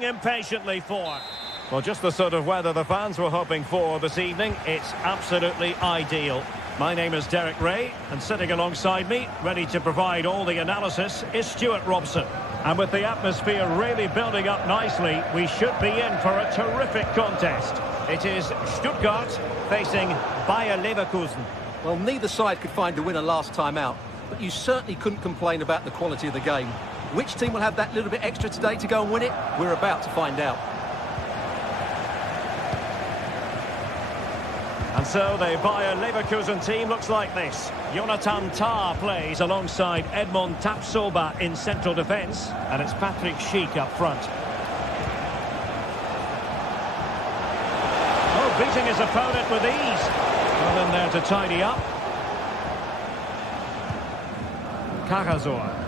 Impatiently for. Well, just the sort of weather the fans were hoping for this evening. It's absolutely ideal. My name is Derek Ray, and sitting alongside me, ready to provide all the analysis, is Stuart Robson. And with the atmosphere really building up nicely, we should be in for a terrific contest. It is Stuttgart facing Bayer Leverkusen. Well, neither side could find the winner last time out, but you certainly couldn't complain about the quality of the game. Which team will have that little bit extra today to go and win it? We're about to find out. And so the Bayer Leverkusen team looks like this. Jonathan Tah plays alongside Edmond Tapsoba in central defence, and it's Patrick Schick up front. Oh, beating his opponent with ease. Well in there to tidy up. Karazor.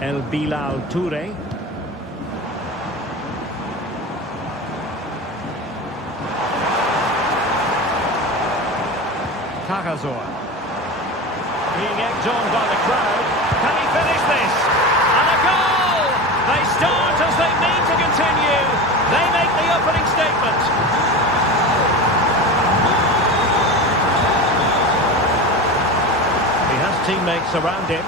El Bilal Toure. Karazor. Being egged on by the crowd. Can he finish this? And a goal! They start as they mean to continue. They make the opening statement. He has teammates around him.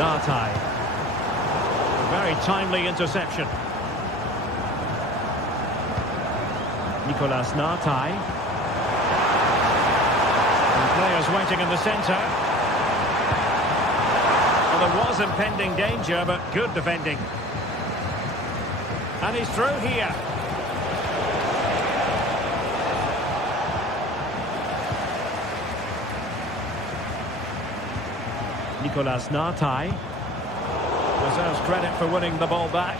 Nartai. A very timely interception. Nicolas Nartai. And players waiting in the centre. Well, there was impending danger, but good defending. And he's through here. Nicolas Nartai deserves credit for winning the ball back.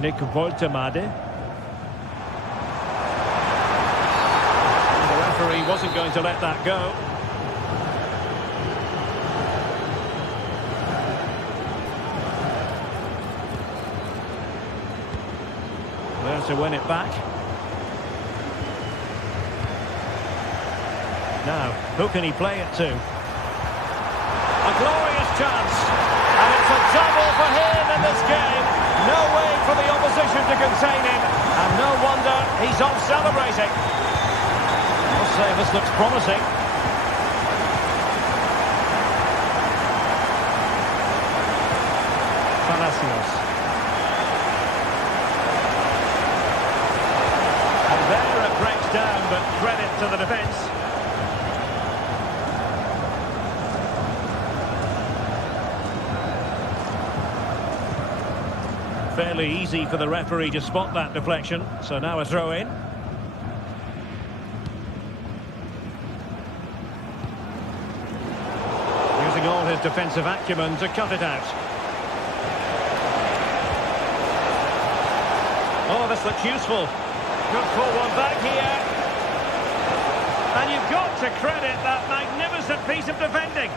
Nick Voltemade. The referee wasn't going to let that go. There to win it back. Now, who can he play it to? A glorious chance. And it's a double for him in this game. No way for the opposition to contain him. And no wonder he's off celebrating. I'll say this looks promising. Palacios. And there it breaks down, but credit to the defence. Fairly easy for the referee to spot that deflection, so now a throw-in. Using all his defensive acumen to cut it out. Oh, this looks useful. Good forward back here. And you've got to credit that magnificent piece of defending.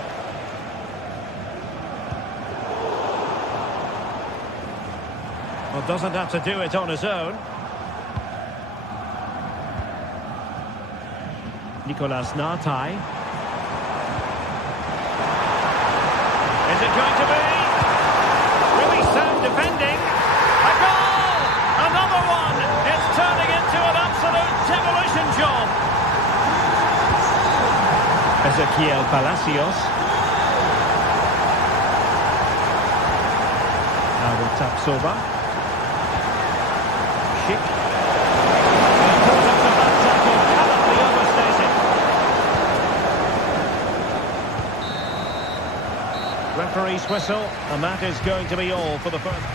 Well, doesn't have to do it on his own. Nicolas Nartai. Is it going to be? Really sound defending. A goal! Another one! It's turning into an absolute demolition job. Ezequiel Palacios. Now with Tapsoba. Referee's whistle, and that is going to be all for the first.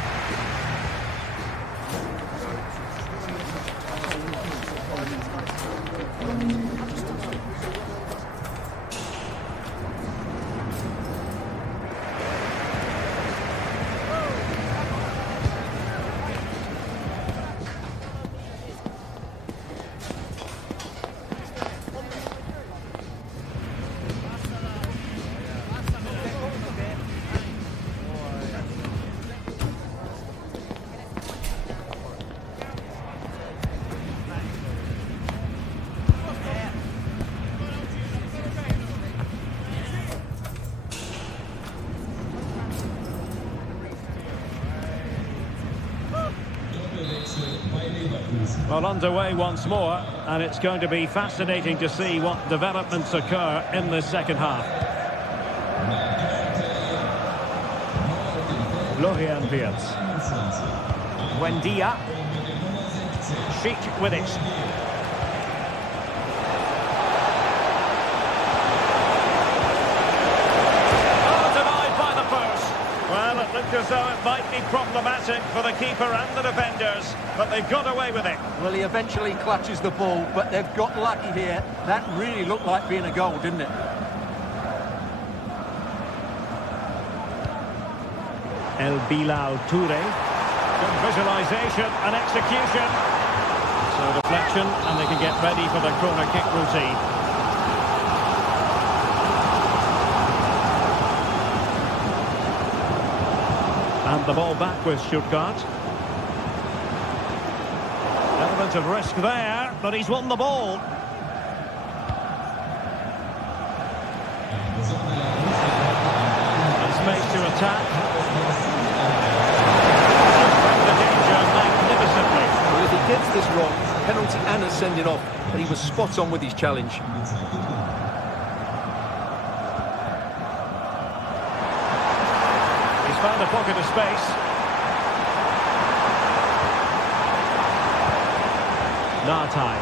Well, underway once more, and it's going to be fascinating to see what developments occur in this second half. Florian Wirtz. Buendia. Sheik with it. Oh, denied by the post. Well, it looked as though it might be problematic for the keeper and the defenders, but they've got away with it. Well, he eventually clutches the ball, but they've got lucky here. That really looked like being a goal, didn't it? El Bilal Toure. Good visualisation and execution. So deflection, and they can get ready for the corner kick routine. And the ball back with Stuttgart. Element of risk there, but he's won the ball. And space to attack. The danger magnificently. Well, if he gets this wrong, penalty and a sending off, but he was spot on with his challenge. He's found a pocket of space. Nartai.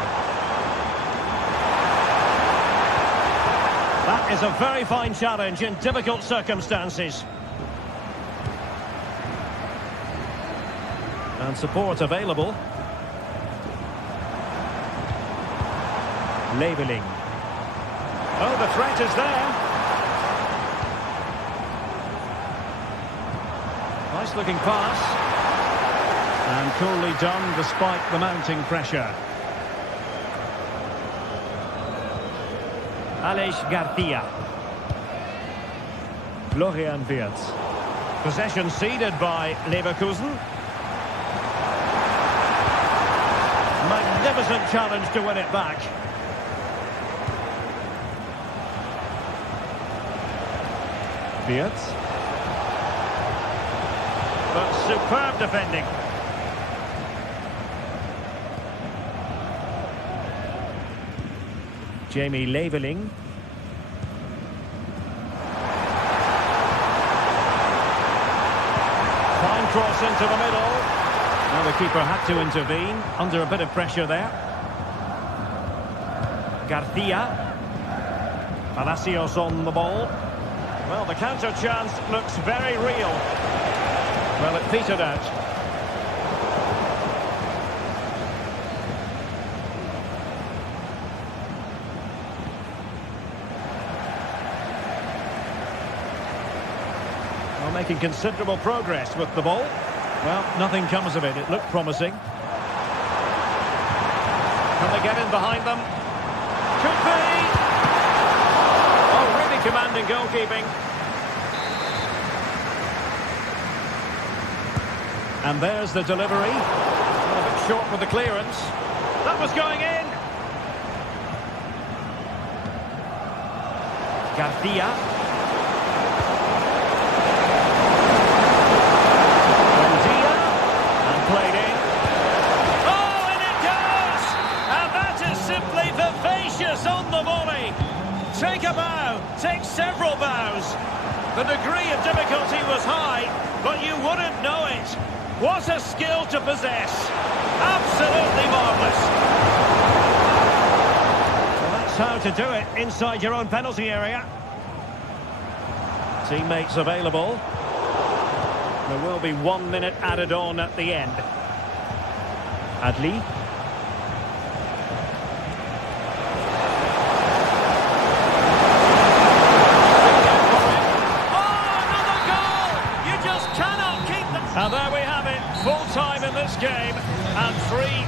That is a very fine challenge in difficult circumstances. And support available. Labelling. Oh, the threat is there. Nice looking pass. And coolly done despite the mounting pressure. Aleix Garcia. Florian Wirtz. Possession ceded by Leverkusen. Magnificent challenge to win it back. Wirtz. But superb defending. Jamie Leveling. Fine cross into the middle. Now the keeper had to intervene, under a bit of pressure there. Garcia. Palacios on the ball. Well, the counter chance looks very real. Well, it petered out. Well, making considerable progress with the ball. Well, nothing comes of it. It looked promising. Can they get in behind them? Could be! Oh, really commanding goalkeeping. And there's the delivery. A bit short with the clearance. That was going in. Garcia. Played in. Oh, and it goes! And that is simply vivacious on the volley. Take a bow, take several bows. The degree of difficulty was high, but you wouldn't know it. What a skill to possess. Absolutely marvellous. Well, that's how to do it inside your own penalty area. Teammates available. There will be 1 minute added on at the end. Adli. Oh, another goal! You just cannot keep them. And there we have it. Full time in this game. And 3...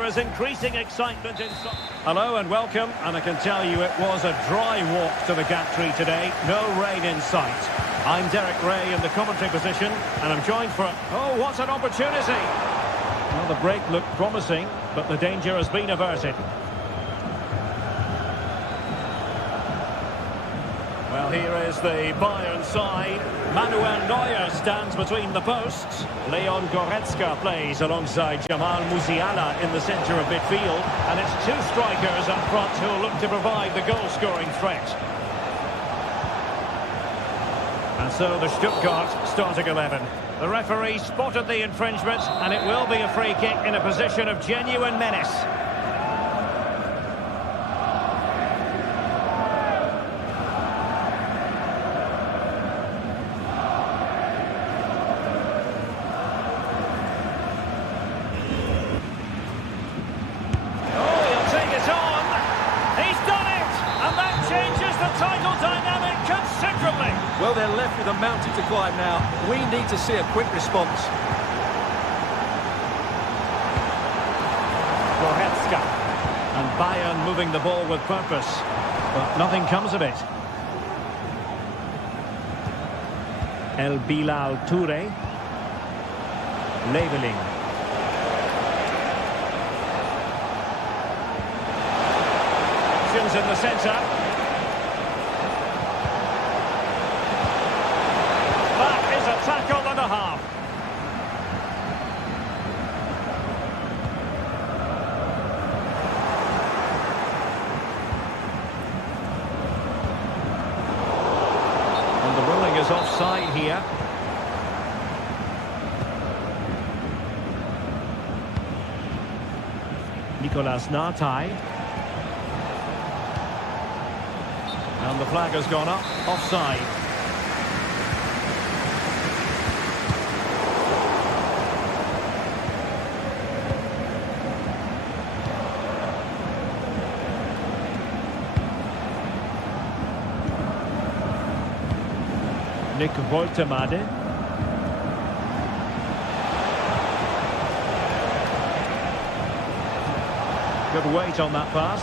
There is increasing excitement in... Hello and welcome, and I can tell you it was a dry walk to the gantry today. No rain in sight. I'm Derek Ray in the commentary position, and I'm joined for... Oh, what an opportunity! Well, the break looked promising, but the danger has been averted. Well, here is the Bayern side. Manuel Neuer stands between the posts. Leon Goretzka plays alongside Jamal Musiala in the centre of midfield. And it's two strikers up front who will look to provide the goal-scoring threat. And so the Stuttgart starting 11. The referee spotted the infringement, and it will be a free kick in a position of genuine menace. Well, they're left with a mountain to climb now. We need to see a quick response. Goretzka. And Bayern moving the ball with purpose. But nothing comes of it. El Bilal Toure. Leveling. Options in the centre. Tackle and a half. And the ruling is offside here. Nicolas Nartai. And the flag has gone up. Offside. Nick Woltemade. Good weight on that pass.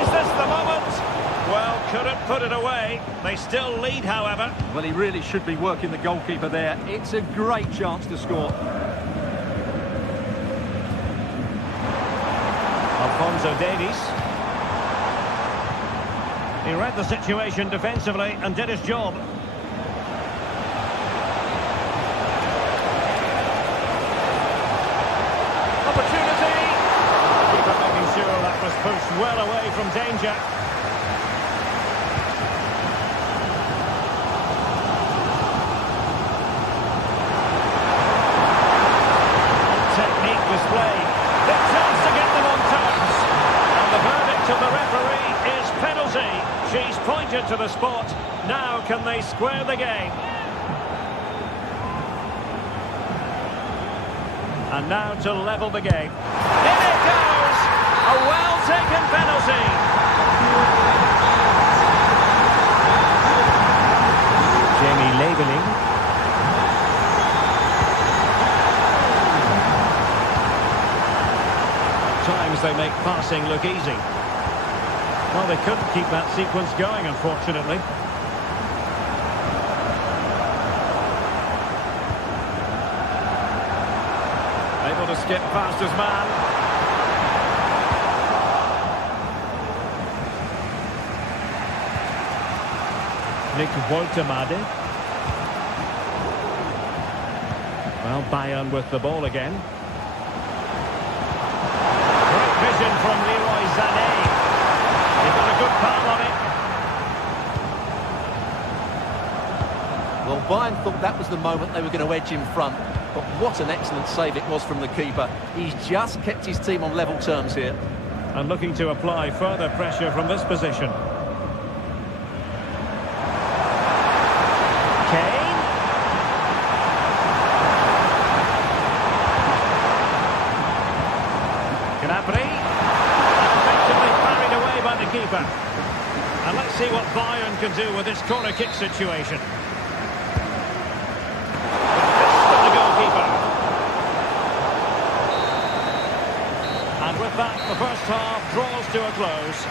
Is this the moment? Well, couldn't put it away. They still lead, however. Well, he really should be working the goalkeeper there. It's a great chance to score. Alphonso Davies. He read the situation defensively and did his job. Pushed well away from danger. Technique displayed. Big chance to get them on terms. And the verdict of the referee is penalty. She's pointed to the spot. Now can they square the game? And now to level the game. In it goes! A well-taken penalty. Jamie Leveling. At times they make passing look easy. Well, they couldn't keep that sequence going, unfortunately. Able to skip past his man. Nick Woltemade. Well, Bayern with the ball again. Great vision from Leroy Sané. He got a good palm on it. Well, Bayern thought that was the moment they were going to edge in front. But what an excellent save it was from the keeper. He's just kept his team on level terms here. And looking to apply further pressure from this position. Kane. Gnabry. And effectively carried away by the keeper. And let's see what Bayern can do with this corner kick situation. The goalkeeper. The first half draws to a close.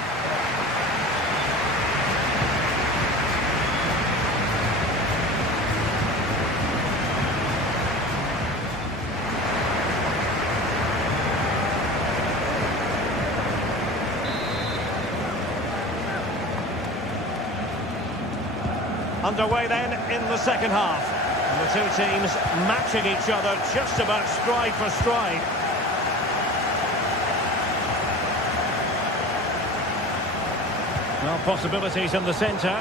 Underway then in the second half. And the two teams matching each other just about stride for stride. Well, possibilities in the centre.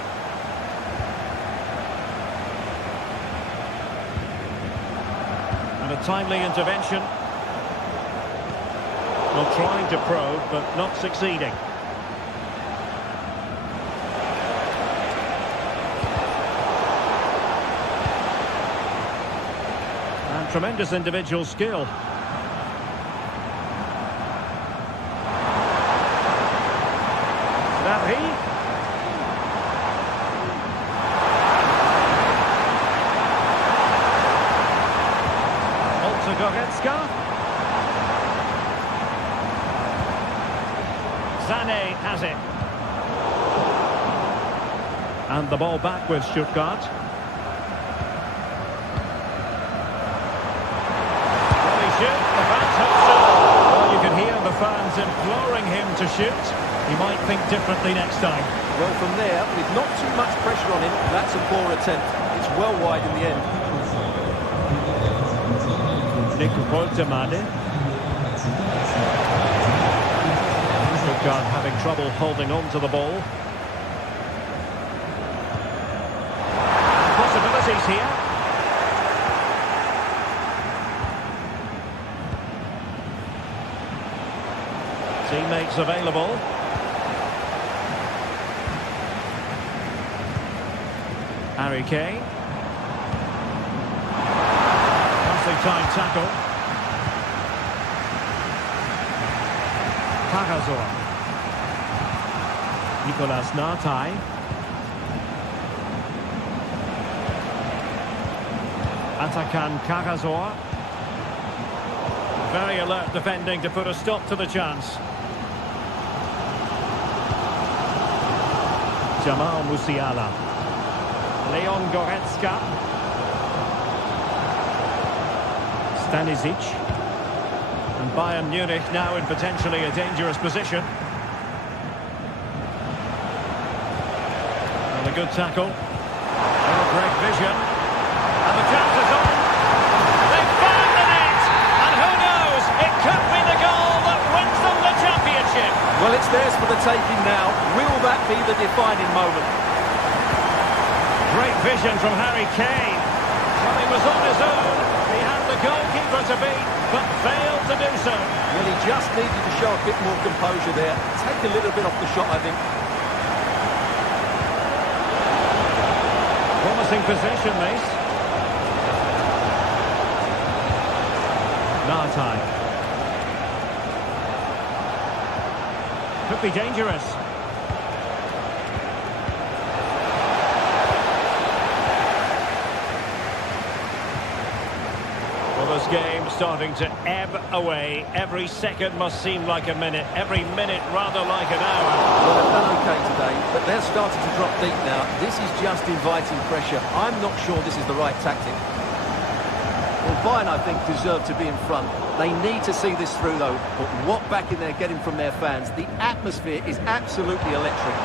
And a timely intervention. Well, trying to probe, but not succeeding. And tremendous individual skill. Zane has it. And the ball back with Stuttgart. Will he shoot? The fans hope so. Well, you can hear the fans imploring him to shoot. He might think differently next time. Well, from there, with not too much pressure on him, that's a poor attempt. It's well wide in the end. Stuttgart having trouble holding on to the ball. Possibilities here. Teammates available. Harry Kane. Time tackle. Kagazor. Nicolas Nartai. Atakan Kagazor. Very alert defending to put a stop to the chance. Jamal Musiala. Leon Goretzka. Stanisic. And Bayern Munich now in potentially a dangerous position. And a good tackle. Oh, great vision. And the chance is on. They've found the net. And who knows, it could be the goal that wins them the championship. Well, it's theirs for the taking now. Will that be the defining moment? Great vision from Harry Kane. Well, he was on his own. He had the goalkeeper to beat, but failed to do so. Well, he just needed to show a bit more composure there. Take a little bit off the shot, I think. Promising possession, this. Nartai. Could be dangerous. This game starting to ebb away. Every second must seem like a minute. Every minute rather like an hour. Well, they've done okay today, but they're starting to drop deep now. This is just inviting pressure. I'm not sure this is the right tactic. Well, Bayern, I think, deserve to be in front. They need to see this through, though. But what backing they're getting from their fans. The atmosphere is absolutely electric.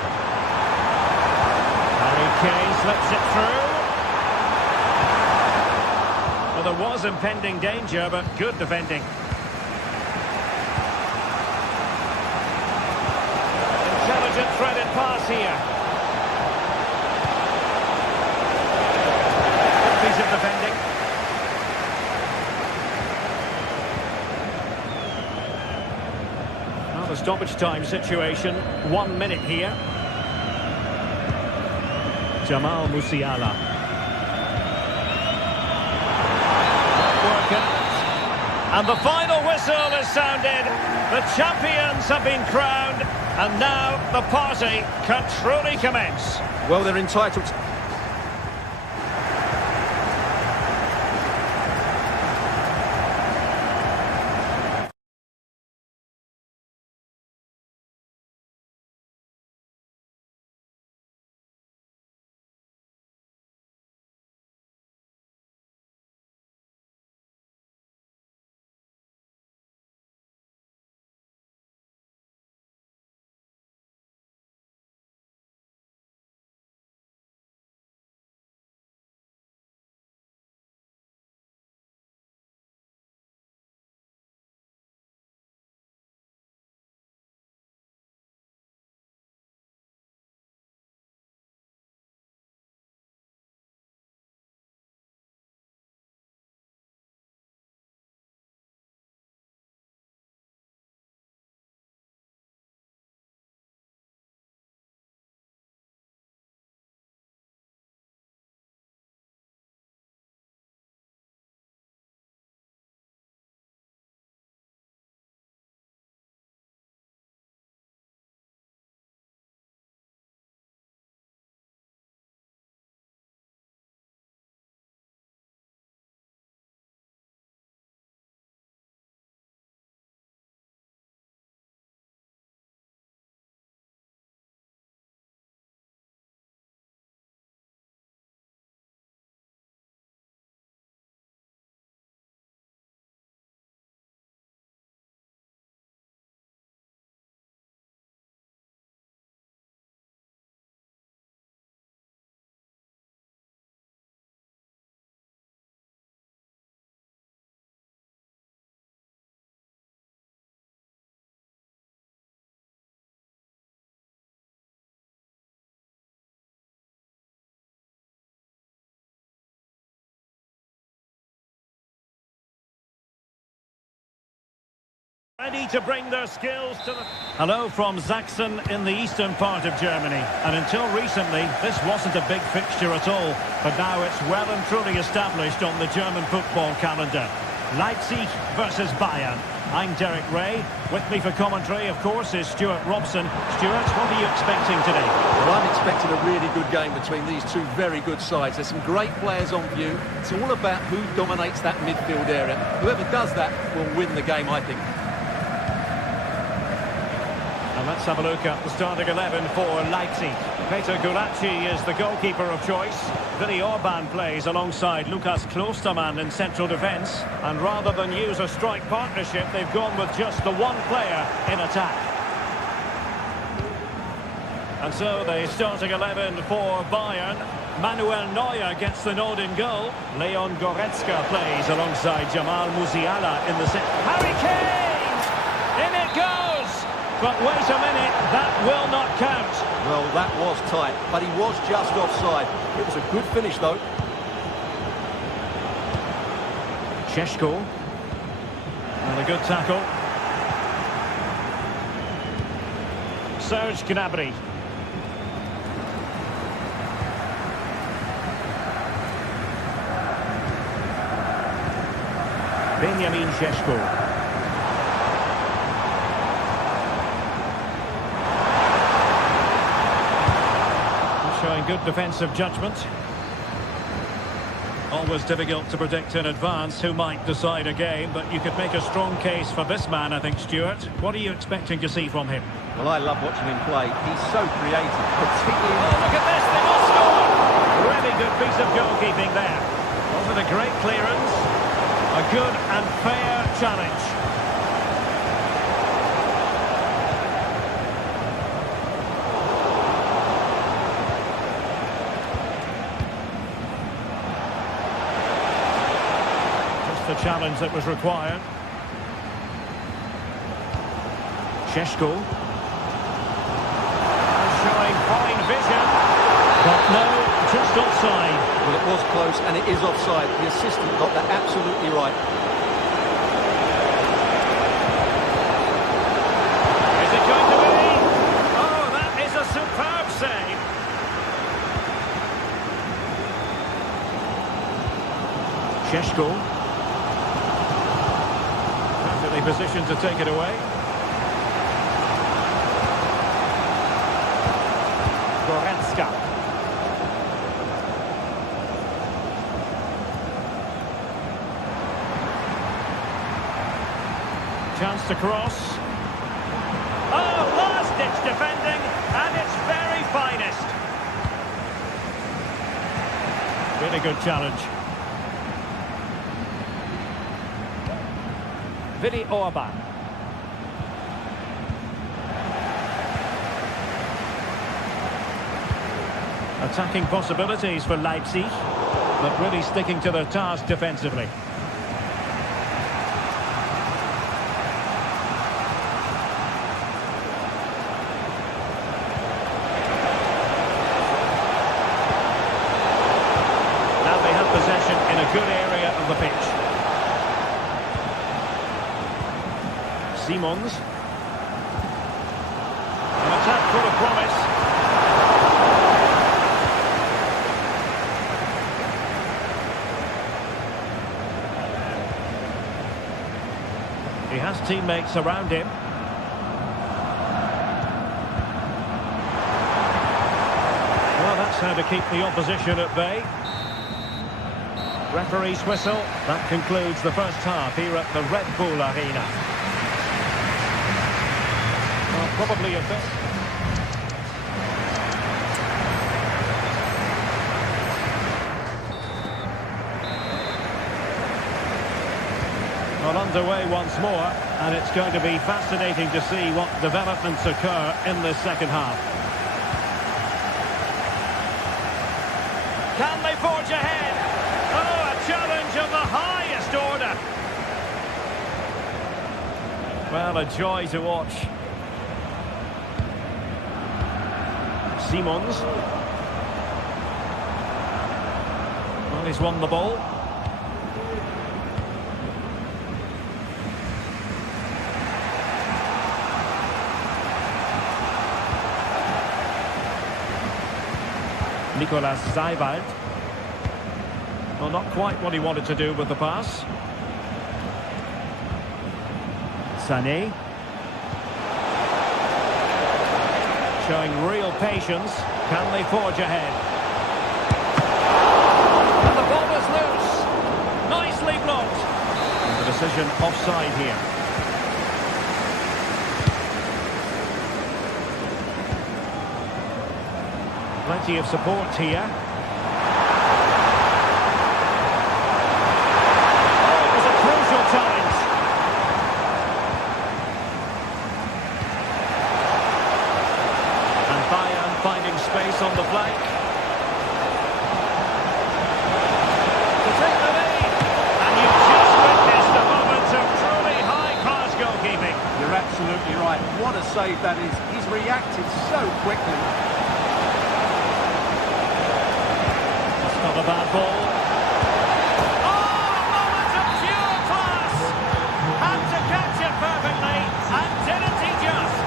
Harry Kane slips it through. Well, there was impending danger, but good defending. Intelligent threaded pass here. Good piece of defending. Well, the stoppage time situation, 1 minute here. Jamal Musiala. And the final whistle is sounded. The champions have been crowned, and now the party can truly commence. Well, they're entitled Ready to bring their skills to the... Hello from Sachsen in the eastern part of Germany. And until recently, this wasn't a big fixture at all. But now it's well and truly established on the German football calendar. Leipzig versus Bayern. I'm Derek Ray. With me for commentary, of course, is Stuart Robson. Stuart, what are you expecting today? Well, I'm expecting a really good game between these two very good sides. There's some great players on view. It's all about who dominates that midfield area. Whoever does that will win the game, I think. And let's have a look at the starting 11 for Leipzig. Peter Gulacsi is the goalkeeper of choice. Willi Orban plays alongside Lukas Klostermann in central defence. And rather than use a strike partnership, they've gone with just the one player in attack. And so the starting 11 for Bayern. Manuel Neuer gets the nod in goal. Leon Goretzka plays alongside Jamal Musiala in the centre. Harry Kane! In it goes! But wait a minute, that will not count. Well, that was tight, but he was just offside. It was a good finish, though. Szczeszko. And a good tackle. Serge Gnabry. Benjamin Szczeszko. Showing good defensive judgment. Always difficult to predict in advance who might decide a game, but you could make a strong case for this man, I think, Stuart. What are you expecting to see from him? Well, I love watching him play. He's so creative, particularly... Oh, look at this, they will score! Really good piece of goalkeeping there. Wasn't a great clearance. A good and fair challenge. The challenge that was required. Szczeszko. Showing fine vision. But no, just offside. Well, it was close and it is offside. The assistant got that absolutely right. Is it going to be? Oh, that is a superb save. Szczeszko. Position to take it away. Goretzka. Chance to cross. Oh, last-ditch defending, and its very finest. Really good challenge. Willi Orban. Attacking possibilities for Leipzig, but really sticking to their task defensively. Now they have possession in a good area of the pitch. Simons. An attack full of promise. He has teammates around him. Well, that's how to keep the opposition at bay. Referee's whistle. That concludes the first half here at the Red Bull Arena. Probably a bit. Well, underway once more, and it's going to be fascinating to see what developments occur in this second half. Can they forge ahead? Oh, a challenge of the highest order. Well, a joy to watch. Simons. Well, he's won the ball. Nicolas Seibald. Well, not quite what he wanted to do with the pass. Sané. Showing real patience. Can they forge ahead? And the ball is loose. Nicely blocked. And the decision offside here. Plenty of support here. Oh, it was a crucial challenge. And Bayern finding space on the flank. To take the lead. And you've just witnessed a moment of truly high-class goalkeeping. You're absolutely right. What a save that is. He's reacted so quickly. Not a bad ball. Oh, a moment of pure class! Had to catch it perfectly, and didn't he just?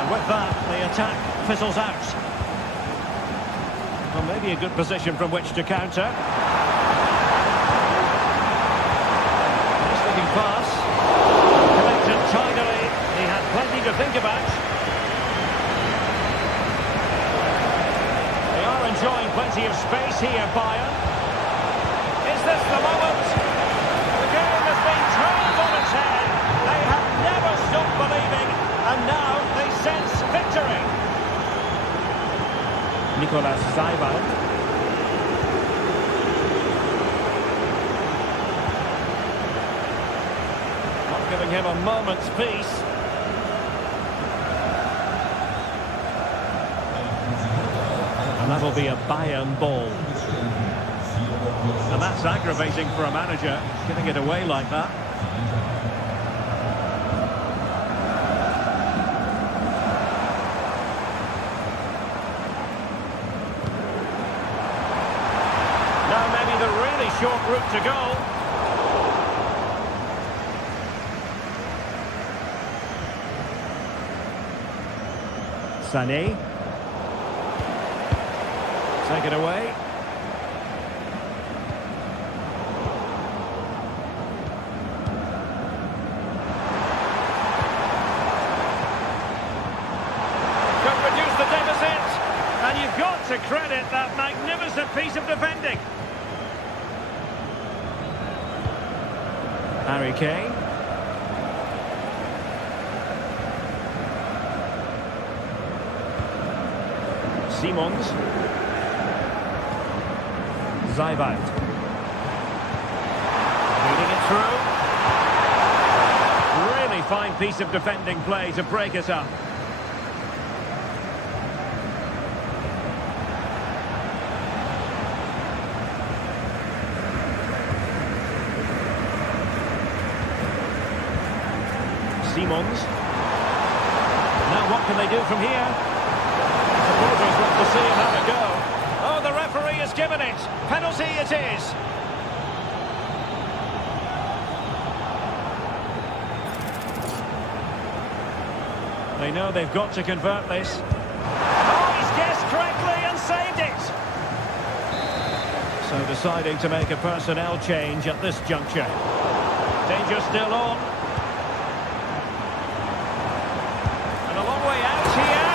And with that, the attack fizzles out. Well, maybe a good position from which to counter. Nice looking pass. Connected tidily. He had plenty to think about. Enjoying plenty of space here, Bayern. Is this the moment? The game has been turned on its head. They have never stopped believing, and now they sense victory. Nicolas Seibald. Not giving him a moment's peace. And that'll be a Bayern ball. And that's aggravating for a manager, giving it away like that. Now maybe the really short route to goal. Sané. Take it away. Could reduce the deficit. And you've got to credit that magnificent piece of defending. Harry Kane. Simons. Seibald. Leading it through. Really fine piece of defending play to break it up. Simons. Now what can they do from here? Supporters want to see him have a go. Oh, the referee has given it. Penalty it is. They know they've got to convert this. Oh, he's guessed correctly and saved it. So deciding to make a personnel change at this juncture. Danger still on. And a long way out here.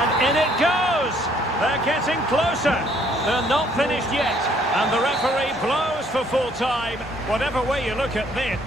And in it goes. They're getting closer. They're not finished yet. And the referee blows for full time. Whatever way you look at this.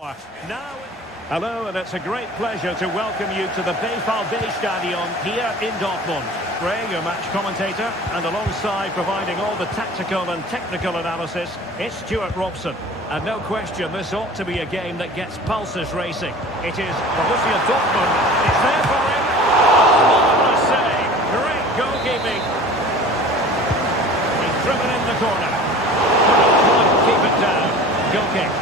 Now, hello, and it's a great pleasure to welcome you to the Stadion here in Dortmund. Ray, your match commentator, and alongside providing all the tactical and technical analysis, it's Stuart Robson. And no question, this ought to be a game that gets pulses racing. It is Borussia Dortmund. It's there for him. Oh, marvellous save. Great goalkeeping. He's driven in the corner. Couldn't keep it down. Goal kick.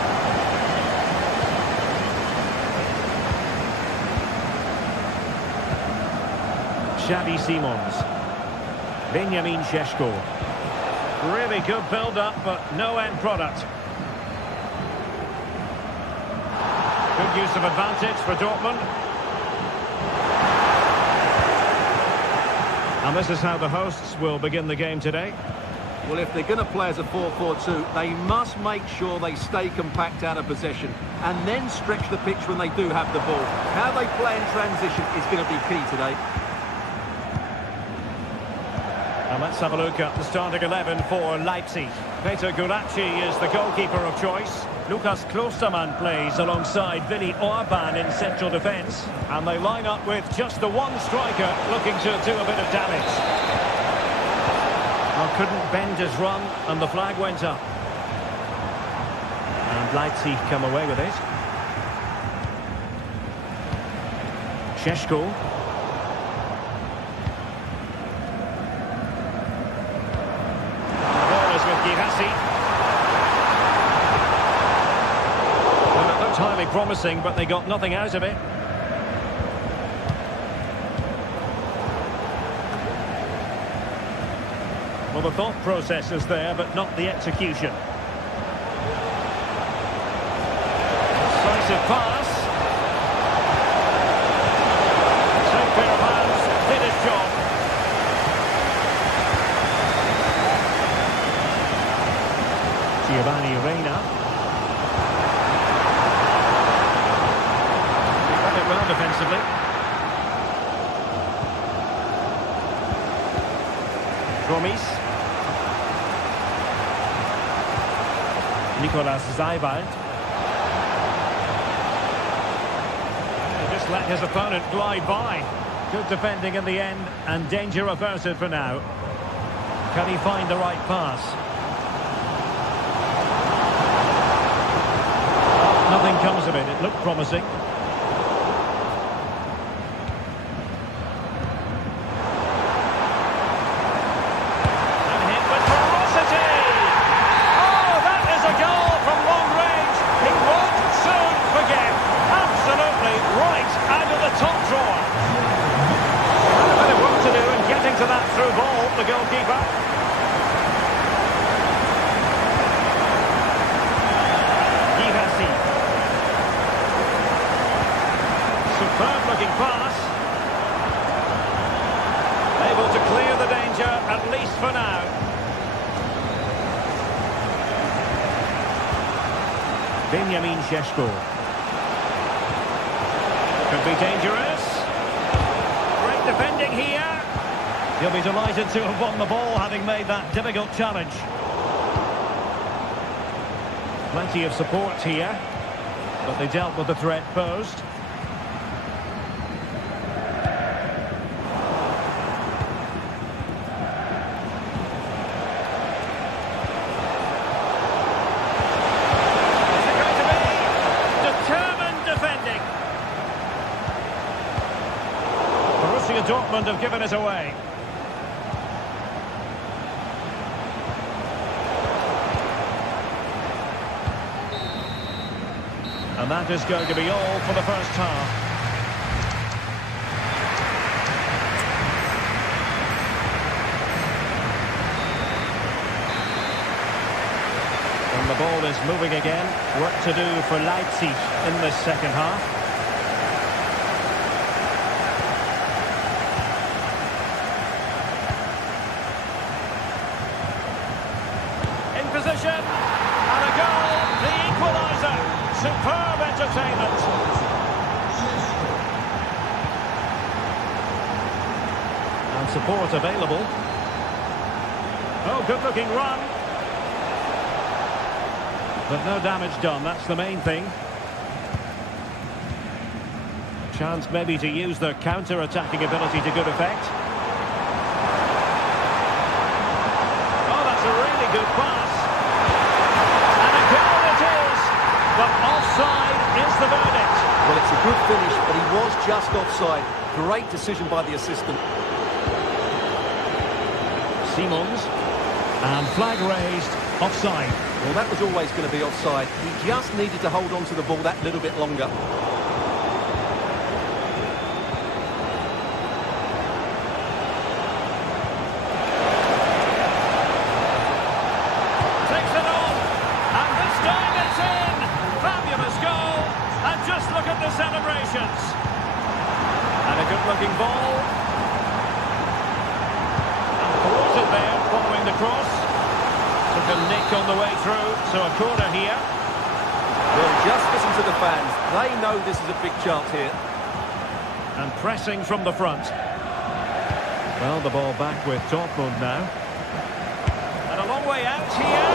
Xavi Simons. Benjamin Šeško. Really good build-up, but no end product. Good use of advantage for Dortmund. And this is how the hosts will begin the game today. Well, if they're going to play as a 4-4-2, they must make sure they stay compact out of possession and then stretch the pitch when they do have the ball. How they play in transition is going to be key today. And let's have a look at the starting 11 for Leipzig. Peter Gulácsi is the goalkeeper of choice. Lukas Klostermann plays alongside Willi Orban in central defence. And they line up with just the one striker looking to do a bit of damage. Well, couldn't bend his run, and the flag went up. And Leipzig come away with it. Šeško. Well, it looked highly promising, but they got nothing out of it. Well, the thought process is there, but not the execution. Decisive pass. Same pair of hands, did his job. Giovanni Reina. He done it well defensively. Gomis. Nicolas Seiwald. He just let his opponent glide by. Good defending in the end, and danger averted for now. Can he find the right pass? Nothing comes of it. It looked promising. And hit with ferocity! Oh, that is a goal from long range. He won't soon forget. Absolutely right out of the top drawer. Had a bit of work to do in getting to that through ball, the goalkeeper. Superb-looking pass. Able to clear the danger, at least for now. Benjamin Šeško. Could be dangerous. Great defending here. He'll be delighted to have won the ball, having made that difficult challenge. Plenty of support here, but they dealt with the threat posed. Dortmund have given it away. And that is going to be all for the first half. And the ball is moving again. Work to do for Leipzig in this second half. Position, and a goal, the equaliser. Superb entertainment. And support available. Oh, good looking run. But no damage done, that's the main thing. Chance maybe to use their counter-attacking ability to good effect. Oh, that's a really good pass. And a goal it is. But offside is the verdict. Well, it's a good finish, but he was just offside. Great decision by the assistant. Simons. And flag raised. Offside. Well, that was always going to be offside. He just needed to hold on to the ball that little bit longer. Takes it on. And this time it's in. Fabulous goal. And just look at the celebrations. And a good-looking ball. And throws it there, following the cross. Took a nick on the way through, so a corner here. Well, just listen to the fans. They know this is a big chance here. And pressing from the front. Well, the ball back with Dortmund now. And a long way out here.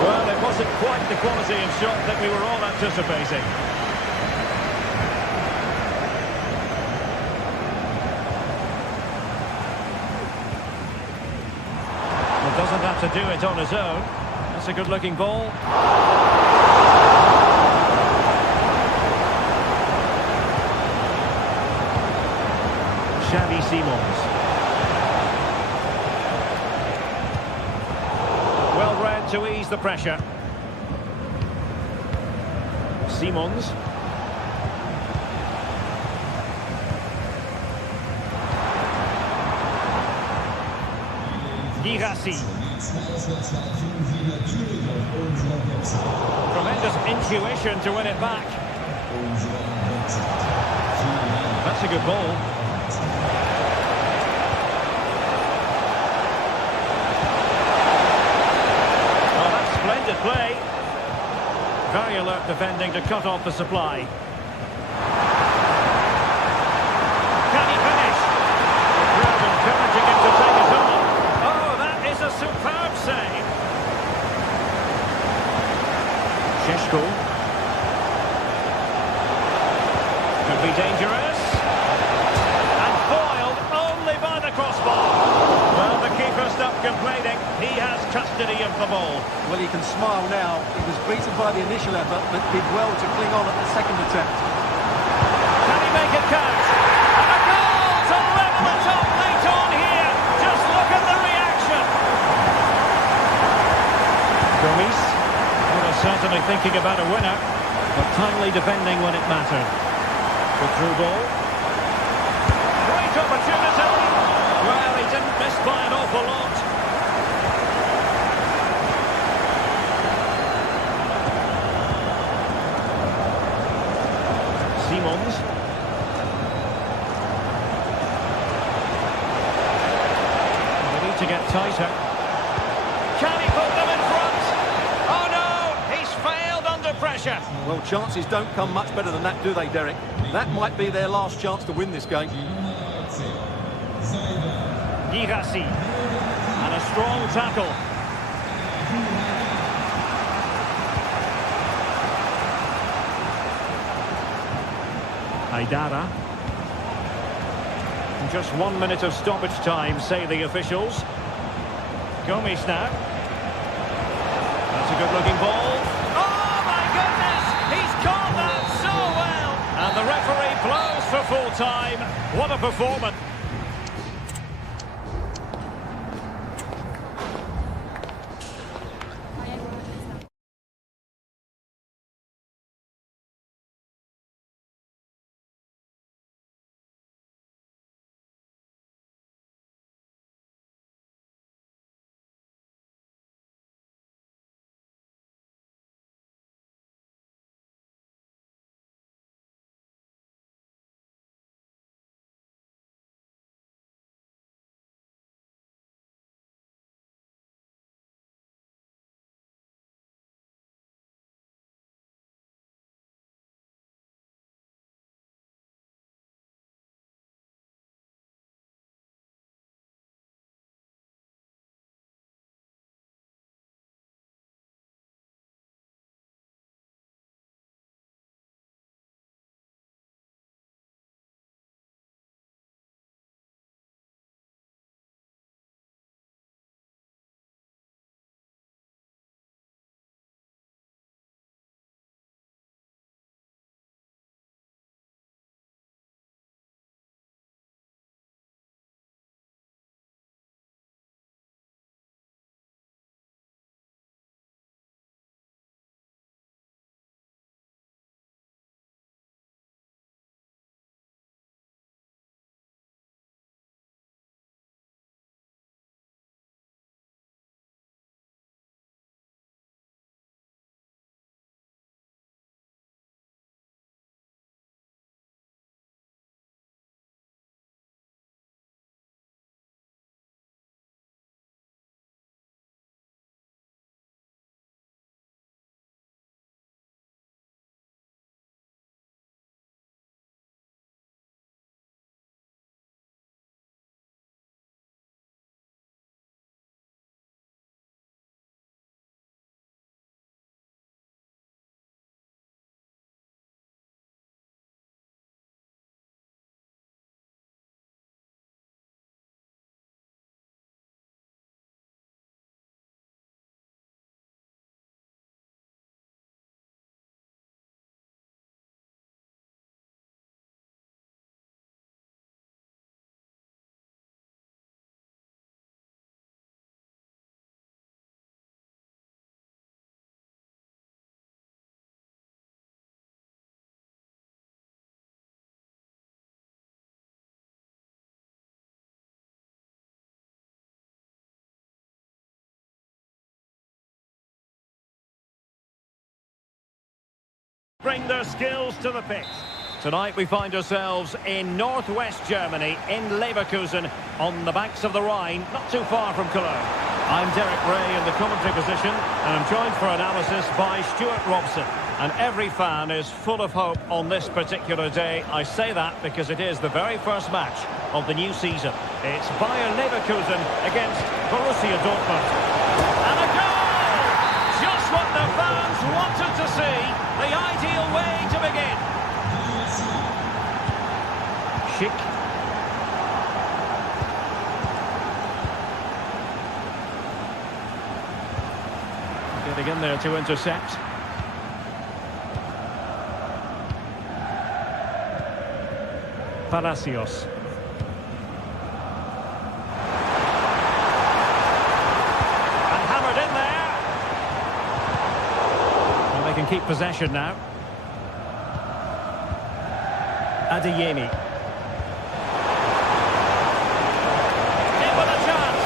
Well, it wasn't quite the quality of shot that we were all anticipating. Well, doesn't have to do it on his own. That's a good-looking ball. Xavi Simons. Well read to ease the pressure. Simons. Girassi. Tremendous intuition to win it back. That's a good ball. Oh, that's splendid play. Very alert defending to cut off the supply. Can he finish? The crowd encouraging him to take it on. Oh, that is a superb save. Sheshko. Could be dangerous. And foiled only by the crossbar. Well, the keeper stopped complaining. He has custody of the ball. Well, he can smile now. He was beaten by the initial effort, but did well to cling on at the second attempt. Can he make it count? And a goal to level it up late on here. Just look at the reaction. Gomis. Well, they're certainly thinking about a winner, but timely defending when it mattered. The through ball. Great opportunity. Well, he didn't miss by an awful lot. Simons. They need to get tighter. Can he put them in front? Oh no, he's failed under pressure. Well, chances don't come much better than that, do they, Derek? That might be their last chance to win this game. Girassi. And a strong tackle. Aidara. Just 1 minute of stoppage time, say the officials. Gomis now. That's a good-looking ball. Oh, my goodness! He's caught that so well! And the referee blows for full time. What a performance! bring their skills to the pitch. Tonight we find ourselves in northwest Germany, in Leverkusen, on the banks of the Rhine, not too far from Cologne. I'm Derek Ray in the commentary position, and I'm joined for analysis by Stuart Robson. And every fan is full of hope on this particular day. I say that because it is the very first match of the new season. It's Bayer Leverkusen against Borussia Dortmund. And a goal! Just what the fans wanted to see. The ideal way to begin. Schick. Getting in there to intercept. Palacios. And hammered in there. And they can keep possession now. Adeyemi. In with a chance.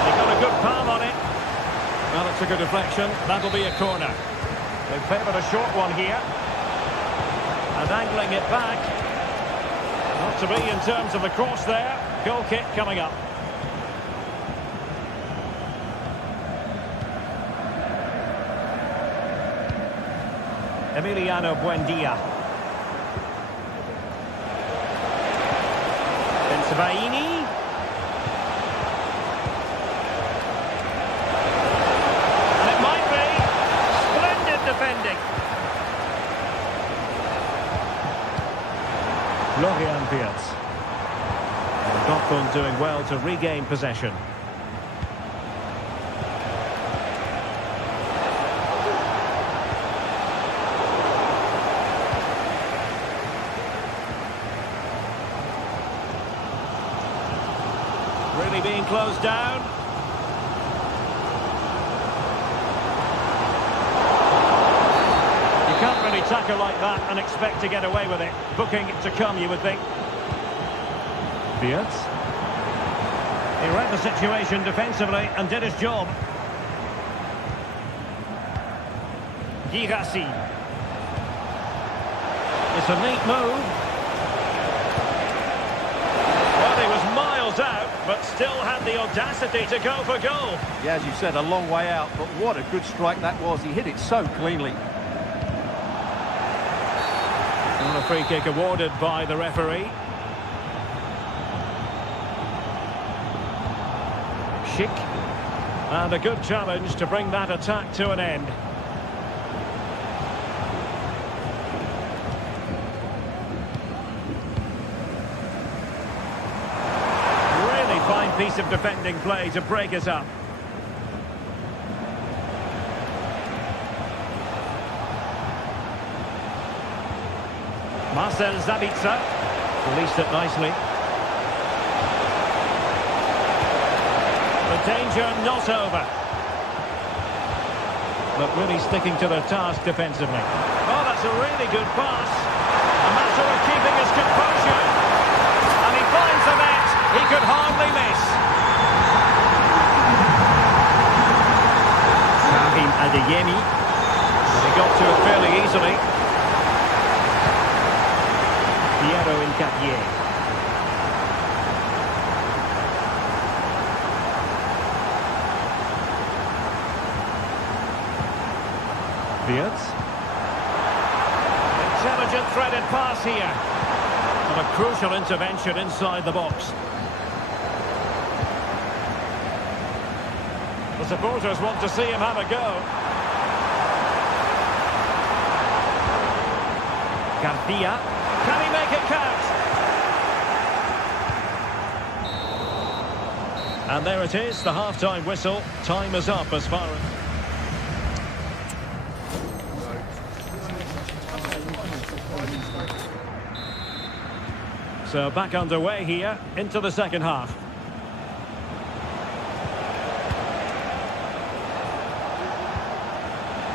They got a good palm on it. Well, it's a good deflection. That'll be a corner. They favoured a short one here. And angling it back. Not to be in terms of the cross there. Goal kick coming up. Emiliano Buendia. Benzavaini. And it might be. Splendid defending. Florian Wirtz. Dortmund doing well to regain possession. Really being closed down. You can't really tackle like that and expect to get away with it. Booking to come, you would think. Wirtz. He read the situation defensively and did his job. Girassi. It's a neat move. Well, he was miles out, but still had the audacity to go for goal. Yeah, as you said, a long way out, but what a good strike that was. He hit it so cleanly. And a free kick awarded by the referee. Schick. And a good challenge to bring that attack to an end. Really fine piece of defending play to break us up. Marcel Sabitzer released it nicely. The danger not over. But really sticking to their task defensively. Oh, that's a really good pass. A matter of keeping his composure. And he finds the net. He could hardly miss. Karim Adeyemi. He got to it fairly easily. Piero Incapié. Wirtz. Intelligent threaded pass here. And a crucial intervention inside the box. The supporters want to see him have a go. Garcia. Can he make it count? And there it is, the half-time whistle. Time is up as far as... So back underway here, into the second half.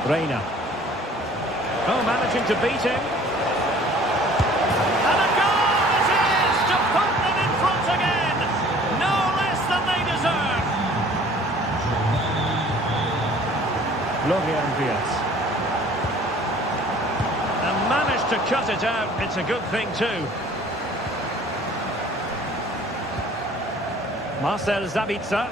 Reina. Oh, managing to beat him. And a goal it is to put them in front again. No less than they deserve. Florian Wirtz. to cut it out. It's a good thing too. Marcel Zabitzer.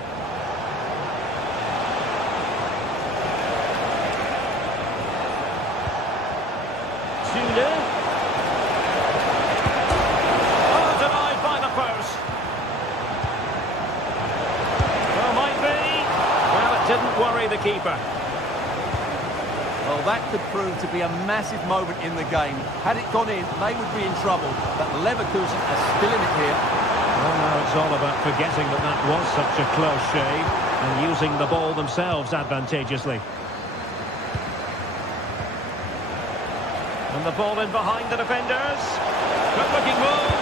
Tune. Oh, denied by the post. Well, might be. Well, it didn't worry the keeper. Well, that could prove to be a massive moment in the game. Had it gone in, they would be in trouble. But Leverkusen are still in it here. Well, now it's all about forgetting that that was such a close shave and using the ball themselves advantageously. And the ball in behind the defenders. Good-looking move.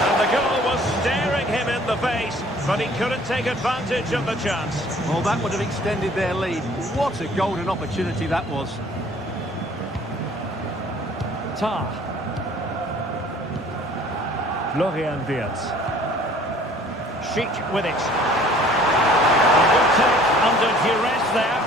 And the goal was staring him in the face, but he couldn't take advantage of the chance. Well, that would have extended their lead. What a golden opportunity that was. Tar. Florian Wirtz. Schick with it. A good take under duress there.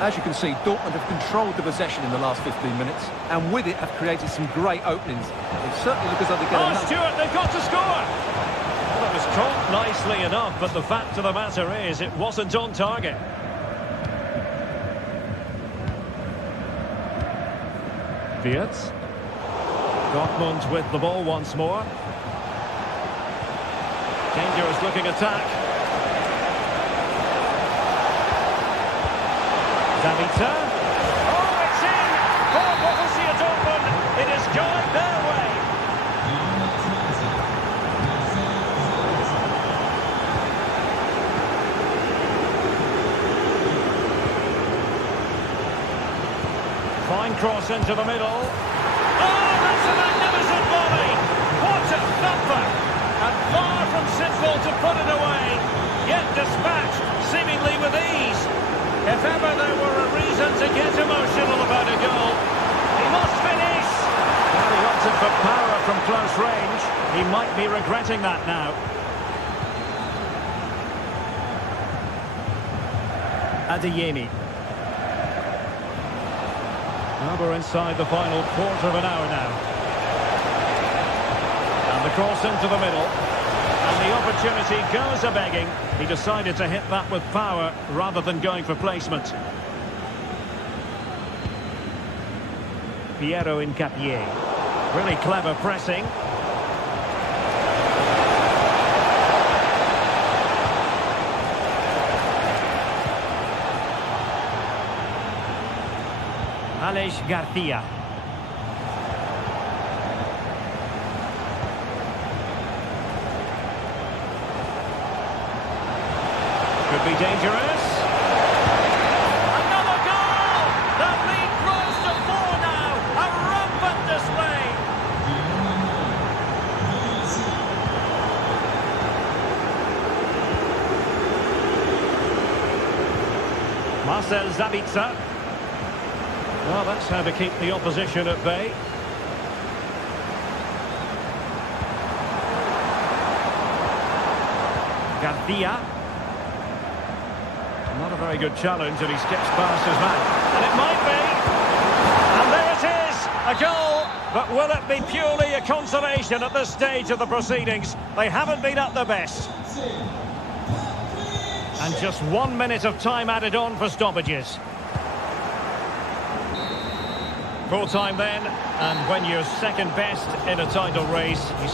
As you can see, Dortmund have controlled the possession in the last 15 minutes, and with it have created some great openings. They certainly look as though they're going to... Oh, Stewart, they've got to score! Well, it was caught nicely enough, but the fact of the matter is it wasn't on target. Wirtz. Dortmund with the ball once more. Dangerous looking attack. Zabitzer. Oh, it's in! For Borussia Dortmund, it is going their way. Fine cross into the middle. Oh, that's a magnificent volley! What a thumper! And far from simple to put it away, yet dispatched seemingly with ease. If ever there were a reason to get emotional about a goal, he must finish! Well, he opted for power from close range. He might be regretting that now. Adeyemi. Well, we're inside the final quarter of an hour now. And the cross into the middle. And the opportunity goes a-begging. He decided to hit that with power rather than going for placement. Piero Incapié. Really clever pressing. Aleix Garcia. Could be dangerous. Another goal! The lead grows to 4 now. A rampant display. Marcel Zabitzer. Well, that's how to keep the opposition at bay. Garcia. Not a very good challenge, and he skips past his man. And it might be. And there it is, a goal. But will it be purely a consolation at this stage of the proceedings? They haven't been at their best. And just 1 minute of time added on for stoppages. Full time then, and when you're second best in a title race, you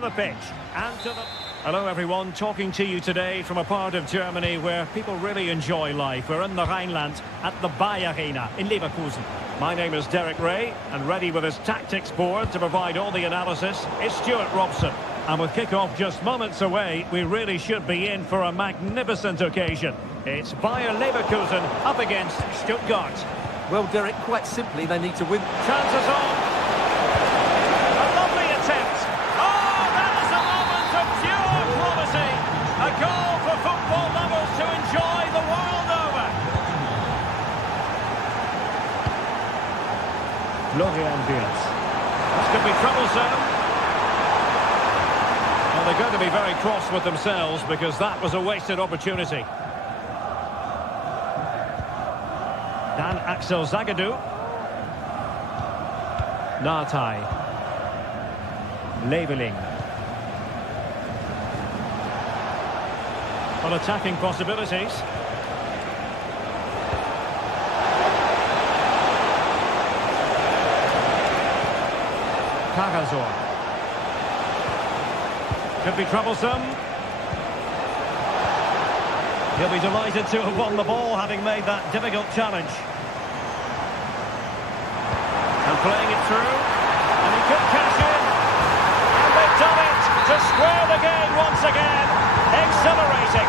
The pitch and to the... Hello everyone, talking to you today from a part of Germany where people really enjoy life. We're in the Rhineland at the Bayer Arena in Leverkusen. My name is Derek Ray, and ready with his tactics board to provide all the analysis is Stuart Robson. And with kick-off just moments away, we really should be in for a magnificent occasion. It's Bayer Leverkusen up against Stuttgart. Well, Derek, quite simply, they need to win. Chances on. A lovely attempt. Oh, that is a moment of pure quality. A goal for football lovers to enjoy the world over. Florian Wirtz. This could be troublesome. Well, they're going to be very cross with themselves because that was a wasted opportunity. Dan Axel Zagadou. Nartai. Leveling. On attacking possibilities. Kagazor. Could be troublesome. He'll be delighted to have won the ball, having made that difficult challenge. And playing it through. And he could cash in. And they've done it to square the game once again. Exhilarating.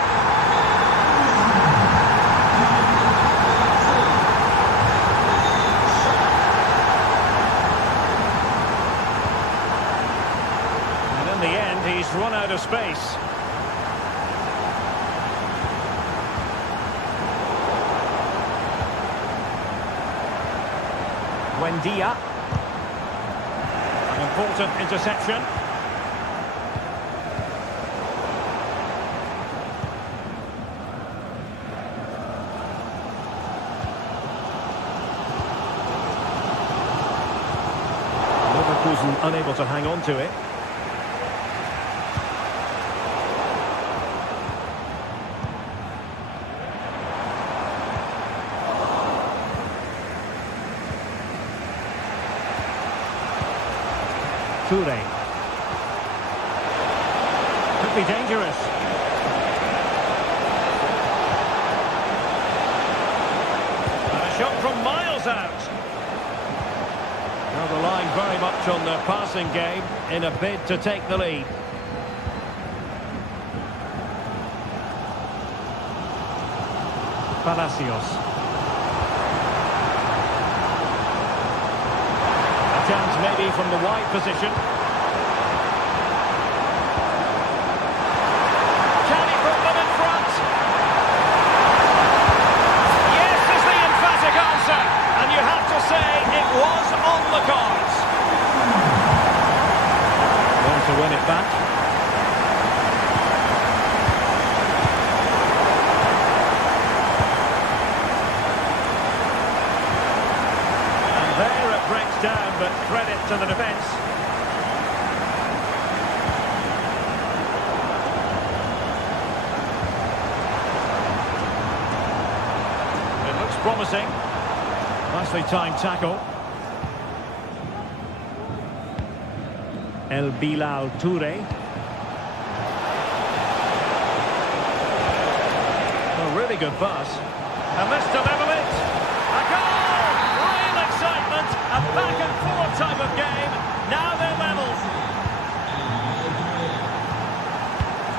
And in the end, he's run out of space. Buendia. An important interception. Leverkusen unable to hang on to it. Toure. Could be dangerous. And a shot from miles out. Now relying very much on their passing game in a bid to take the lead. Palacios. Chance maybe from the wide position. Can he put them in front? Yes is the emphatic answer. And you have to say it was on the cards. Want to win it back. And there it breaks down, but credit to the defence. It looks promising. Nicely timed tackle. El Bilal Toure. A really good pass. And this to level it. A goal! Real excitement. A back and forth type of game. Now they're level.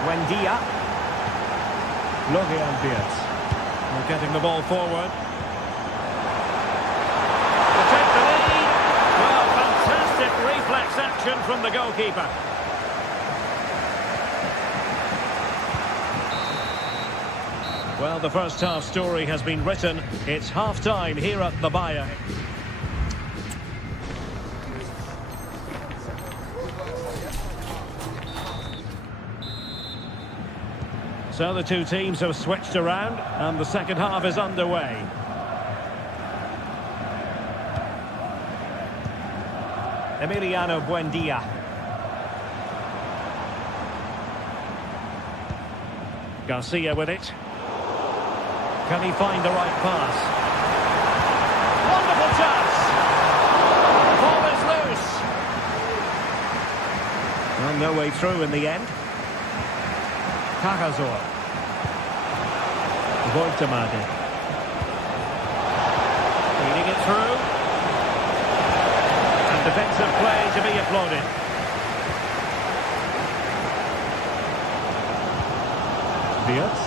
Buendia. Florian Wirtz. They're getting the ball forward. To take the lead. Well, fantastic reflex action from the goalkeeper. Well, the first half story has been written. It's half-time here at the Bayer. So the two teams have switched around and the second half is underway. Emiliano Buendia. Garcia with it. Can he find the right pass? Wonderful chance! The ball is loose. And no way through in the end. Cagazor. Voitamade. Feeding it through. And defensive play to be applauded. Diaz.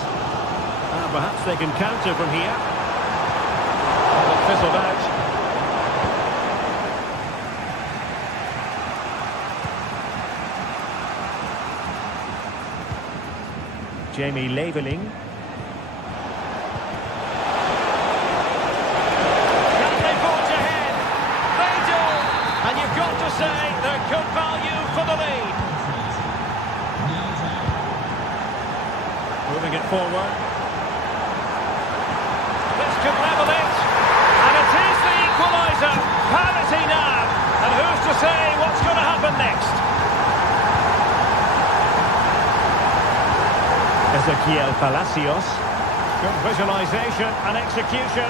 Perhaps they can counter from here. Well, it fizzled out. Jamie Leveling. Can they forge ahead? They do! And you've got to say they're good value for the lead. Moving it forward. This could level it. And it is the equaliser. Parity now. And who's to say what's going to happen next? Ezequiel Palacios. Good visualisation and execution.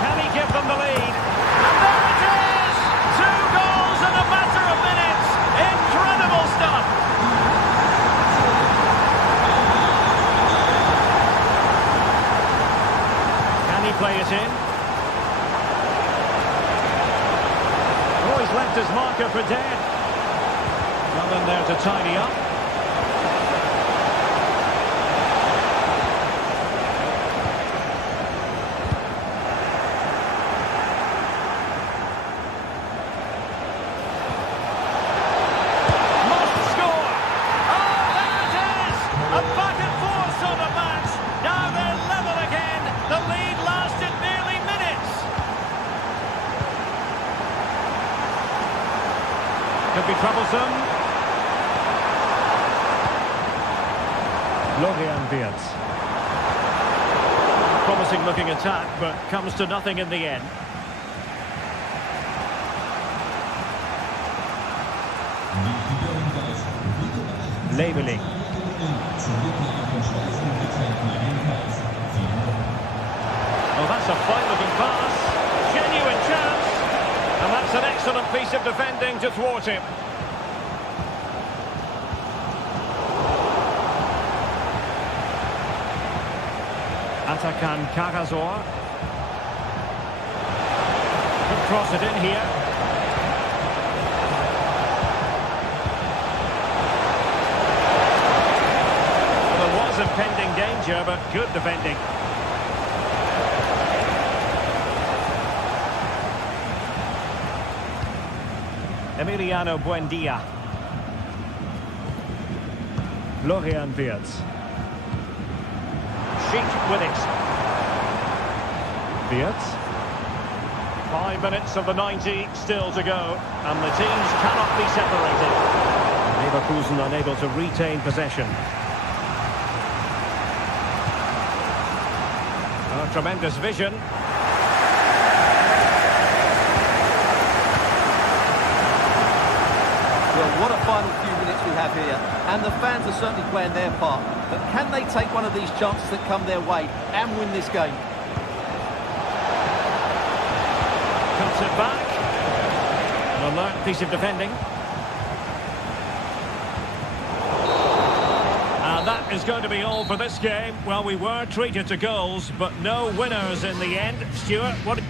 Can he give them the lead? And there it is! 2 goals in a matter of minutes. Incredible stuff. Can he play it in? Oh, he's left his marker for dead. Nothing there to tidy up. Must score! Oh, there it is! A back and forth sort of match. Now they're level again. The lead lasted nearly minutes. Could be troublesome. Florian Wirtz. Promising looking attack, but comes to nothing in the end. Leveling. Oh, that's a fine looking pass. Genuine chance. And that's an excellent piece of defending to thwart him. Atakan Cagazor. Could cross it in here. Well, there was impending danger, but good defending. Emiliano Buendia. Florian Wirtz. With it. Wirtz. 5 minutes of the 90 still to go, and the teams cannot be separated. Leverkusen unable to retain possession. Oh, tremendous vision. Well, what a final few minutes we have here, and the fans are certainly playing their part. But can they take one of these chances that come their way and win this game? Cuts it back. An alert piece of defending. And that is going to be all for this game. Well, we were treated to goals, but no winners in the end. Stuart, what...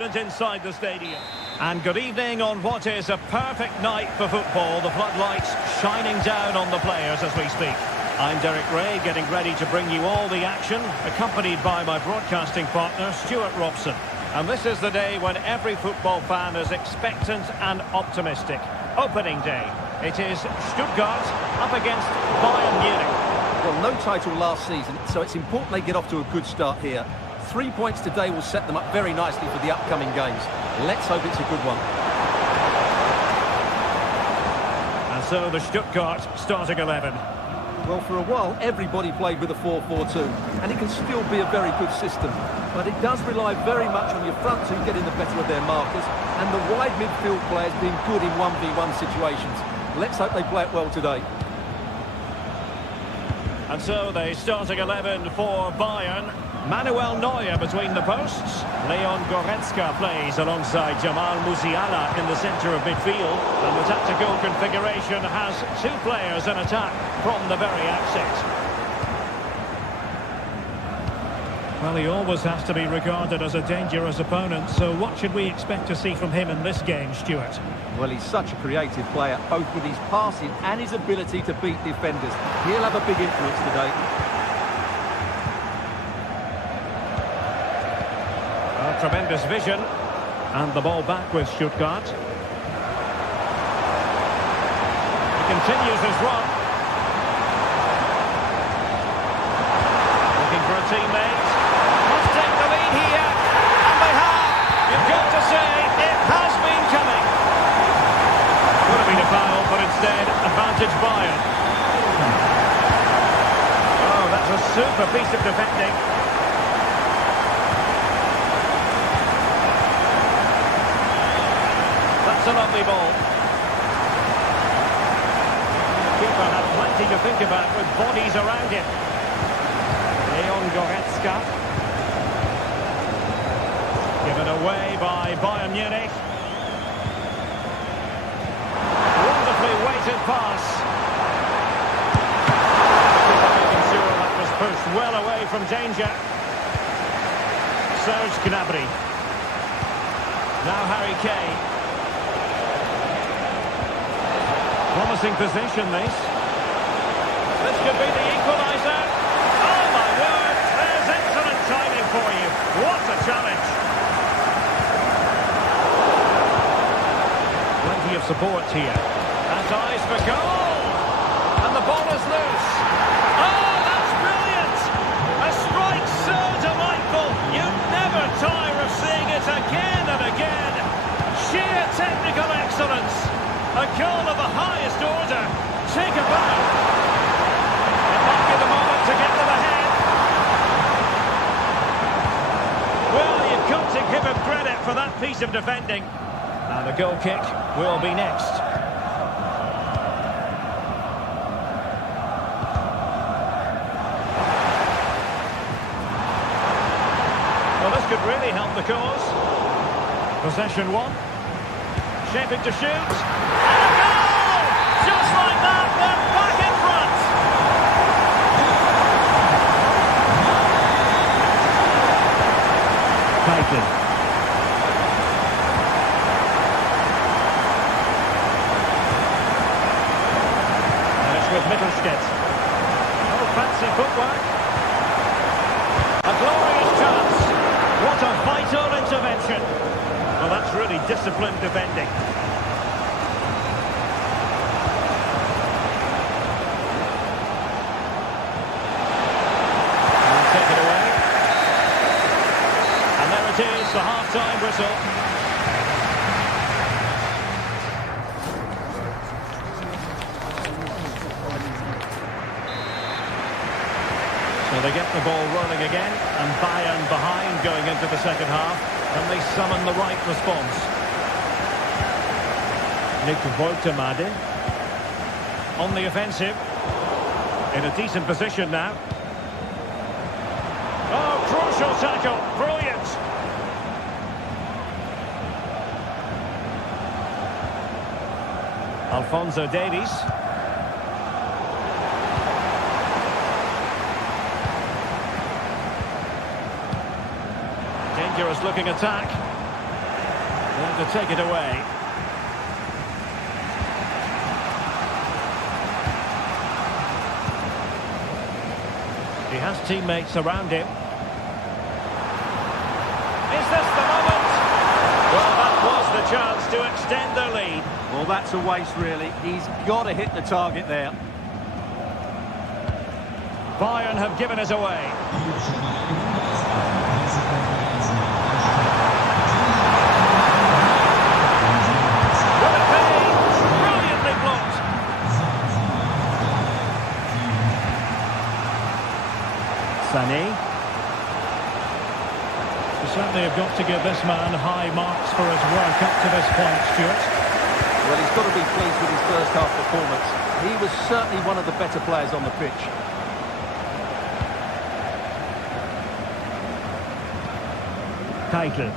inside the stadium. And good evening on what is a perfect night for football. The floodlights shining down on the players as we speak. I'm Derek Ray, getting ready to bring you all the action, accompanied by my broadcasting partner, Stuart Robson. And this is the day when every football fan is expectant and optimistic. Opening day. It is Stuttgart up against Bayern Munich. Well, no title last season, so it's important they get off to a good start here. 3 points today will set them up very nicely for the upcoming games. Let's hope it's a good one. And so the Stuttgart starting 11. Well, for a while, everybody played with a 4-4-2, and it can still be a very good system. But it does rely very much on your front two getting the better of their markers, and the wide midfield players being good in 1v1 situations. Let's hope they play it well today. And so the starting 11 for Bayern. Manuel Neuer between the posts. Leon Goretzka plays alongside Jamal Musiala in the centre of midfield. And the tactical configuration has two players in attack from the very outset. Well, he always has to be regarded as a dangerous opponent, so what should we expect to see from him in this game, Stuart? Well, he's such a creative player, both with his passing and his ability to beat defenders. He'll have a big influence today. Tremendous vision. And the ball back with Stuttgart. He continues his run. Looking for a teammate. Must take the lead here. And they have. You've got to say, it has been coming. Would have been a foul, but instead, advantage Bayern. Oh, that's a super piece of defending. That's a lovely ball. Keeper had plenty to think about with bodies around him. Leon Goretzka. Given away by Bayern Munich. Wonderfully weighted pass. Making sure that was pushed well away from danger. Serge Gnabry. Now Harry Kane. Promising possession, this. This could be the equaliser. Oh, my word. There's excellent timing for you. What a challenge. Plenty of support here. And eyes for goal. And the ball is loose. Oh, that's brilliant. A strike so delightful. You never tire of seeing it again and again. Sheer technical excellence. A goal of the highest order. Take a bow. It might be the moment to get them ahead. Well, you've got to give him credit for that piece of defending. And the goal kick will be next. Well, this could really help the cause. Possession one. Shaping to shoot. And a goal! Just like that, they're back in front. Titan. And it's with Mittelstädt. Oh, fancy footwork. A glorious chance. What a vital intervention. Well, that's really disciplined defending. And take it away. And there it is, the half-time whistle. So they get the ball rolling again, and Bayern behind going into the second half. And they summon the right response. Nick Woltemade on the offensive. In a decent position now. Oh, crucial tackle. Brilliant. Alphonso Davies. Dangerous looking attack. There to take it away. He has teammates around him. Is this the moment? Well, that was the chance to extend their lead. Well, that's a waste, really. He's got to hit the target there. Bayern have given us away. Will it pay? Brilliantly blocked. Sané. You certainly have got to give this man high marks for his work up to this point, Stuart. Well, he's got to be pleased with his first half performance. He was certainly one of the better players on the pitch. Keitel.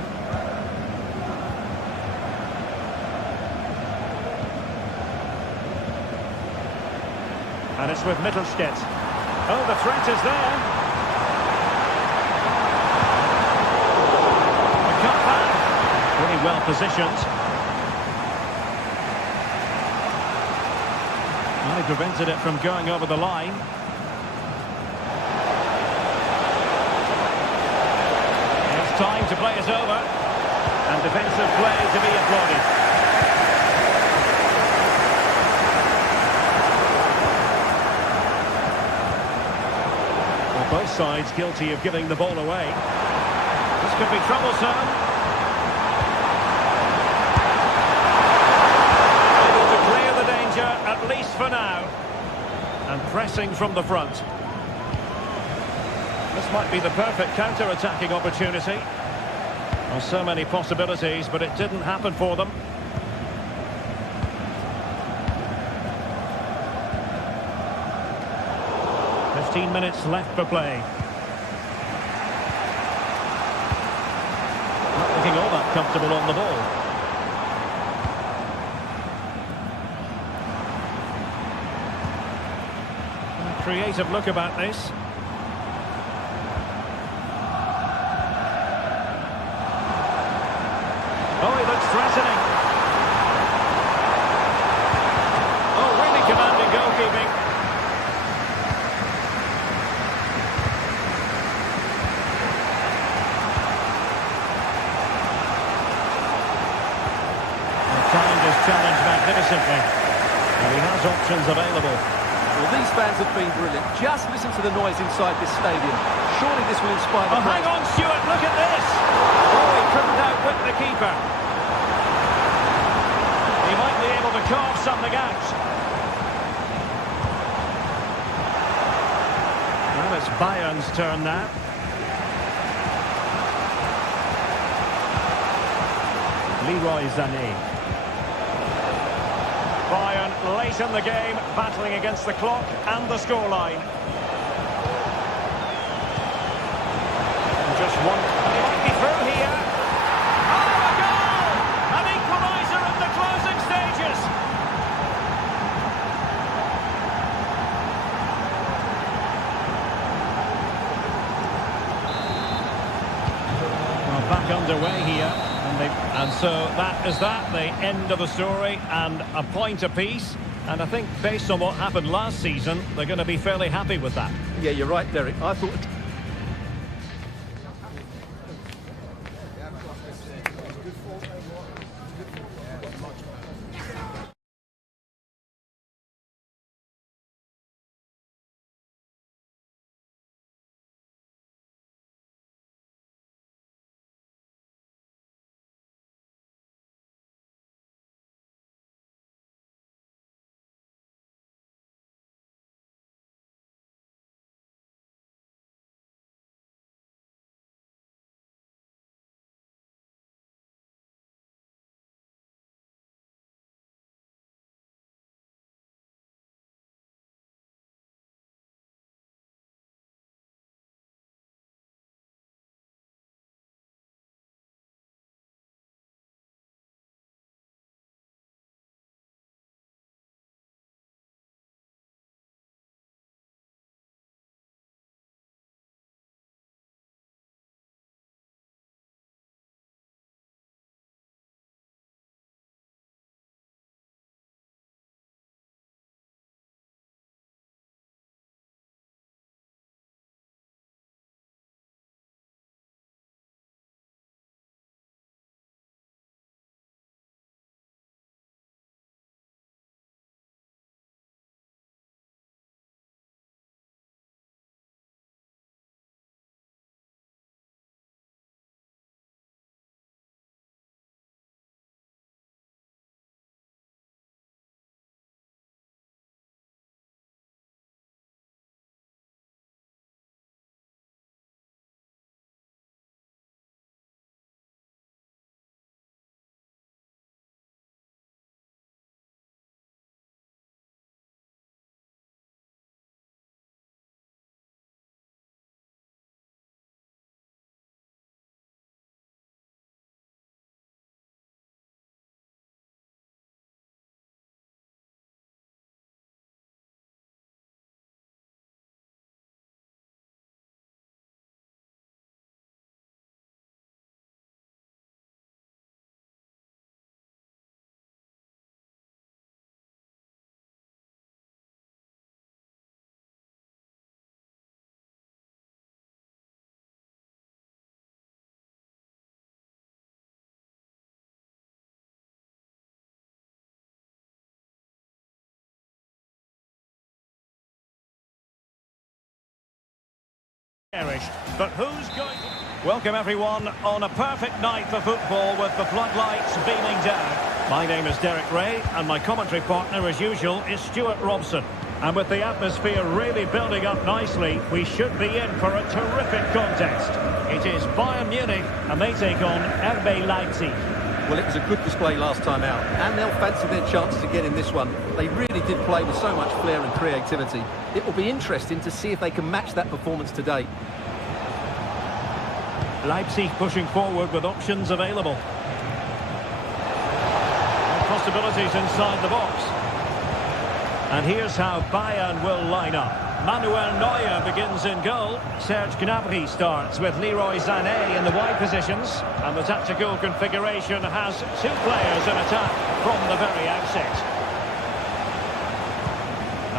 And it's with Mittelstädt. Oh, the threat is there. The cutback. Pretty well positioned. Well, he prevented it from going over the line. It's time to play is over. And defensive play to be applauded. Both sides guilty of giving the ball away. This could be troublesome. Able to clear the danger, at least for now. And pressing from the front. This might be the perfect counter-attacking opportunity. Well, so many possibilities, but it didn't happen for them. Minutes left for play. Not looking all that comfortable on the ball. A creative look about this. Oh, he looks threatening. Oh, really commanding goalkeeping. Challenge magnificently. And he has options available. Well, these fans have been brilliant. Just listen to the noise inside this stadium. Surely this will inspire the hang on, Stuart, look at this! Oh, he couldn't outwit the keeper. He might be able to carve something out. Well, it's Bayern's turn now. Leroy Sané. Bayern late in the game, battling against the clock and the scoreline. Just one. He might be through here. Oh, a goal! An equaliser in the closing stages. Well, back underway here. And so that is that, the end of the story, and a point apiece. And I think based on what happened last season, they're going to be fairly happy with that. Yeah, you're right, Derek. I thought Cherished. But who's going to... Welcome everyone on a perfect night for football with the floodlights beaming down. My name is Derek Ray and my commentary partner as usual is Stuart Robson. And with the atmosphere really building up nicely, we should be in for a terrific contest. It is Bayern Munich and they take on RB Leipzig. Well, it was a good display last time out, and they'll fancy their chances again in this one. They really did play with so much flair and creativity. It will be interesting to see if they can match that performance today. Leipzig pushing forward with options available. And possibilities inside the box. And here's how Bayern will line up. Manuel Neuer begins in goal. Serge Gnabry starts with Leroy Sané in the wide positions. And the tactical configuration has two players in attack from the very outset.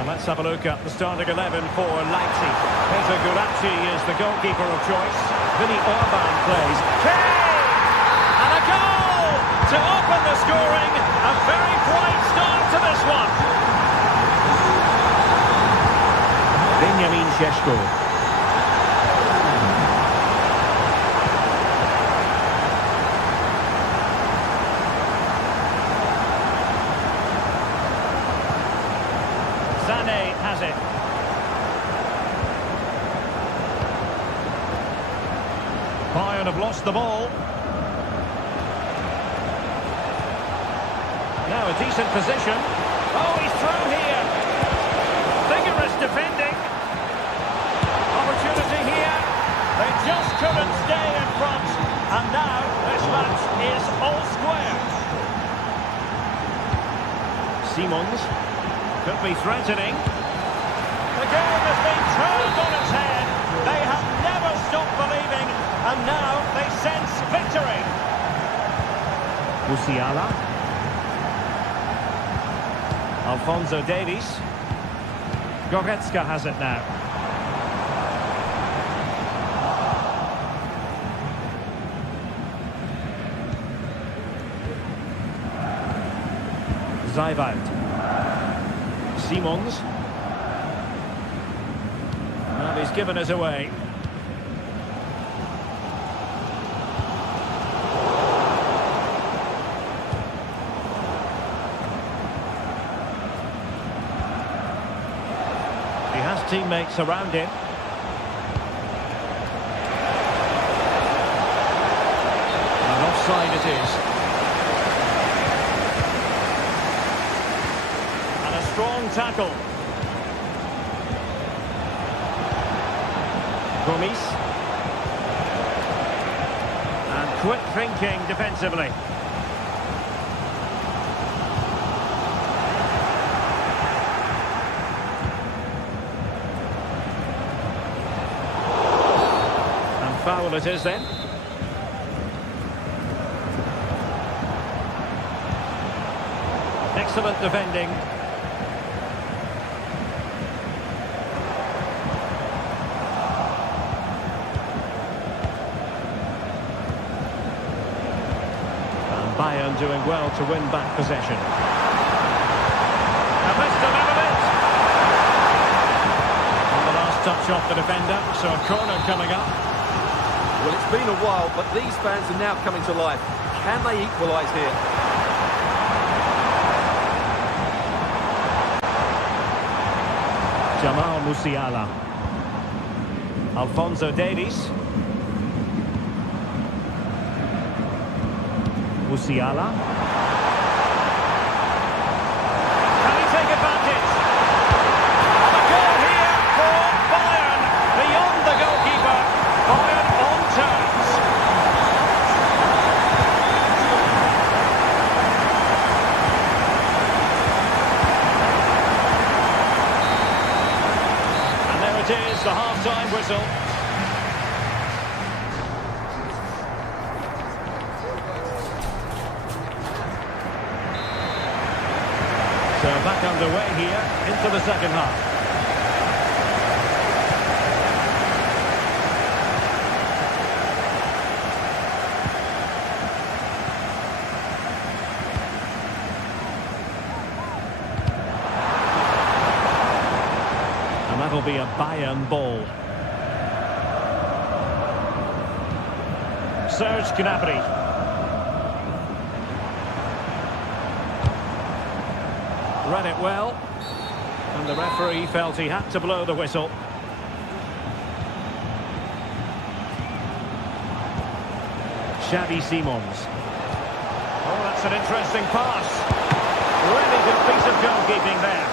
And let's have a look at the starting 11 for Leipzig. Peter Guaracci is the goalkeeper of choice. Vinny Orban plays. Kane! And a goal to open the scoring. A very bright start to this one. Benjamin Šeško. Sané has it. Bayern have lost the ball. Now a decent position. Oh, he's through here. Vigorous defending. Opportunity here. They just couldn't stay in front. And now this match is all square. Simons could be threatening. The game has been turned on its head. They have never stopped believing. And now they sense victory. Musiala. Alphonso Davies. Goretzka has it now. Zijvoud. Simons. And he's given us away. He has teammates around him. And offside it is. Strong tackle. Gomis. And quick thinking defensively. And foul it is then. Excellent defending. Bayern doing well to win back possession. And this development. And the last touch off the defender, so a corner coming up. Well, it's been a while, but these fans are now coming to life. Can they equalise here? Jamal Musiala. Alphonso Davies. Musiala. Can he take advantage? And a goal here for Bayern. Beyond the goalkeeper. Bayern on terms. And there it is, the half-time whistle. So back underway here into the second half. And that'll be a Bayern ball. Serge Gnabry. Read it well. And the referee felt he had to blow the whistle. Xavi Simons. Oh, that's an interesting pass. Really good piece of goalkeeping there.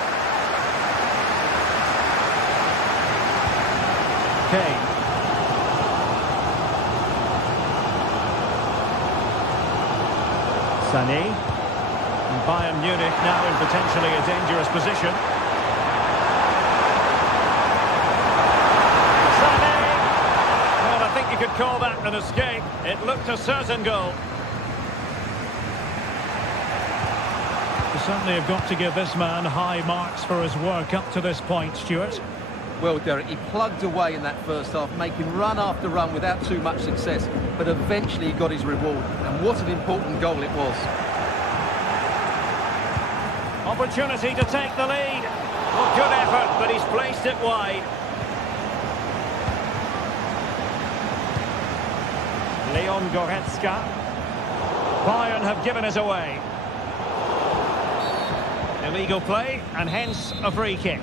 Kane. Sané. And Bayern Munich now in potentially a dangerous position. Sané. Well, I think you could call that an escape. It looked a certain goal. You certainly have got to give this man high marks for his work up to this point, Stuart. Well, Derek, he plugged away in that first half, making run after run without too much success, but eventually he got his reward, and what an important goal it was. Opportunity to take the lead. Well, good effort, but he's placed it wide. Leon Goretzka. Bayern have given us away. Illegal play, and hence a free kick.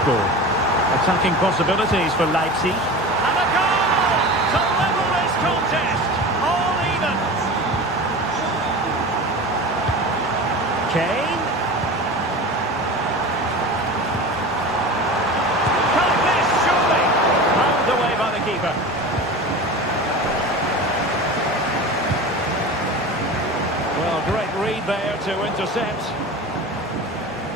Attacking possibilities for Leipzig. And a goal to level this contest. All even. Kane. Can't miss, surely. Found away by the keeper. Well, great read there to intercept.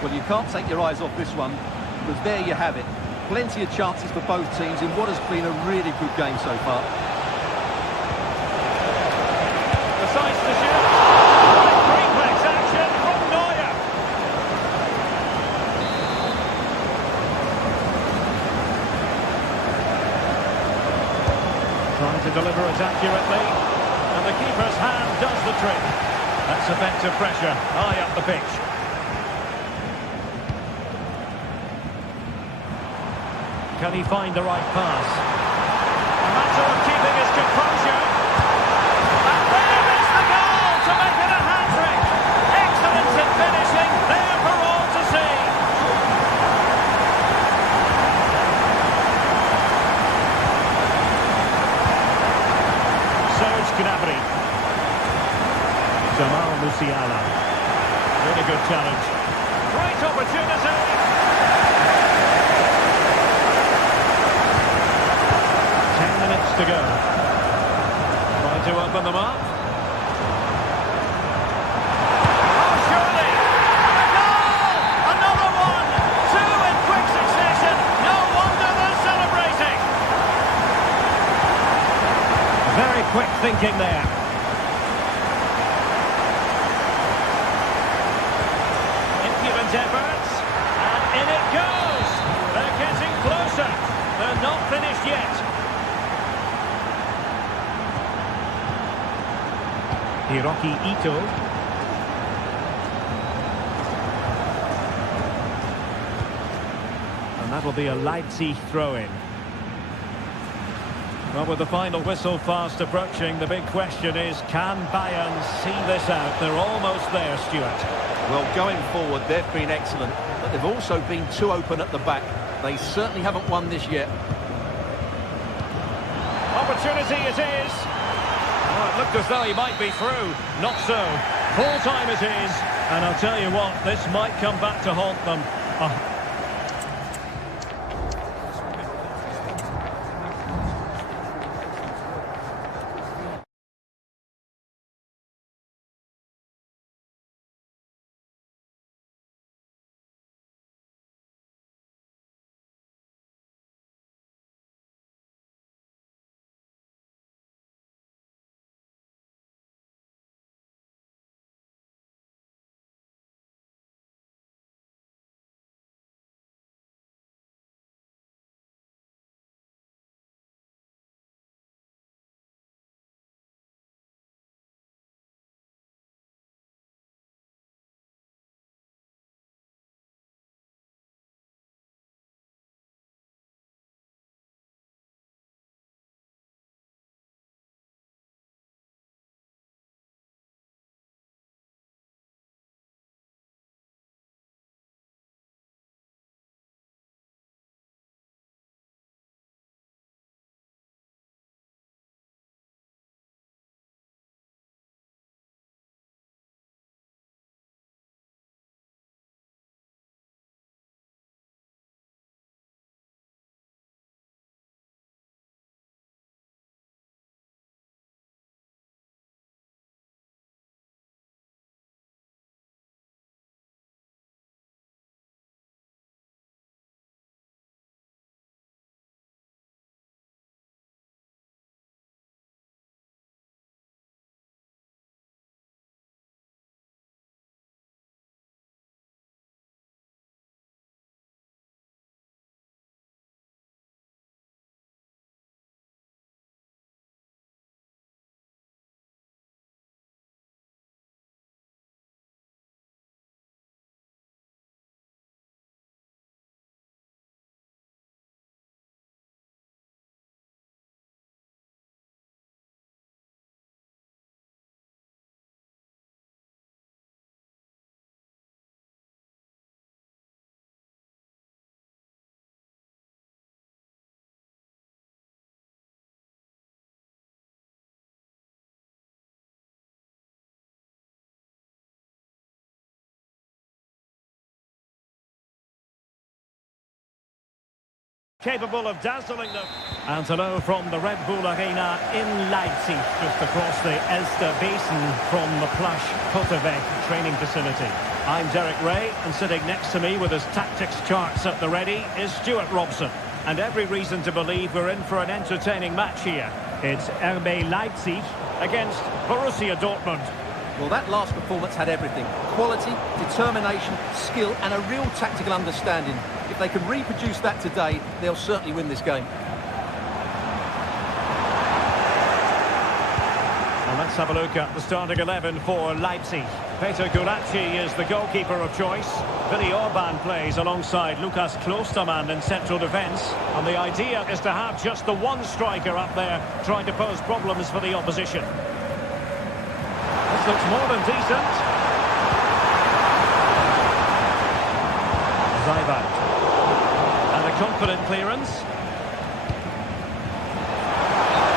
Well, you can't take your eyes off this one, because there you have it. Plenty of chances for both teams in what has been a really good game so far. Decides to shoot. Reflex action from Neuer. Trying to deliver it accurately. And the keeper's hand does the trick. That's effective pressure high up the pitch. Can he find the right pass? A matter of keeping his composure. And there is the goal to make it a hat-trick. Excellence in finishing, there for all to see. Serge Gnabry. Jamal Musiala. Really good challenge. Great opportunity. To go. Trying to open them up. Oh, surely! And a goal! Another one! Two in quick succession. No wonder they're celebrating. Very quick thinking there. Impudent efforts. And in it goes! They're getting closer. They're not finished yet. Hiroki Ito. And that'll be a Leipzig throw-in. Well, with the final whistle fast approaching, the big question is, can Bayern see this out? They're almost there, Stuart. Well, going forward, they've been excellent, but they've also been too open at the back. They certainly haven't won this yet. Opportunity it is. Oh, it looked as though he might be through. Not so. Full time it is. And I'll tell you what, this might come back to haunt them. capable of dazzling them. And hello from the Red Bull Arena in Leipzig, just across the Elster Basin from the plush Kotterbeck training facility. I'm Derek Ray, and sitting next to me with his tactics charts at the ready is Stuart Robson. And every reason to believe we're in for an entertaining match here. It's RB Leipzig against Borussia Dortmund. Well, that last performance had everything. Quality, determination, skill and a real tactical understanding. If they can reproduce that today, they'll certainly win this game. And let's have a look at the starting 11 for Leipzig. Peter Gulácsi is the goalkeeper of choice. Willi Orban plays alongside Lukas Klostermann in central defence. And the idea is to have just the one striker up there trying to pose problems for the opposition. This looks more than decent. Zajbak. And a confident clearance.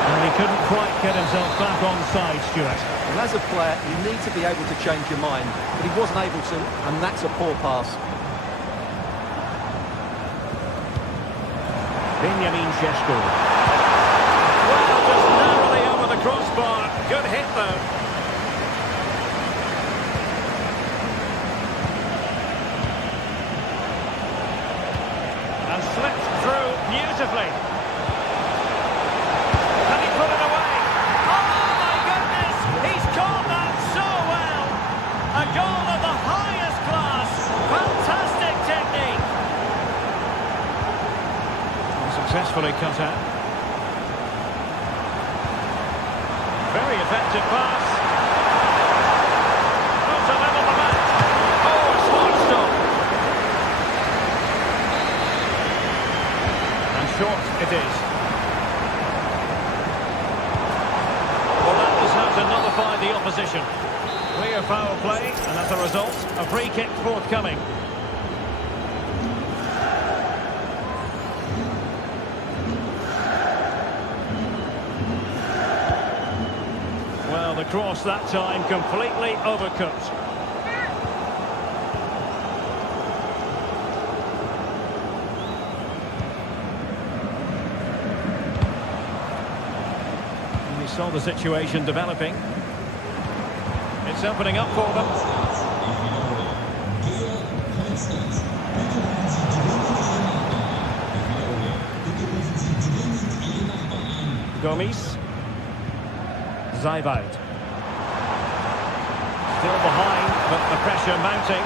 And he couldn't quite get himself back on side, Stuart. And as a player, you need to be able to change your mind. But he wasn't able to, and that's a poor pass. Benjamin Šeško. Well, just narrowly over the crossbar. Good hit, though. And slipped through beautifully. And he put it away. Oh my goodness! He's caught that so well. A goal of the highest class. Fantastic technique. And successfully cut out. Very effective pass. Oh, to level the match. Oh, a smart stop. Short it is. Well, that was how to nullify the opposition. Clear foul play, and as a result, a free kick forthcoming. Well, the cross that time completely overcooked. Saw the situation developing. It's opening up for them. Gomis. Zajbak. Still behind, but the pressure mounting.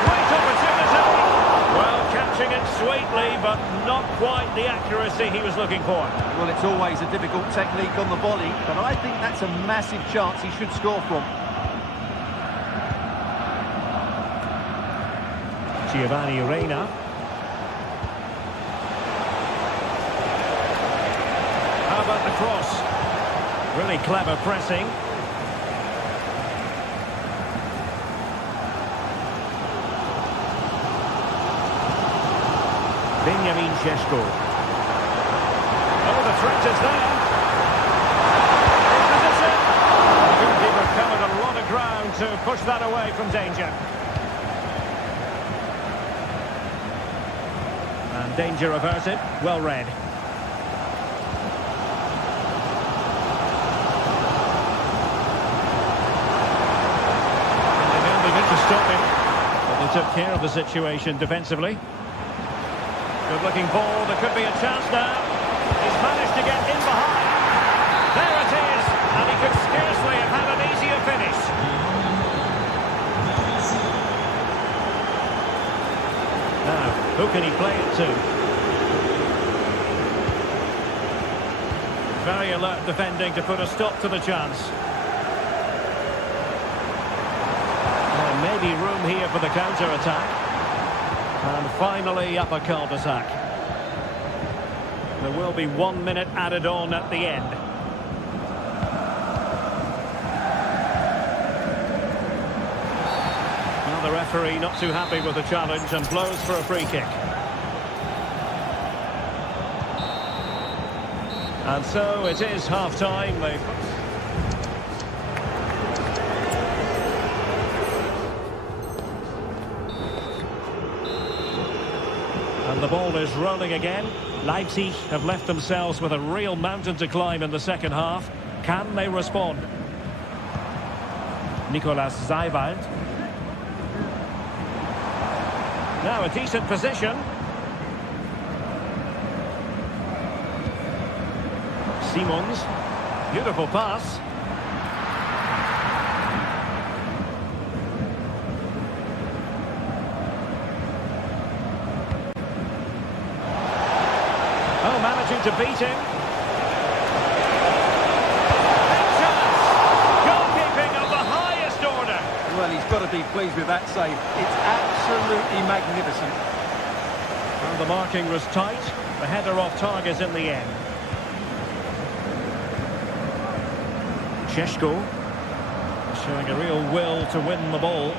Great opportunity! Well, catching it sweetly, but not quite the accuracy he was looking for. Well, it's always a difficult technique on the volley, but I think that's a massive chance he should score from. Giovanni Reina. How about the cross? Really clever pressing. Benjamin Šeško. Oh, the threat is there. In position. The goalkeeper covered a lot of ground to push that away from danger. And danger averted. Well read. And they know they need to stop him. But they took care of the situation defensively. Good looking ball, there could be a chance now. He's managed to get in behind. There it is, and he could scarcely have had an easier finish. Now, who can he play it to? Very alert defending to put a stop to the chance. Well, maybe room here for the counter-attack. And finally, up a cul-de-sac. There will be 1 minute added on at the end. Well, the referee not too happy with the challenge and blows for a free kick. And so it is half-time. And the ball is rolling again. Leipzig have left themselves with a real mountain to climb in the second half. Can they respond? Nicolas Zeiwald. Now a decent position. Simons. Beautiful pass. Oh, managing to beat him. Big chance. Goalkeeping of the highest order. Well, he's got to be pleased with that save. It's absolutely magnificent. And the marking was tight. The header off target in the end. Szczeszko showing a real will to win the ball.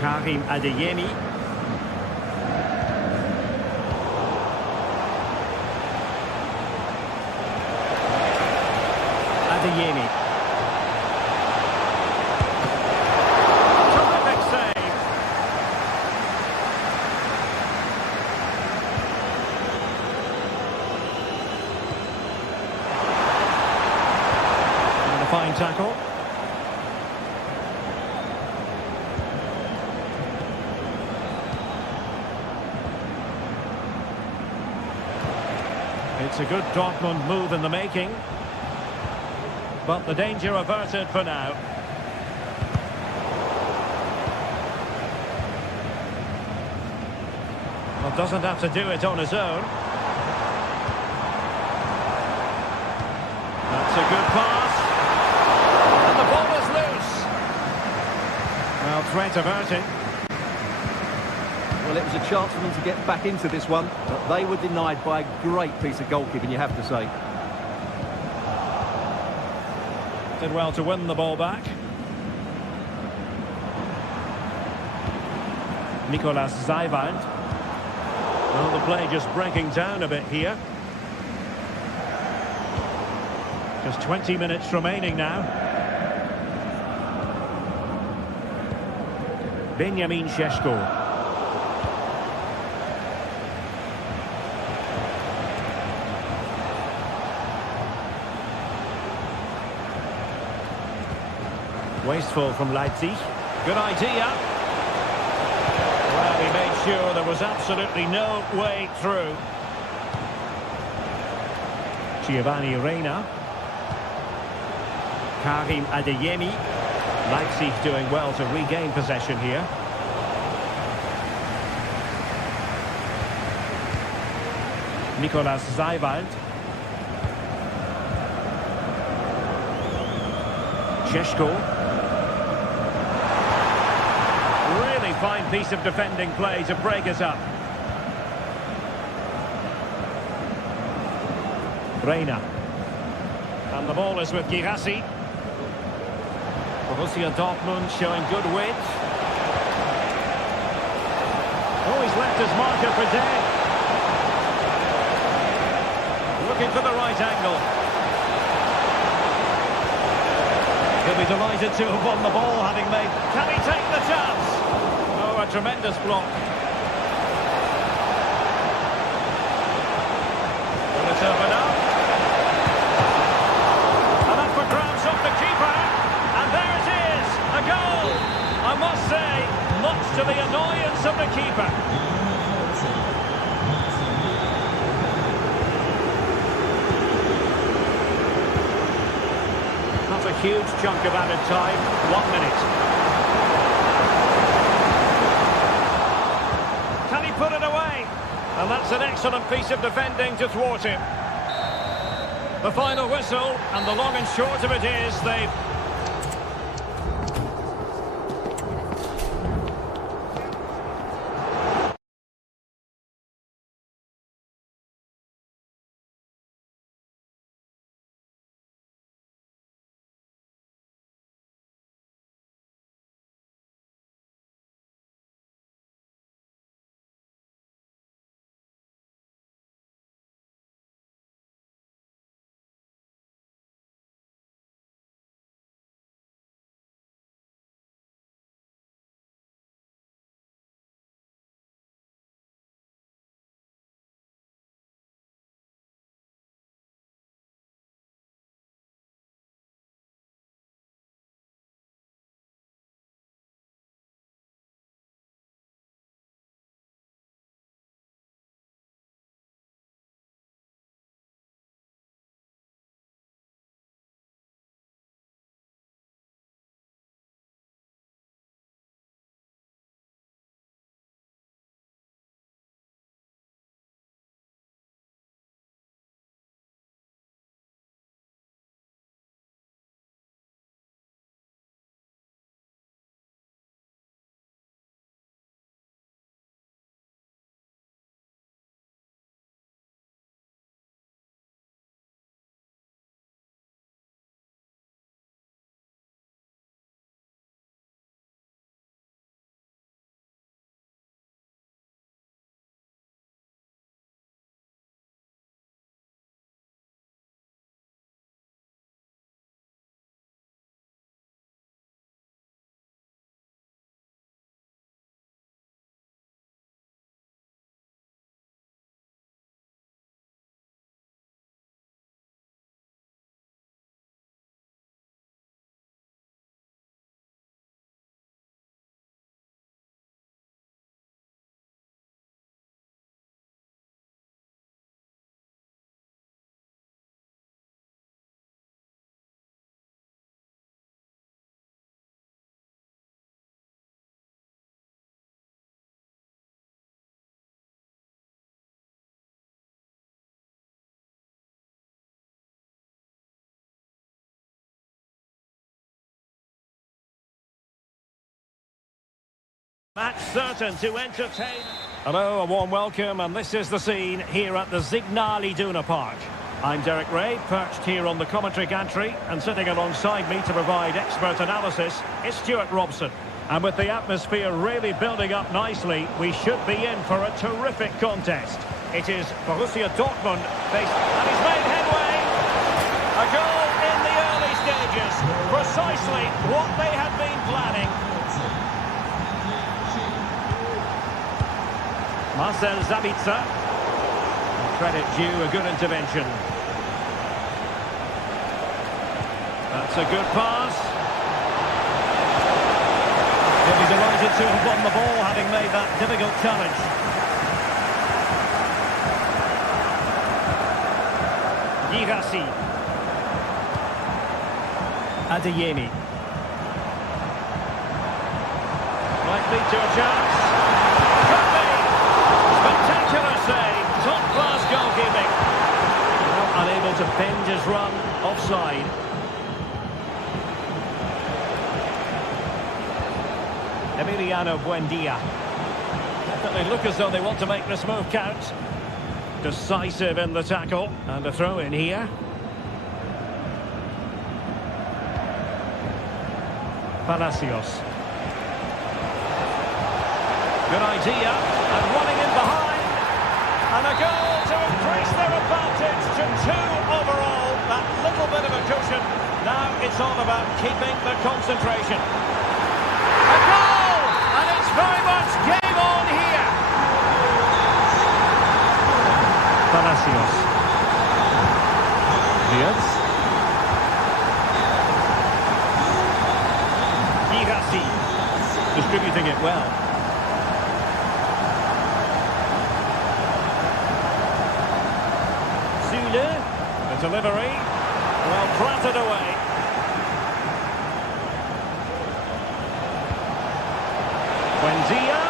Karim Adeyemi. Adeyemi. Terrific save. And a fine tackle. It's a good Dortmund move in the making. But the danger averted for now. Well, doesn't have to do it on his own. That's a good pass. And the ball is loose. Well, threat averted. Well, it was a chance for them to get back into this one, but they were denied by a great piece of goalkeeping, you have to say. Did well to win the ball back. Nicolas Zeiwald. Well, the play just breaking down a bit here. Just 20 minutes remaining now. Benjamin Szczeszko. Wasteful from Leipzig. Good idea. Well, he made sure there was absolutely no way through. Giovanni Reina. Karim Adeyemi. Leipzig doing well to regain possession here. Nicolas Zeiwald. Szczeszko. Really fine piece of defending play to break us up. Reina. And the ball is with Girassi. Borussia Dortmund showing good width. Oh, he's left his marker for dead. Looking for the right angle. He'll be delighted to have won the ball, having made... Can he take the chance? Oh, a tremendous block. Will it open up? And up for grabs off the keeper. And there it is, a goal. I must say, much to the annoyance of the keeper. Not a huge chunk of added time, 1 minute. Can he put it away? And that's an excellent piece of defending to thwart him. The final whistle, and the long and short of it is they've Match certain to entertain. Hello, a warm welcome, and this is the scene here at the Signal Iduna Park. I'm Derek Ray, perched here on the commentary gantry, and sitting alongside me to provide expert analysis is Stuart Robson. And with the atmosphere really building up nicely, we should be in for a terrific contest. It is Borussia Dortmund faced, and he's made headway. A goal in the early stages, precisely what they had been planning. Marcel Sabitzer. Credit due, a good intervention. That's a good pass. He'll be delighted to have won the ball, having made that difficult challenge. Girassi. Adeyemi. Might lead to a chance. Could be. Spectacular save. Top-class goalkeeping. Well, unable to bend his run. Offside. Emiliano Buendia. Definitely look as though they want to make this move count. Decisive in the tackle. And a throw in here. Palacios. Good idea. And running in behind. And a goal to increase their advantage to 2 overall. That little bit of a cushion. Now it's all about keeping the concentration. A goal! And it's very much game on here. Palacios. Diaz. Girassi. Distributing it well. Zule. The delivery. Well planted away. Buendia.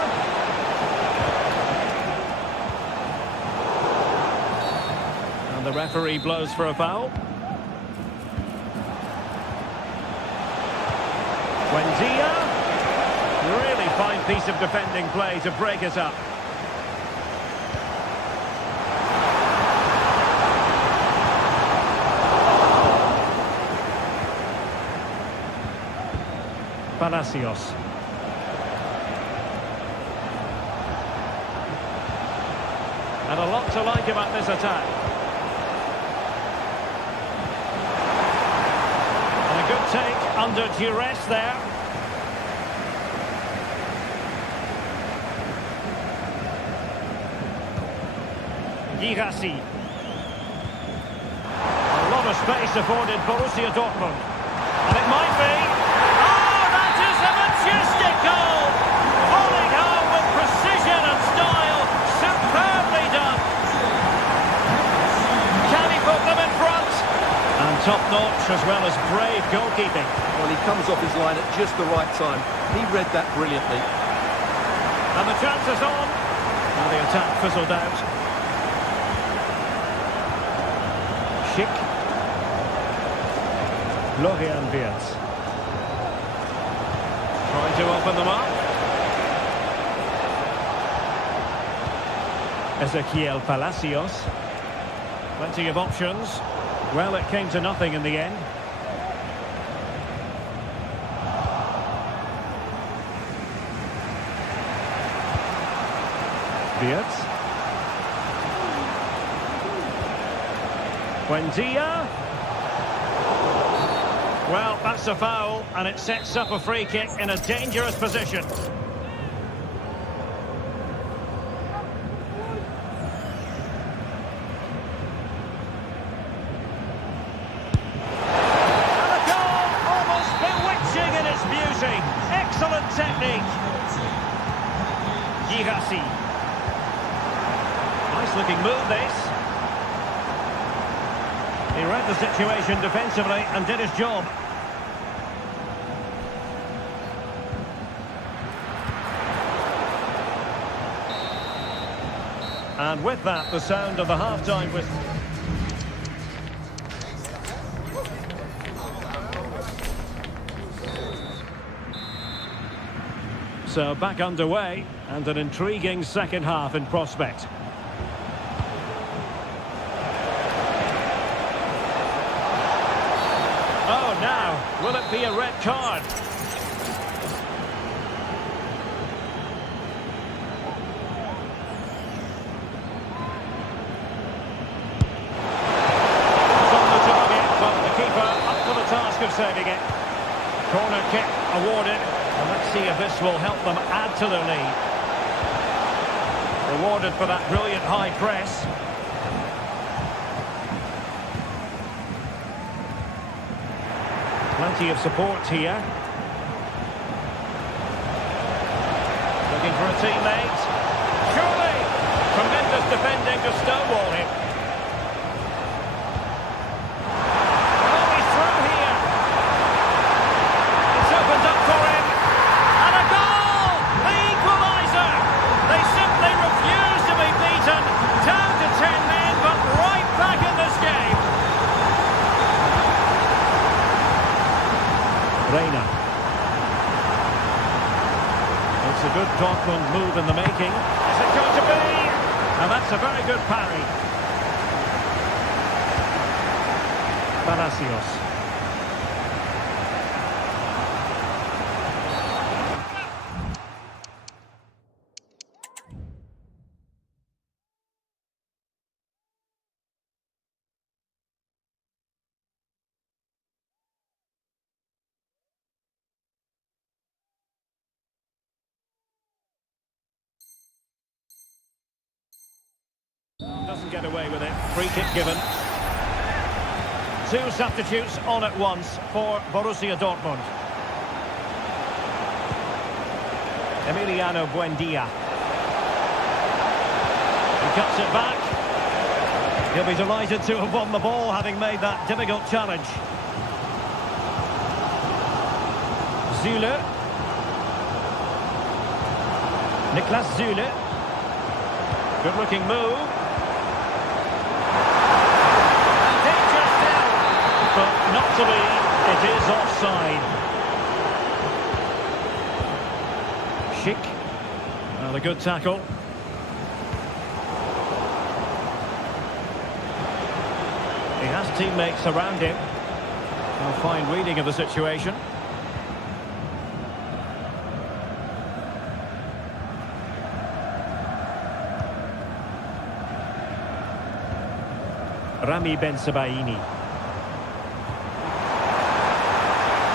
And the referee blows for a foul. Buendia. Really fine piece of defending play to break it up. Palacios. And a lot to like about this attack. And a good take under duress there. Girassi. A lot of space afforded Borussia Dortmund. And it might be. Oh, that is a majestic goal! Falling home with precision and style. Superbly done. Can he put them in front? And top-notch as well as brave goalkeeping. Well, he comes off his line at just the right time. He read that brilliantly. And the chance is on. Now the attack fizzled out. Schick. Florian Wirtz. Trying to open them up. Ezequiel Palacios. Plenty of options. Well, it came to nothing in the end. Wirtz. Buendia. Well, that's a foul, and it sets up a free kick in a dangerous position. And a goal, almost bewitching in its beauty. Excellent technique. Girassi. Nice looking move, this. He read the situation defensively and did his job. And with that, the sound of the half-time whistle. So back underway and an intriguing second half in prospect. Oh, now, will it be a red card? It's on the target, but the keeper up to the task of saving it. Corner kick awarded, and let's see if this will help them add to their lead. Rewarded for that brilliant high press. Plenty of support here. Looking for a teammate. Surely! Tremendous defending to stonewall him. Oh, he's through here. It's opened up for him. And a goal! The equaliser! They simply refuse to be beaten. Down to 10 men, but right back in this game. Reina. It's a good Dortmund move in the making. Is it going to be? And that's a very good parry. Palacios. Doesn't get away with it. Free kick given. Two substitutes on at once for Borussia Dortmund. Emiliano Buendia. He cuts it back. He'll be delighted to have won the ball, having made that difficult challenge. Zule. Niklas Zule. Good-looking move. But not to be, it is offside. Schick. Well, a good tackle. He has teammates around him. A fine reading of the situation. Rami Ben-Sebaini.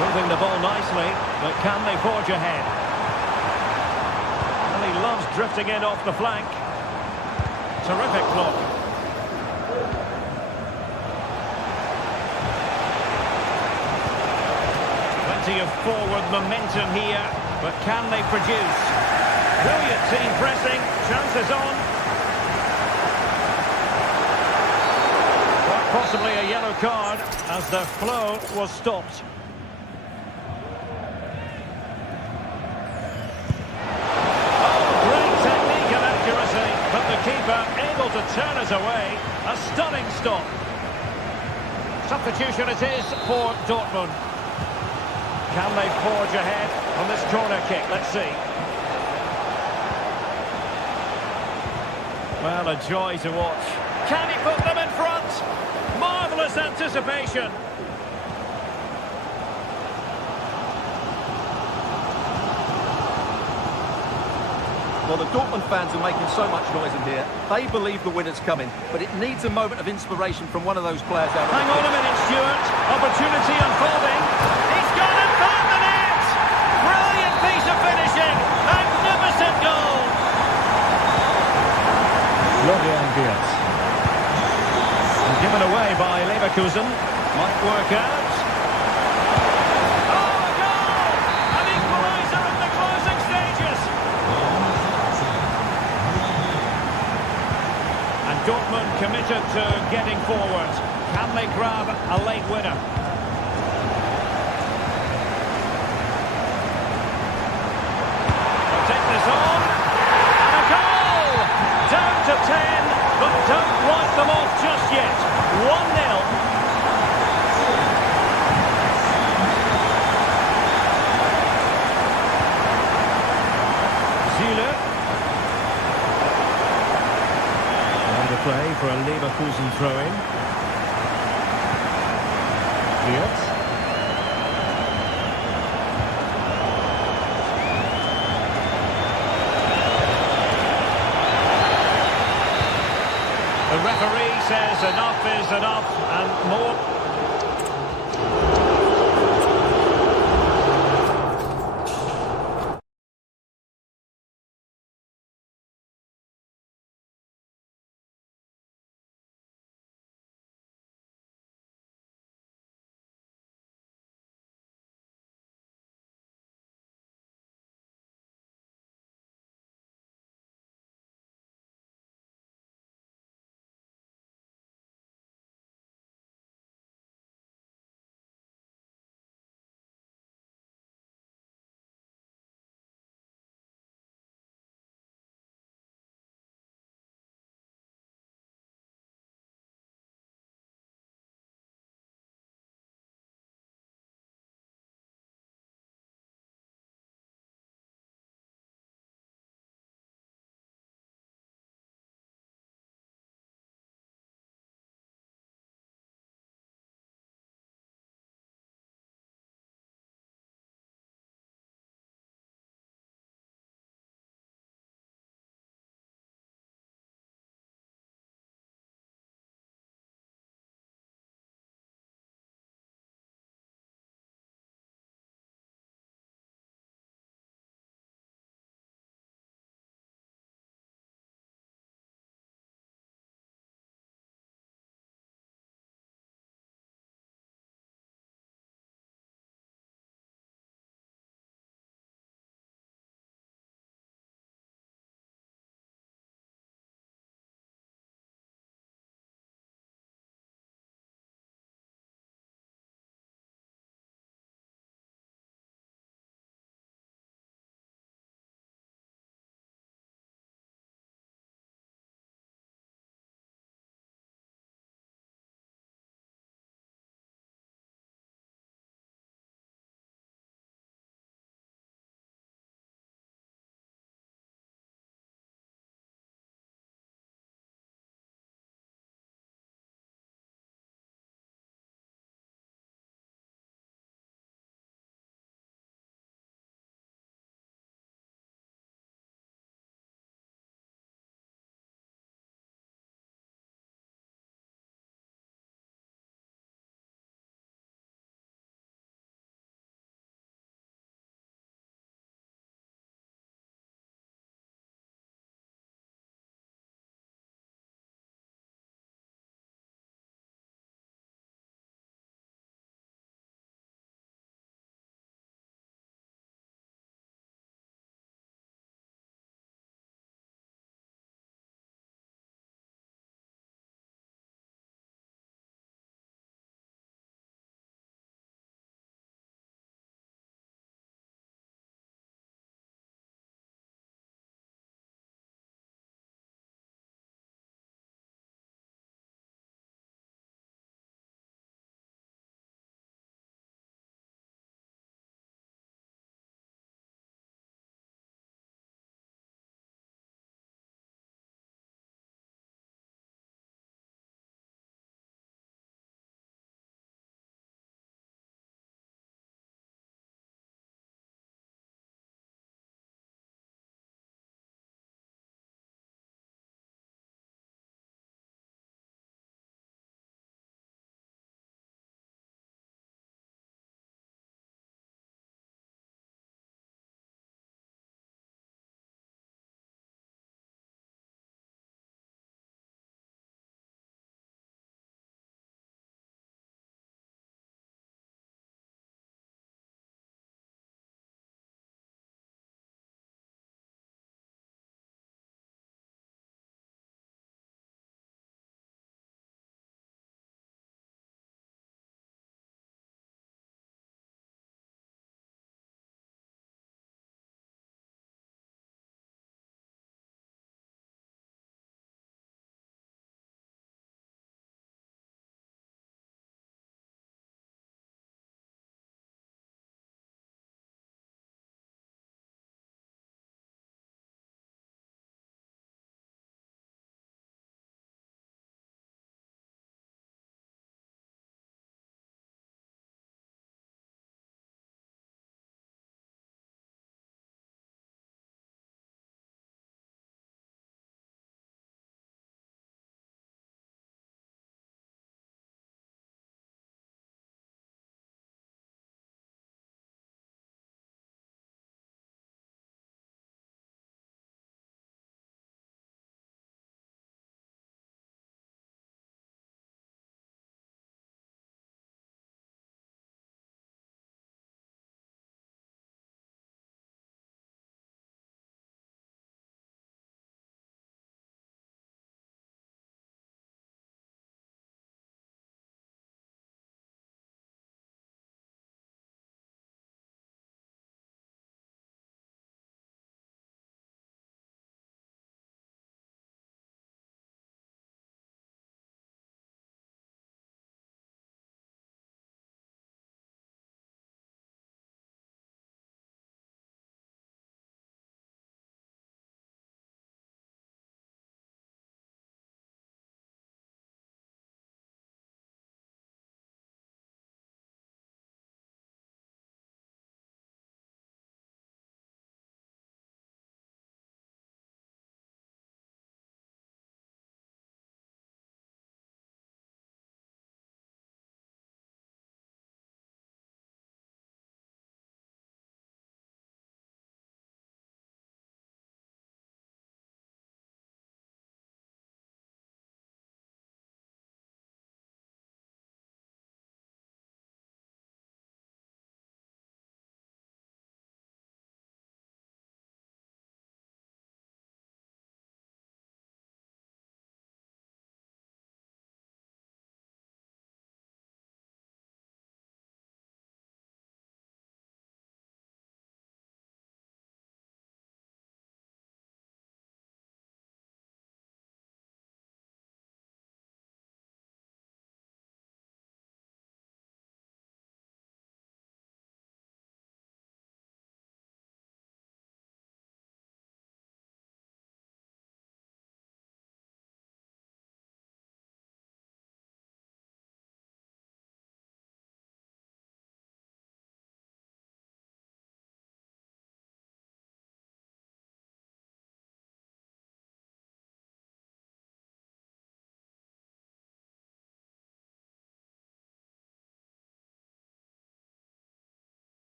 Moving the ball nicely, but can they forge ahead? And he loves drifting in off the flank. Terrific block. Plenty of forward momentum here, but can they produce? Brilliant team pressing, chances on. Quite possibly a yellow card as the flow was stopped. Keeper able to turn us away. A stunning stop. Substitution it is for Dortmund. Can they forge ahead on this corner kick? Let's see. Well, a joy to watch. Can he put them in front? Marvellous anticipation. Well, the Dortmund fans are making so much noise in here. They believe the winner's coming, but it needs a moment of inspiration from one of those players out. Hang on a minute, Stuart. Opportunity unfolding. He's gone and found the net! Brilliant piece of finishing. Magnificent goal. Florian Wirtz. Given away by Leverkusen. Might work out. Oh, a goal! An equaliser in the closing stages. Dortmund committed to getting forward. Can they grab a late winner? They'll take this on. And a goal! Down to 10, but don't write them off just yet. 1-0. Leverkusen throw-in. Fields. The referee says enough is enough and more.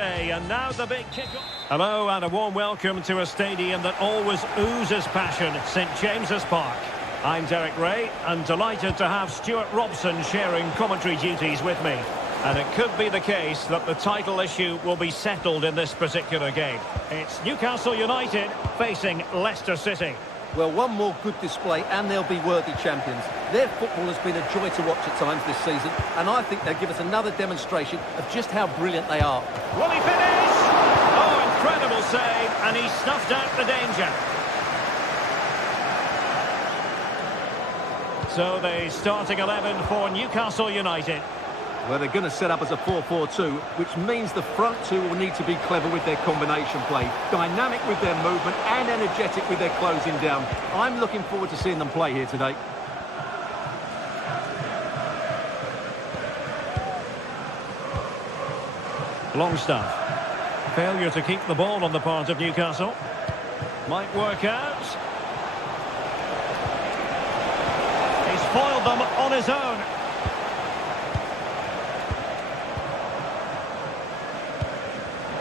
And now the big kick-off. Hello and a warm welcome to a stadium that always oozes passion, St James's Park. I'm Derek Ray and delighted to have Stuart Robson sharing commentary duties with me. And it could be the case that the title issue will be settled in this particular game. It's Newcastle United facing Leicester City. Well, one more good display and they'll be worthy champions. Their football has been a joy to watch at times this season, and I think they'll give us another demonstration of just how brilliant they are. Will he finish? Oh, incredible save, and he snuffed out the danger. So the starting 11 for Newcastle United. Well, they're going to set up as a 4-4-2, which means the front two will need to be clever with their combination play, dynamic with their movement and energetic with their closing down. I'm looking forward to seeing them play here today. Longstaff. Failure to keep the ball on the part of Newcastle. Might work out. He's foiled them on his own.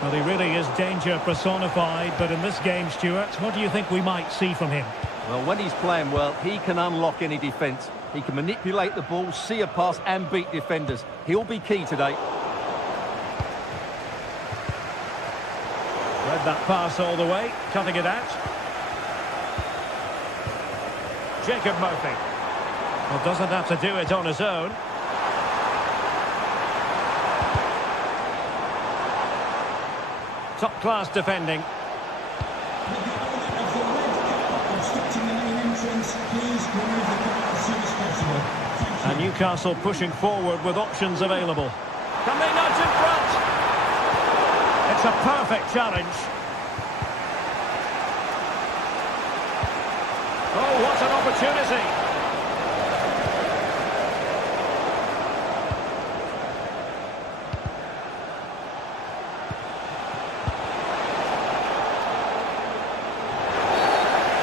Well, he really is danger personified, but in this game, Stuart, what do you think we might see from him? Well, when he's playing well, he can unlock any defence. He can manipulate the ball, see a pass and beat defenders. He'll be key today. Read that pass all the way, cutting it out. Jacob Murphy. Well, doesn't have to do it on his own. Top-class defending. And Newcastle pushing forward with options available. Can they nudge in front? It's a perfect challenge. Oh, what an opportunity.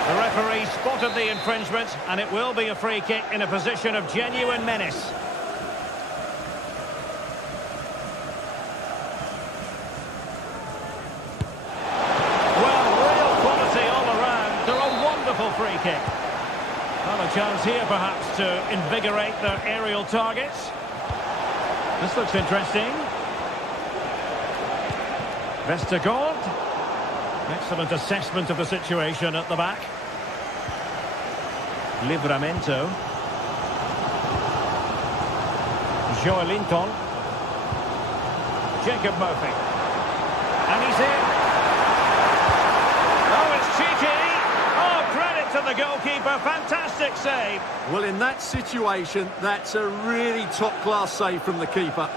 The referee spotted the infringement, and it will be a free kick in a position of genuine menace. Well, real quality all around. They're a wonderful free kick. Well, a chance here perhaps to invigorate their aerial targets. This looks interesting. Vestergaard. Excellent assessment of the situation at the back. Livramento. Joelinton. Jacob Murphy. And he's in. Oh, it's cheeky. Oh, credit to the goalkeeper. Fantastic save. Well, in that situation, that's a really top-class save from the keeper.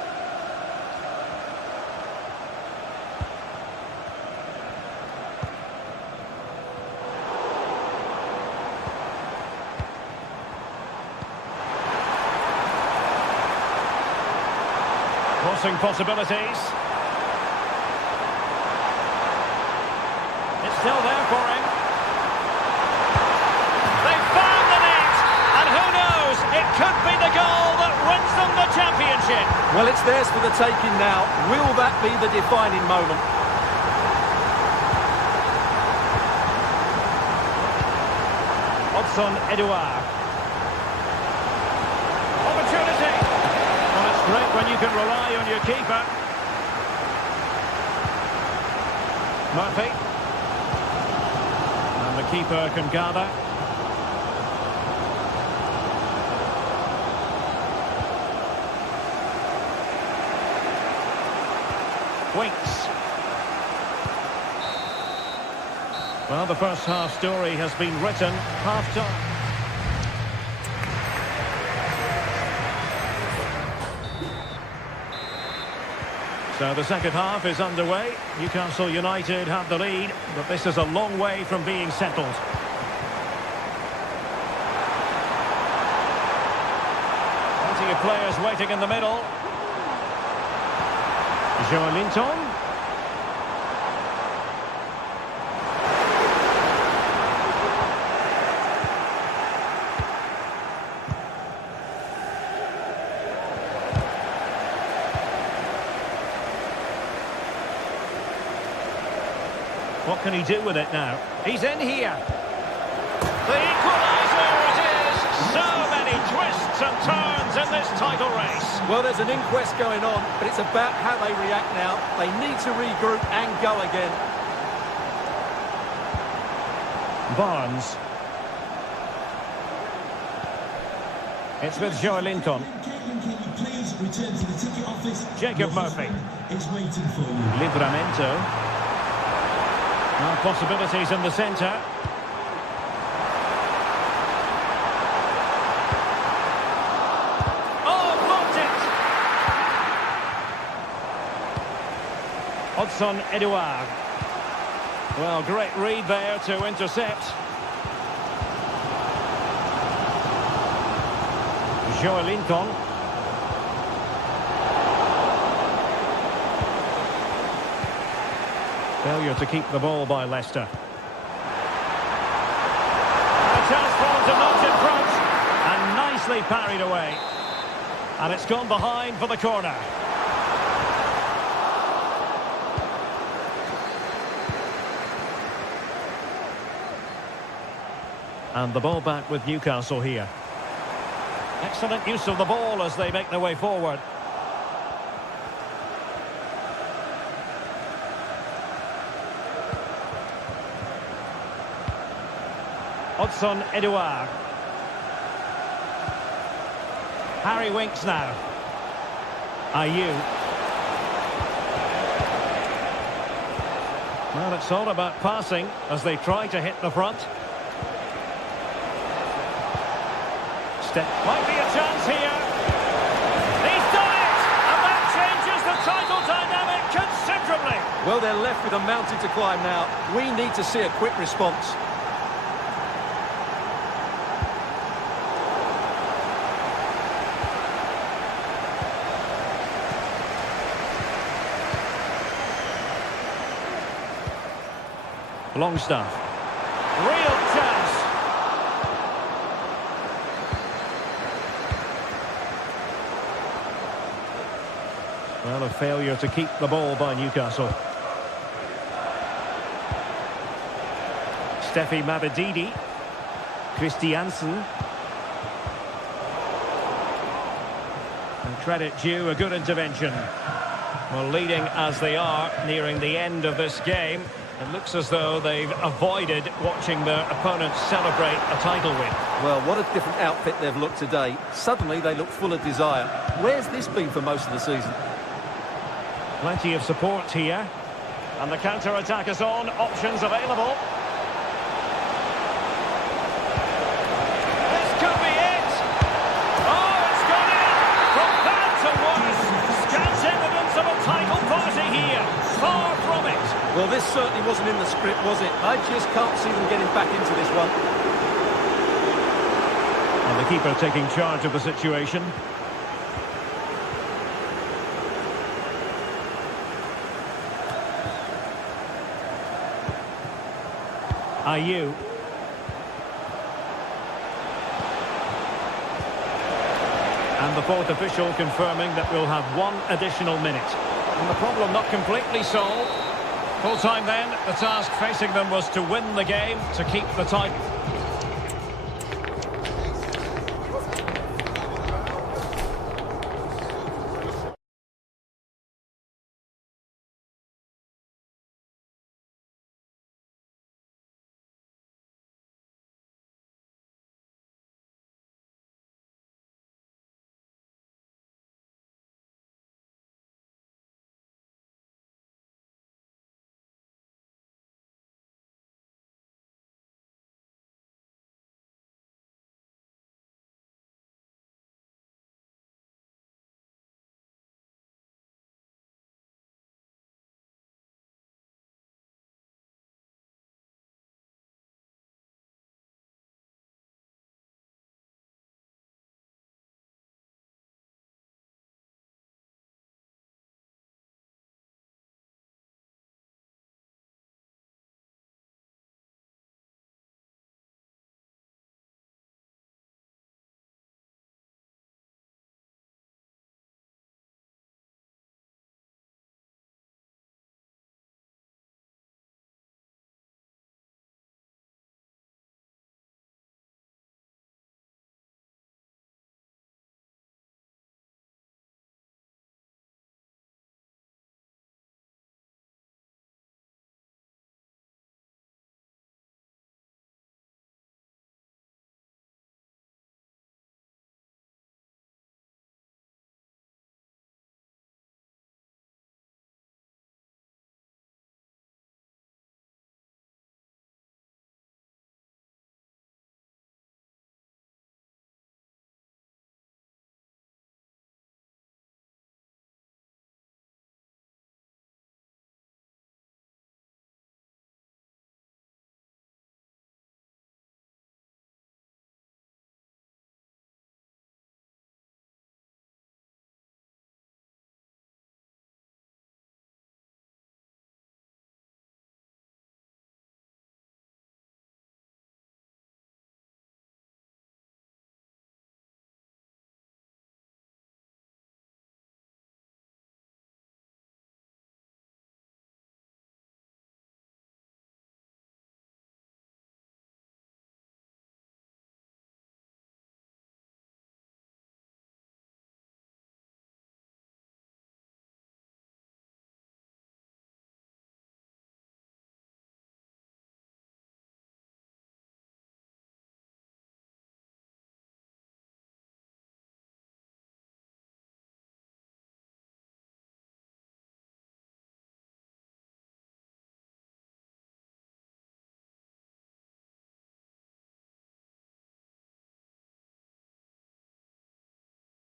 Crossing possibilities. It's still there for him. They've found the net, and who knows, it could be the goal that wins them the championship. Well, it's theirs for the taking now. Will that be the defining moment? Odson Edouard. Opportunity. Well, it's great when you can rely on your keeper. Murphy. And the keeper can gather. Winks. Well, the first half story has been written. Half-time. So the second half is underway. Newcastle United have the lead, but this is a long way from being settled. Plenty of players waiting in the middle. Joelinton. What can he do with it now? He's in here. The equaliser it is! So many twists and turns in this title race. Well, there's an inquest going on, but it's about how they react now. They need to regroup and go again. Barnes. It's with Joe Linton. Jacob Murphy. Livramento. Now possibilities in the centre. Oh, blocked it! Hudson Edouard. Well, great read there to intercept. Joe Linton. Failure to keep the ball by Leicester. The chance falls a notch in front and nicely parried away. And it's gone behind for the corner. And the ball back with Newcastle here. Excellent use of the ball as they make their way forward. Hudson Edouard. Harry Winks now. Ayew. Well, it's all about passing as they try to hit the front. Might be a chance here. He's done it! And that changes the title dynamic considerably. Well, they're left with a mountain to climb now. We need to see a quick response. Longstaff. Real chance. Well, a failure to keep the ball by Newcastle. Steffi Mabadidi. Christiansen. And credit due, a good intervention. Well, leading as they are, nearing the end of this game, it looks as though they've avoided watching their opponents celebrate a title win. Well, what a different outfit they've looked today. Suddenly they look full of desire. Where's this been for most of the season? Plenty of support here. And the counter-attack is on. Options available. This could be it! Oh, it's gone in! From bad to worse. Scant evidence of a title party here. Far from it. Well, this certainly wasn't in the script, was it? I just can't see them getting back into this one. And the keeper taking charge of the situation. Ayew. And the fourth official confirming that we'll have one additional minute. And the problem not completely solved. Full time then, the task facing them was to win the game, to keep the title.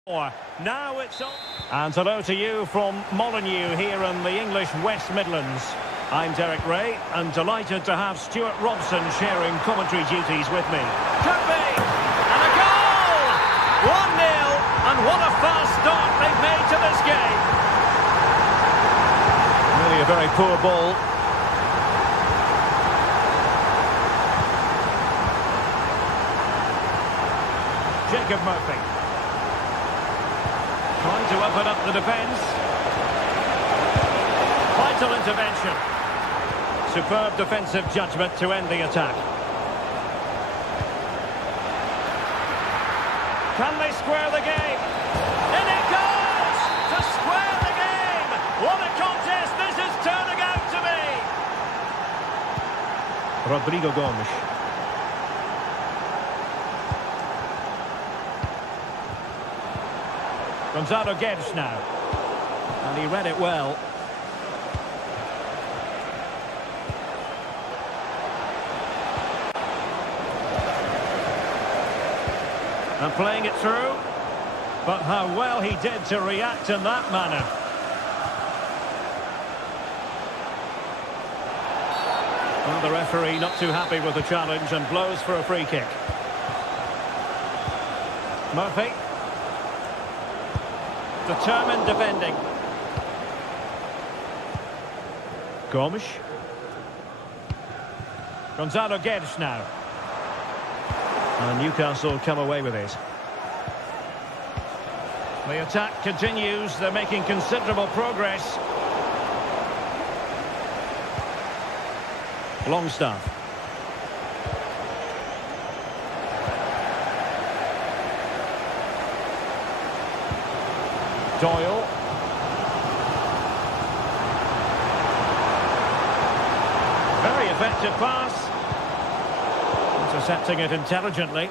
Now it's on. And hello to you from Molyneux here in the English West Midlands. I'm Derek Ray and delighted to have Stuart Robson sharing commentary duties with me. Could be! And a goal! 1-0, and what a fast start they've made to this game. Really a very poor ball. Jacob Murphy. Trying to open up the defence. Vital intervention. Superb defensive judgment to end the attack. Can they square the game? In it goes! To square the game! What a contest this is turning out to be! Rodrigo Gomes. Gonzalo Guedes now. And he read it well. And playing it through. But how well he did to react in that manner. Well, the referee not too happy with the challenge and blows for a free kick. Murphy. Determined defending. Gomes. Gonzalo Guedes now. And Newcastle come away with it. The attack continues. They're making considerable progress. Longstaff. Doyle. Very effective pass. Intercepting it intelligently.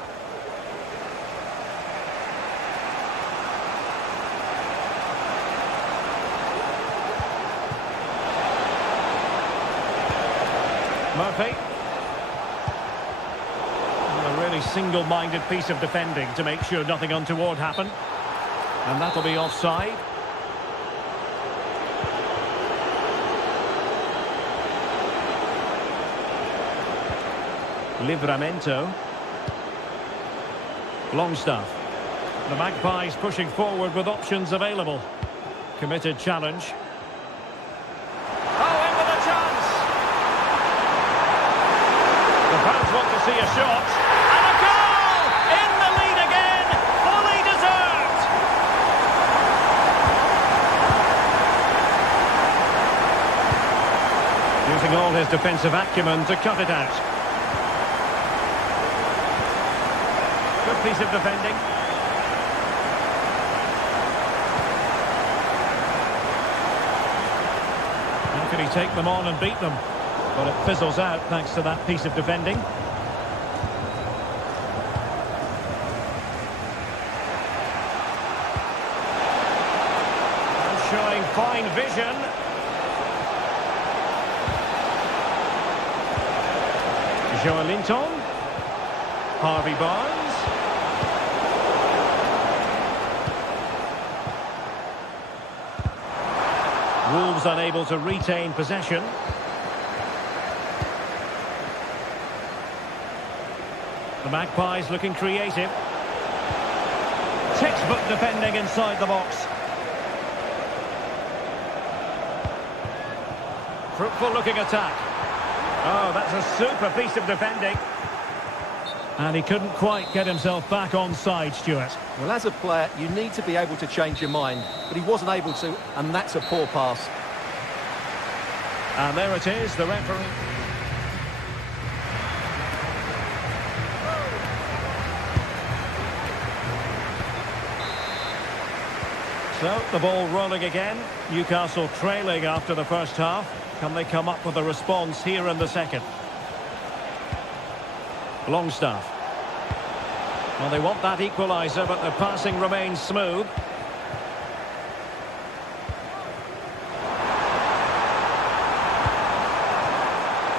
Murphy. And a really single-minded piece of defending to make sure nothing untoward happened. And that'll be offside. Livramento. Longstaff. The Magpies pushing forward with options available. Committed challenge. Oh, in with a chance! The fans want to see a shot. And a goal! In the lead again! Fully deserved! Using all his defensive acumen to cut it out. Good piece of defending. How can he take them on and beat them? But it fizzles out thanks to that piece of defending. And showing fine vision. Joelinton. Harvey Barnes. Wolves unable to retain possession. The Magpies looking creative. Textbook defending inside the box. Fruitful looking attack. Oh, that's a super piece of defending. And he couldn't quite get himself back on side, Stuart. Well, as a player, you need to be able to change your mind, but he wasn't able to, and that's a poor pass. And there it is, the referee. So, the ball rolling again. Newcastle trailing after the first half. Can they come up with a response here in the second? Longstaff. Well, they want that equaliser, but the passing remains smooth.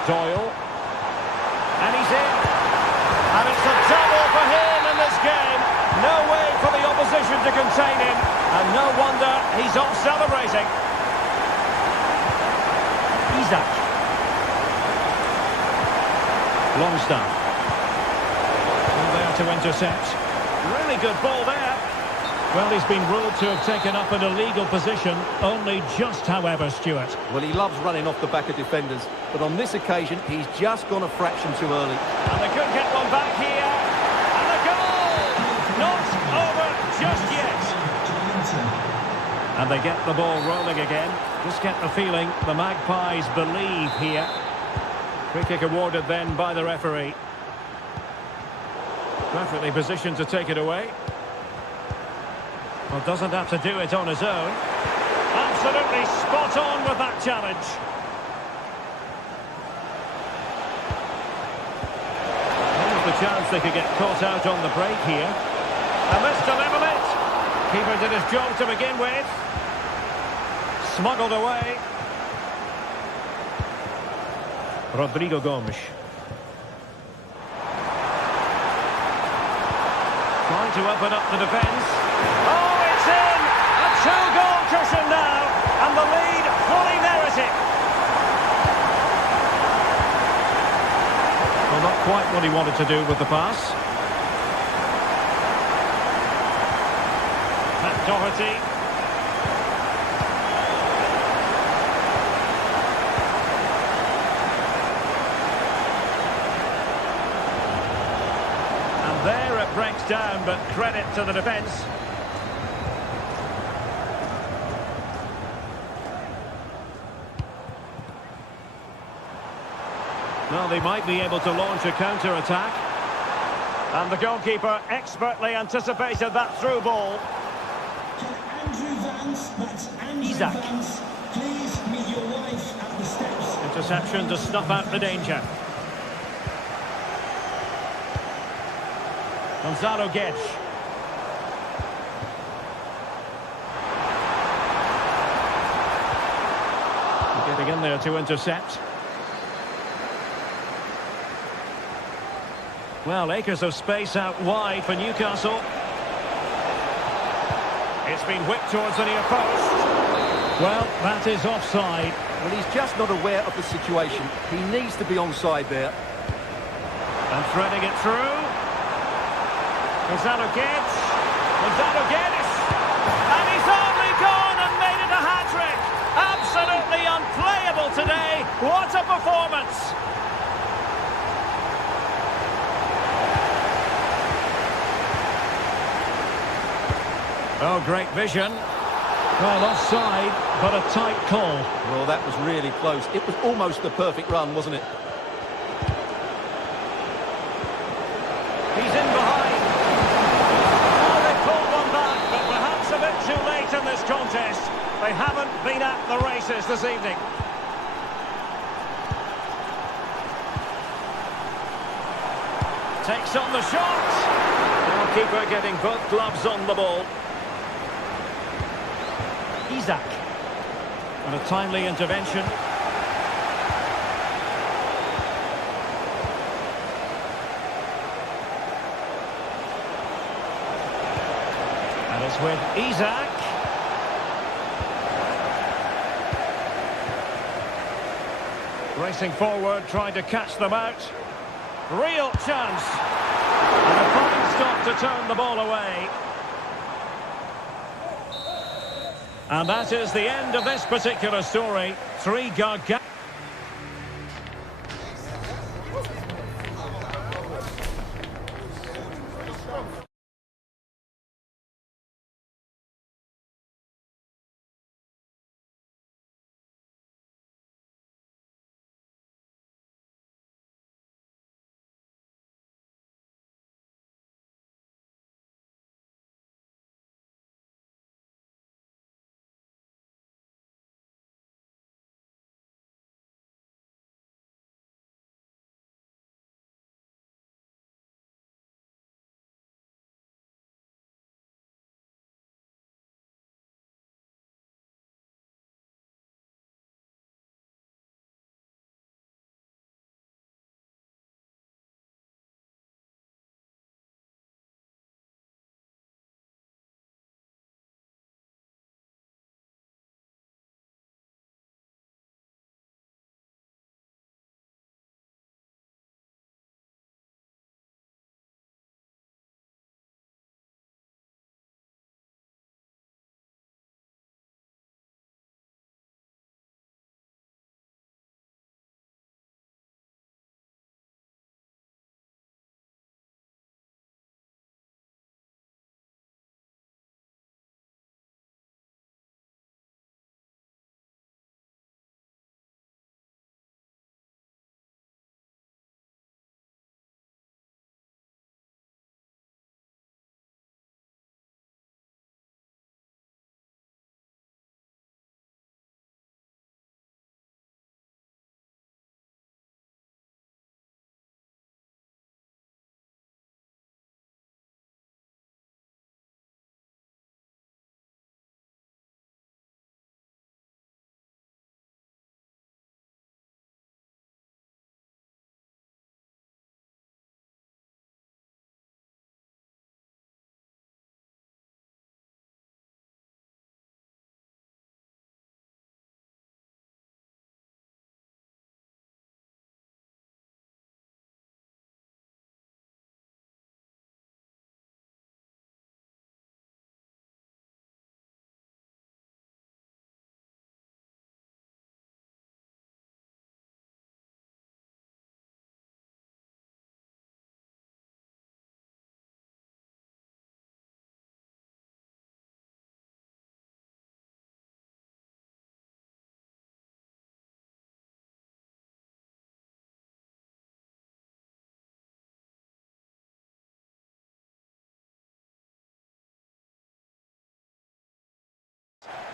Doyle. And he's in. And it's a double for him in this game. No way for the opposition position to contain him, and no wonder he's off celebrating. Isaac. Longstaff. Still there to intercept. Really good ball there. Well, he's been ruled to have taken up an illegal position, only just, however, Stuart. Well, he loves running off the back of defenders, but on this occasion, he's just gone a fraction too early. And they could get one back here. And the goal! Not over just yet. And they get the ball rolling again. Just get the feeling the Magpies believe here. Free kick awarded then by the referee. Perfectly positioned to take it away. Well, doesn't have to do it on his own. Absolutely spot on with that challenge. There's the chance they could get caught out on the break here. And this to level it. Keeper did his job to begin with. Smuggled away. Rodrigo Gomes. Trying to open up the defence. Oh, it's in! A two-goal cushion now, and the lead fully merited. Well, not quite what he wanted to do with the pass. Matt Doherty. And there it breaks down, but credit to the defence. Well, they might be able to launch a counter-attack. And the goalkeeper expertly anticipated that through ball. Isaac. Please meet your wife at the steps. Interception to snuff out the danger. Gonzalo Guedes. Getting in there to intercept. Well, acres of space out wide for Newcastle. It's been whipped towards the near post. Well, that is offside. Well, he's just not aware of the situation. He needs to be onside there. And threading it through. Gonzalo Guedes. Gonzalo Guedes. And he's only gone and made it a hat-trick. Absolutely unplayable today. What a performance. Oh, great vision. Well, offside, but a tight call. Well, that was really close. It was almost the perfect run, wasn't it? He's in behind. Oh, they pulled one back, but perhaps a bit too late in this contest. They haven't been at the races this evening. Takes on the shot. Goalkeeper getting both gloves on the ball. Isaac. And a timely intervention. And it's with Isaac. Racing forward, trying to catch them out. Real chance. And a fine stop to turn the ball away. And that is the end of this particular story. Three gargantuan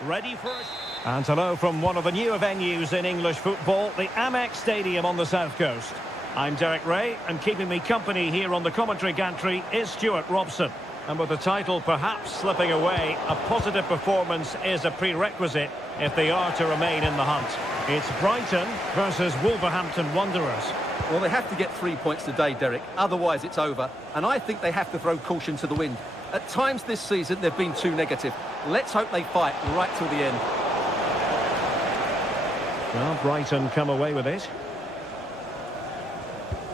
ready for it. And hello from one of the newer venues in English football, the Amex Stadium on the south coast. I'm Derek Ray, and keeping me company here on the commentary gantry is Stuart Robson. And with the title perhaps slipping away, a positive performance is a prerequisite if they are to remain in the hunt. It's Brighton versus Wolverhampton Wanderers. Well, they have to get 3 points today, Derek. Otherwise, it's over. And I think they have to throw caution to the wind. At times this season, they've been too negative. Let's hope they fight right till the end. Well, Brighton come away with it.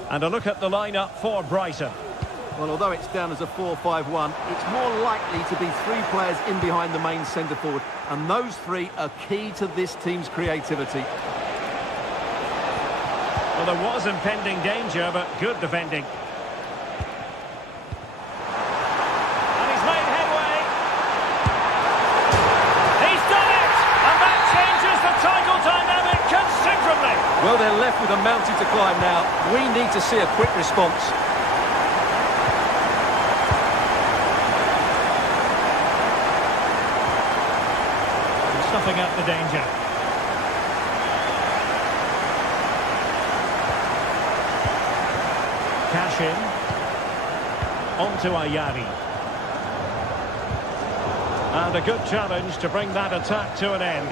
And a look at the lineup for Brighton. Well, although it's down as a 4-5-1, it's more likely to be three players in behind the main centre-forward. And those three are key to this team's creativity. Well, there was impending danger, but good defending. And he's made headway. He's done it! And that changes the title dynamic considerably. Well, they're left with a mountain to climb now. We need to see a quick response. Stuffing up the danger. Cash in. On to Ayari. And a good challenge to bring that attack to an end.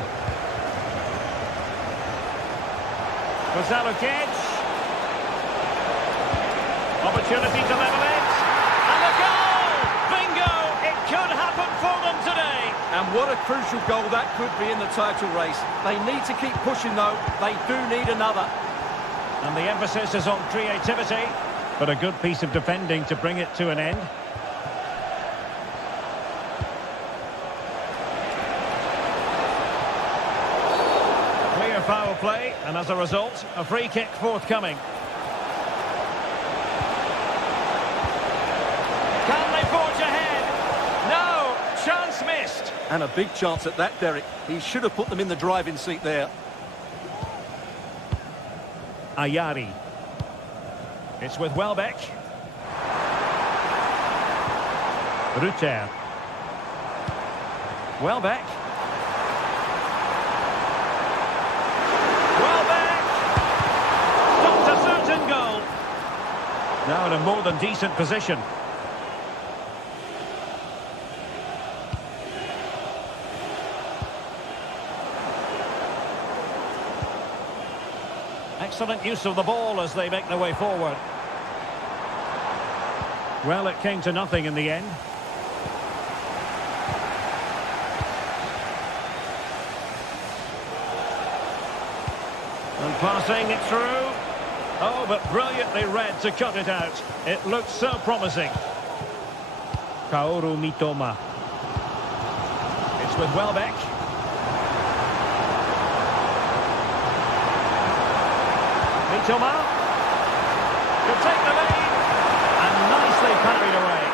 Gonzalo-Kic. Opportunity to level it. And a goal! Bingo! It could happen for them today. And what a crucial goal that could be in the title race. They need to keep pushing, though. They do need another. And the emphasis is on creativity. But a good piece of defending to bring it to an end. Clear foul play, and as a result, a free kick forthcoming. Can they forge ahead? No! Chance missed. And a big chance at that, Derek. He should have put them in the driving seat there. Ayari. It's with Welbeck. Rutter. Welbeck. Welbeck! Stopped a certain goal. Now in a more than decent position. Excellent use of the ball as they make their way forward. Well, it came to nothing in the end. And passing it through. Oh, but brilliantly read to cut it out. It looked so promising. Kaoru Mitoma. It's with Welbeck. Mitoma could take the lead and nicely carried away.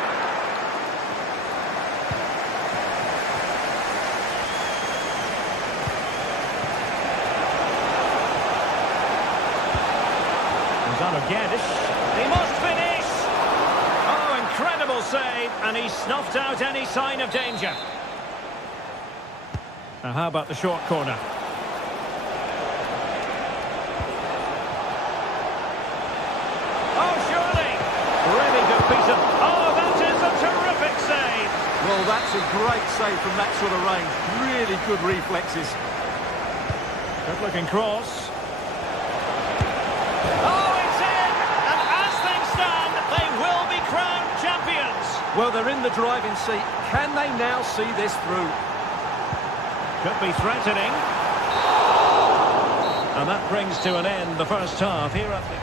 Gonzalo-Kic, he must finish. Oh, incredible save, and he snuffed out any sign of danger. Now, how about the short corner? Piece of... Oh, that is a terrific save! Well, that's a great save from that sort of range. Really good reflexes. Good-looking cross. Oh, it's in! And as things stand, they will be crowned champions! Well, they're in the driving seat. Can they now see this through? Could be threatening. And that brings to an end the first half here at the...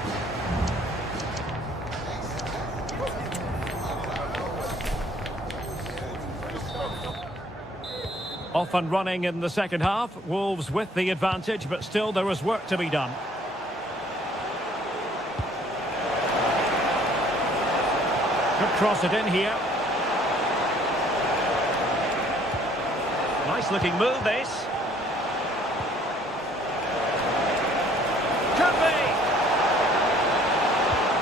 Off and running in the second half. Wolves with the advantage, but still there was work to be done. Could cross it in here. Nice looking move, this. Could be.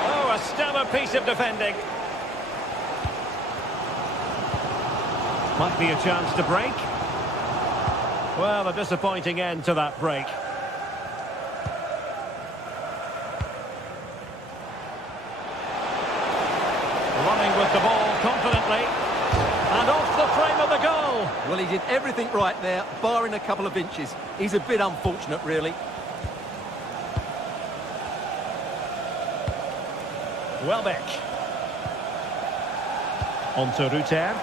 Oh, a stellar piece of defending. Might be a chance to break. Well, a disappointing end to that break. Running with the ball confidently. And off the frame of the goal. Well, he did everything right there, barring a couple of inches. He's a bit unfortunate, really. Welbeck. On to Ruter.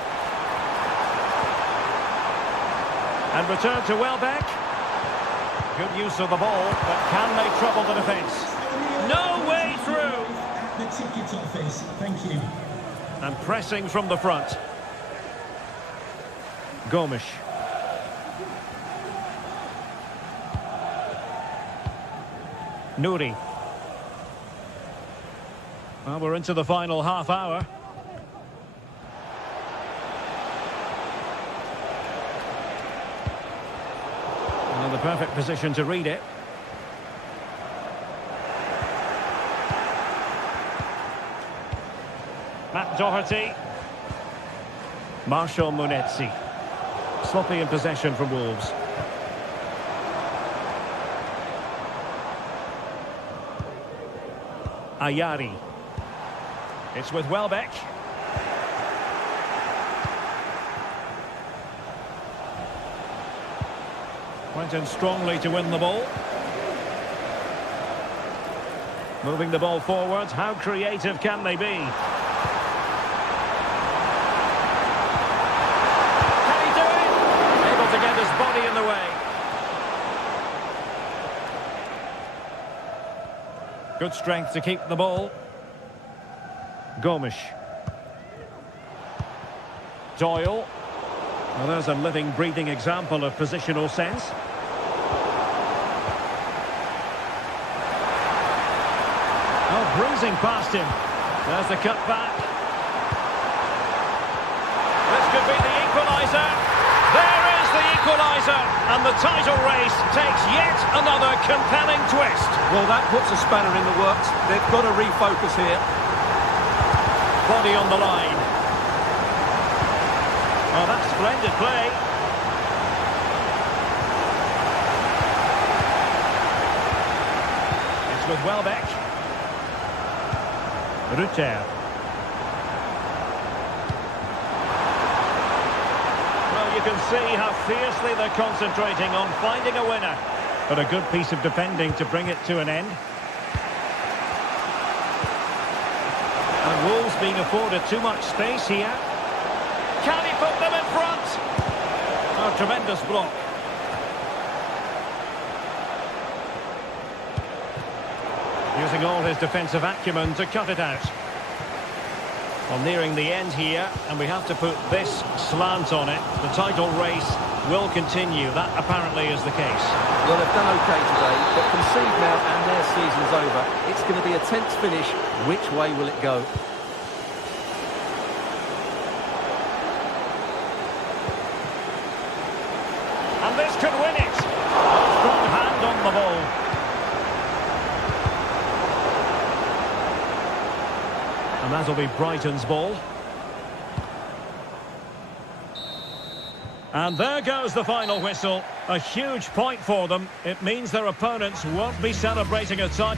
And return to Welbeck. Good use of the ball, but can they trouble the defence? No way through. At the ticket office. Thank you. And pressing from the front. Gomes. Nouri. Well, we're into the final half hour. And the perfect position to read it. Matt Doherty. Marshall Munetsi. Sloppy in possession from Wolves. Ayari. It's with Welbeck. Went in strongly to win the ball. Moving the ball forwards. How creative can they be? Can he do it? Able to get his body in the way. Good strength to keep the ball. Gomes. Doyle. Well, there's a living, breathing example of positional sense. Oh, bruising past him. There's the cut back. This could be the equaliser. There is the equaliser. And the title race takes yet another compelling twist. Well, that puts a spanner in the works. They've got to refocus here. Body on the line. Oh, that's splendid play. It's with Welbeck. Ruter. Well, you can see how fiercely they're concentrating on finding a winner. But a good piece of defending to bring it to an end. And Wolves being afforded too much space here. Can he put them in front? Oh, tremendous block. Using all his defensive acumen to cut it out. Well, nearing the end here, and we have to put this slant on it. The title race will continue. That apparently is the case. Well, they've done okay today, but concede now and their season's over. It's going to be a tense finish. Which way will it go? And this could win it. Strong hand on the ball. And that'll be Brighton's ball. And there goes the final whistle. A huge point for them. It means their opponents won't be celebrating a tie.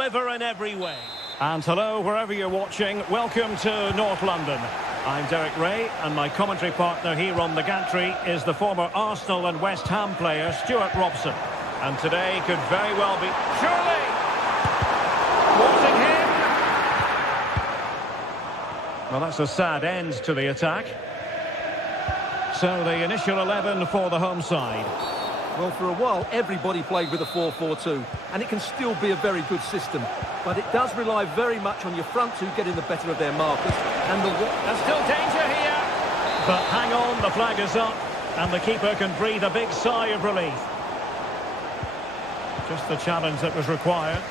deliver in every way. And hello, wherever you're watching, welcome to North London. I'm Derek Ray, and my commentary partner here on the gantry is the former Arsenal and West Ham player, Stuart Robson. And today could very well be... Surely! Forcing him! Well, that's a sad end to the attack. So the initial 11 for the home side. Well, for a while, everybody played with a 4-4-2, and it can still be a very good system. But it does rely very much on your front two getting the better of their markers. And there's still danger here. But hang on, the flag is up, and the keeper can breathe a big sigh of relief. Just the challenge that was required.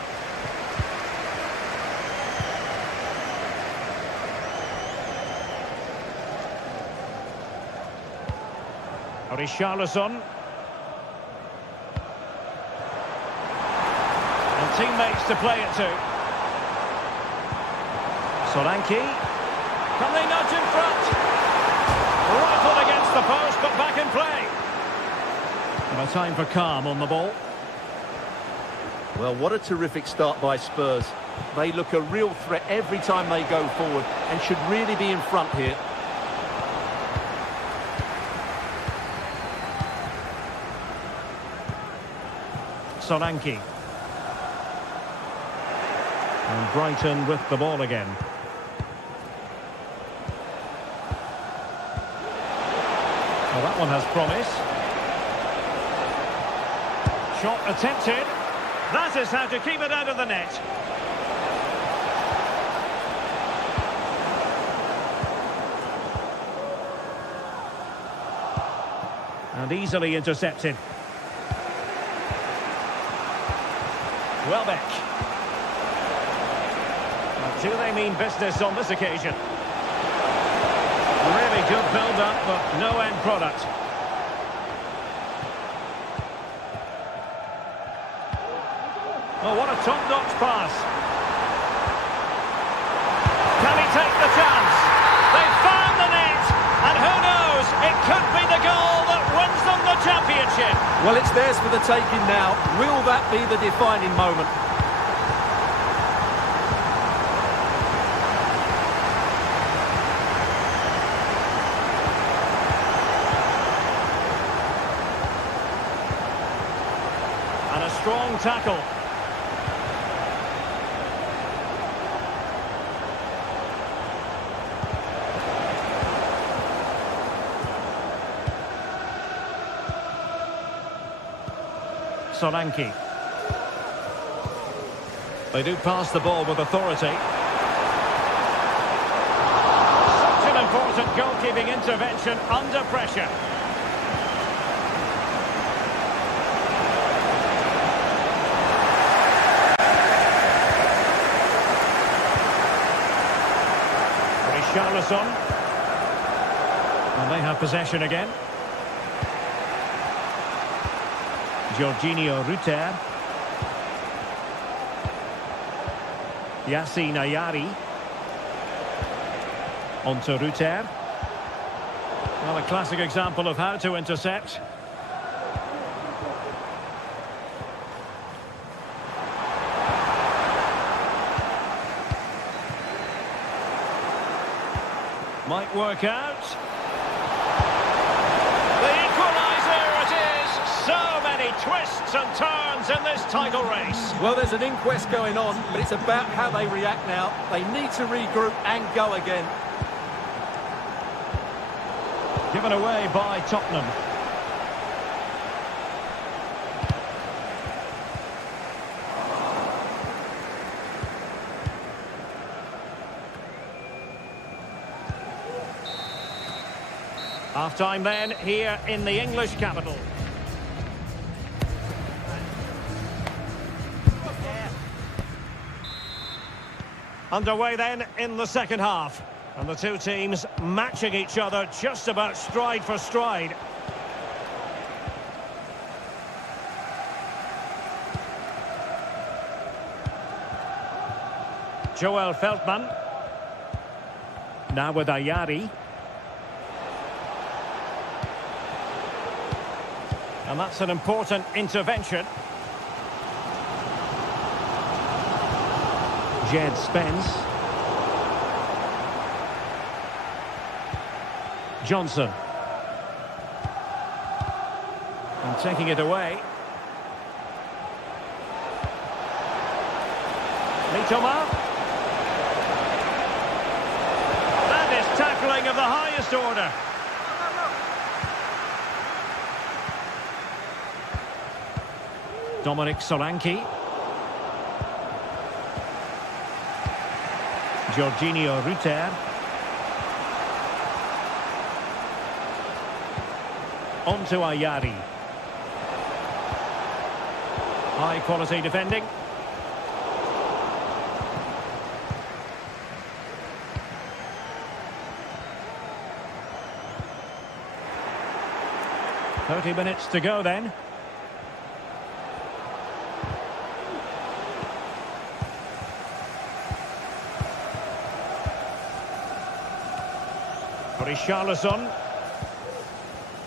Richarlison. And teammates to play it to. Solanke. Can they nudge in front? Rifled against the post, but back in play. And a time for calm on the ball. Well, what a terrific start by Spurs. They look a real threat every time they go forward and should really be in front here. Solanke. And Brighton with the ball again. Well, that one has promise. Shot attempted. That is how to keep it out of the net. And easily intercepted. Welbeck. Now, do they mean business on this occasion? Really good build-up, but no end product. Oh, what a top-notch pass. Can he take the chance? They've found the net, and who knows, it could be the goal that wins them the championship. Well, it's theirs for the taking now. Will that be the defining moment? And a strong tackle. Solanke. They do pass the ball with authority. Such an important goalkeeping intervention under pressure. Richarlison. And they have possession again. Jorginho Rutter. Yassine Ayari. On to Rutter. Well, a classic example of how to intercept. Might work out. Twists and turns in this title race. Well, there's an inquest going on, but it's about how they react now. They need to regroup and go again. Given away by Tottenham. Half-time then, here in the English capital. Underway then in the second half. And the two teams matching each other just about stride for stride. Joel Feldman. Now with Ayari. And that's an important intervention. Jed Spence. Johnson. And taking it away. Mitoma. That is tackling of the highest order. Dominic Solanke. Jorginho Rutter. On to Ayari. High quality defending. "30 minutes to go then. Richarlison.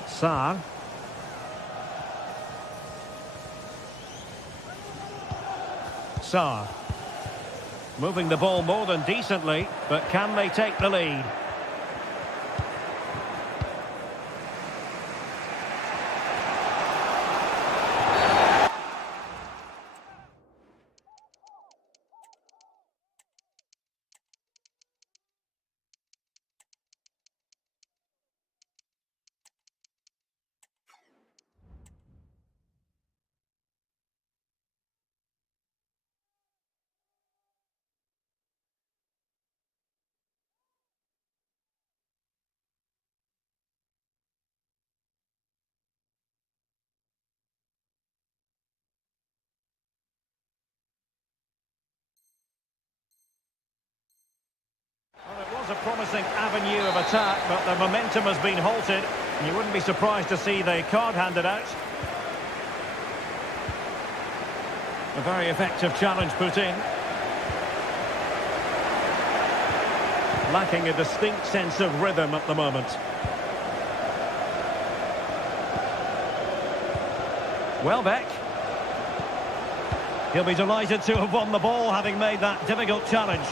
Sarr. Sarr. Moving the ball more than decently, but can they take the lead? Well, it was a promising avenue of attack, but the momentum has been halted. And you wouldn't be surprised to see the card handed out. A very effective challenge put in. Lacking a distinct sense of rhythm at the moment. Welbeck. He'll be delighted to have won the ball, having made that difficult challenge.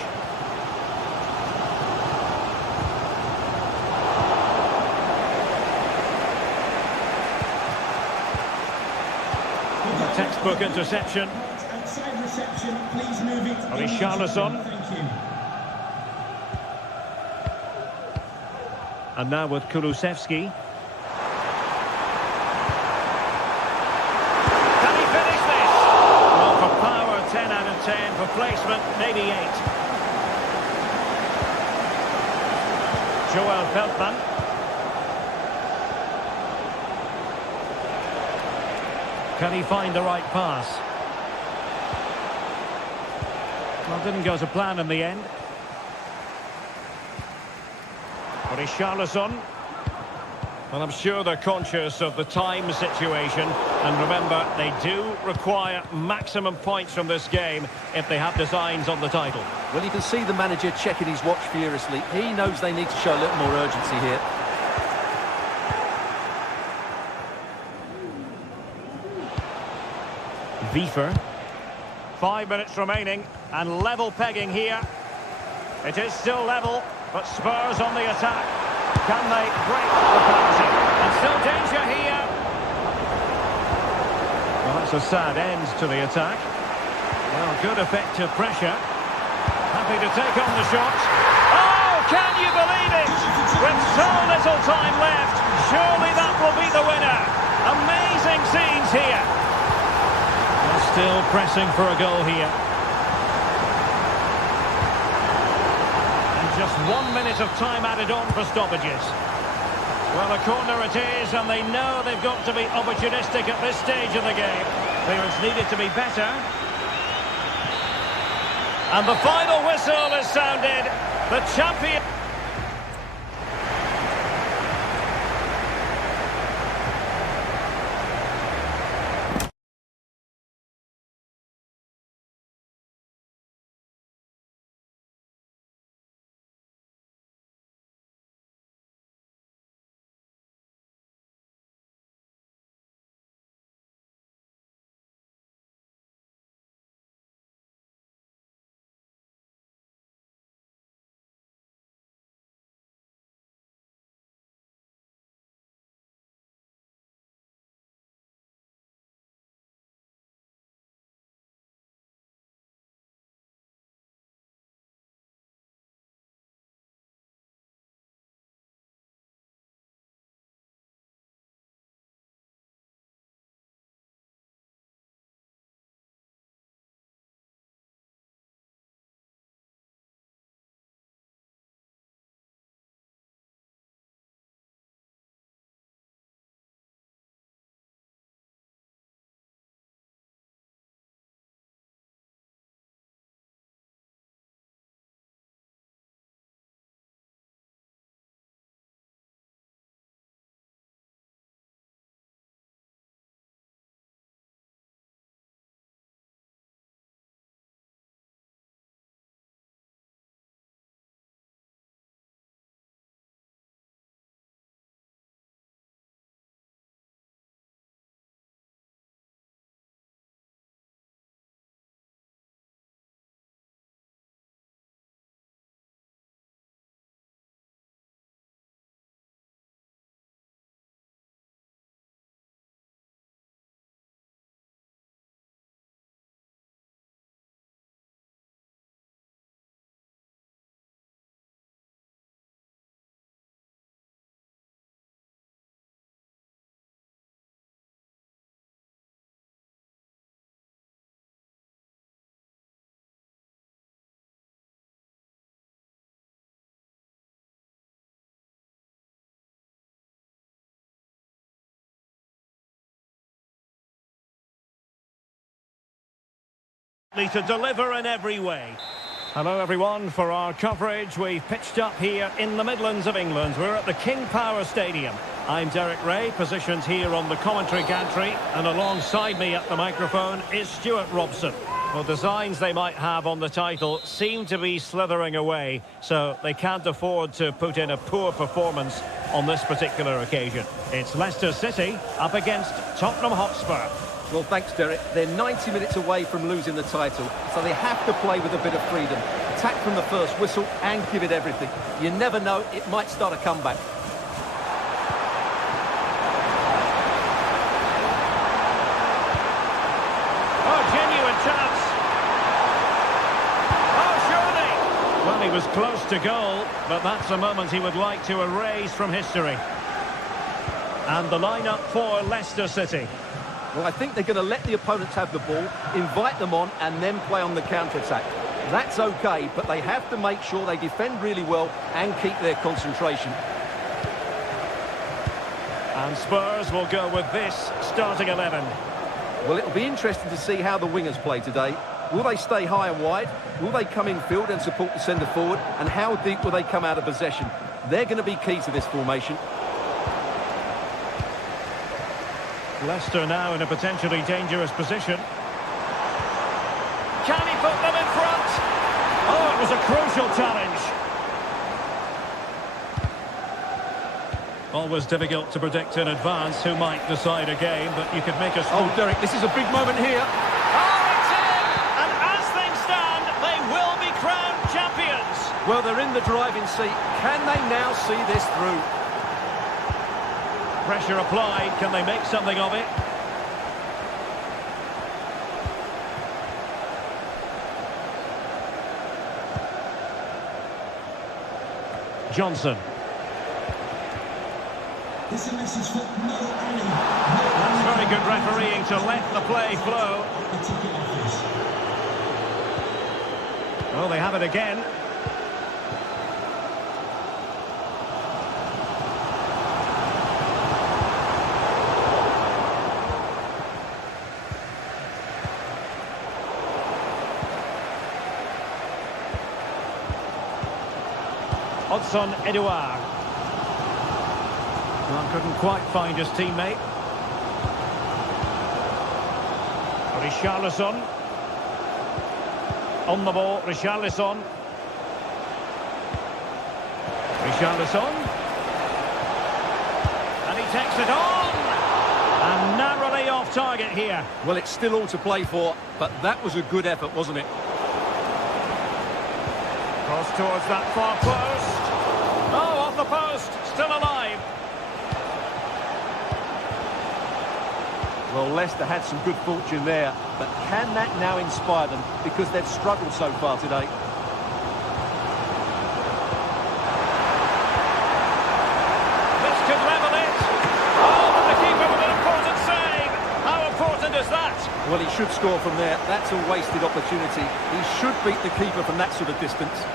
Textbook interception. Outside reception, please move it. Richarlison. Thank you. And now with Kulusevski. Can he finish this? Well, for power, 10 out of 10. For placement, maybe 8. Joel Feldman. Can he find the right pass? Well, didn't go to plan in the end. Richarlison. Well, I'm sure they're conscious of the time situation. And remember, they do require maximum points from this game if they have designs on the title. Well, you can see the manager checking his watch furiously. He knows they need to show a little more urgency here. Wiefer. 5 minutes remaining and level pegging here. It is still level, but Spurs on the attack. Can they break the penalty? And still danger here. Well, that's a sad end to the attack. Well, good effective pressure. Happy to take on the shot. Oh, can you believe it? With so little time left, surely that will be the winner. Amazing scenes here. They're still pressing for a goal here. Just 1 minute of time added on for stoppages. Well, a corner it is, and they know they've got to be opportunistic at this stage of the game. Clearance needed to be better. And the final whistle is sounded. The champion... likely to deliver in every way. Hello everyone, for our coverage we've pitched up here in the Midlands of England. We're at the King Power Stadium. I'm Derek Ray, positioned here on the commentary gantry, and alongside me at the microphone is Stuart Robson. Well, designs they might have on the title seem to be slithering away, so they can't afford to put in a poor performance on this particular occasion. It's Leicester City up against Tottenham Hotspur. Well, thanks, Derek. They're 90 minutes away from losing the title, so they have to play with a bit of freedom. Attack from the first whistle and give it everything. You never know, it might start a comeback. Oh, genuine chance. Oh, surely. Well, he was close to goal, but that's a moment he would like to erase from history. And the lineup for Leicester City. Well, I think they're going to let the opponents have the ball, invite them on, and then play on the counter-attack. That's okay, but they have to make sure they defend really well and keep their concentration. And Spurs will go with this starting 11. Well, it'll be interesting to see how the wingers play today. Will they stay high and wide? Will they come in field and support the centre-forward? And how deep will they come out of possession? They're going to be key to this formation. Leicester now in a potentially dangerous position. Can he put them in front? Oh, it was a crucial challenge. Always difficult to predict in advance who might decide a game, but you could make a... Oh, Derek, this is a big moment here. Oh, it's in! And as things stand, they will be crowned champions. Well, they're in the driving seat. Can they now see this through? Pressure applied. Can they make something of it? Johnson. This is a message for no Ali. That's very good refereeing to let the play flow. Well, they have it again. Hudson Edouard. Well, couldn't quite find his teammate. Richarlison. On the ball, Richarlison. Richarlison. And he takes it on. And narrowly off target here. Well, it's still all to play for, but that was a good effort, wasn't it? Cross towards that far post. Oh, off the post. Still alive. Well, Leicester had some good fortune there, but can that now inspire them? Because they've struggled so far today. This could level it. Oh, but the keeper with an important save. How important is that? Well, he should score from there. That's a wasted opportunity. He should beat the keeper from that sort of distance.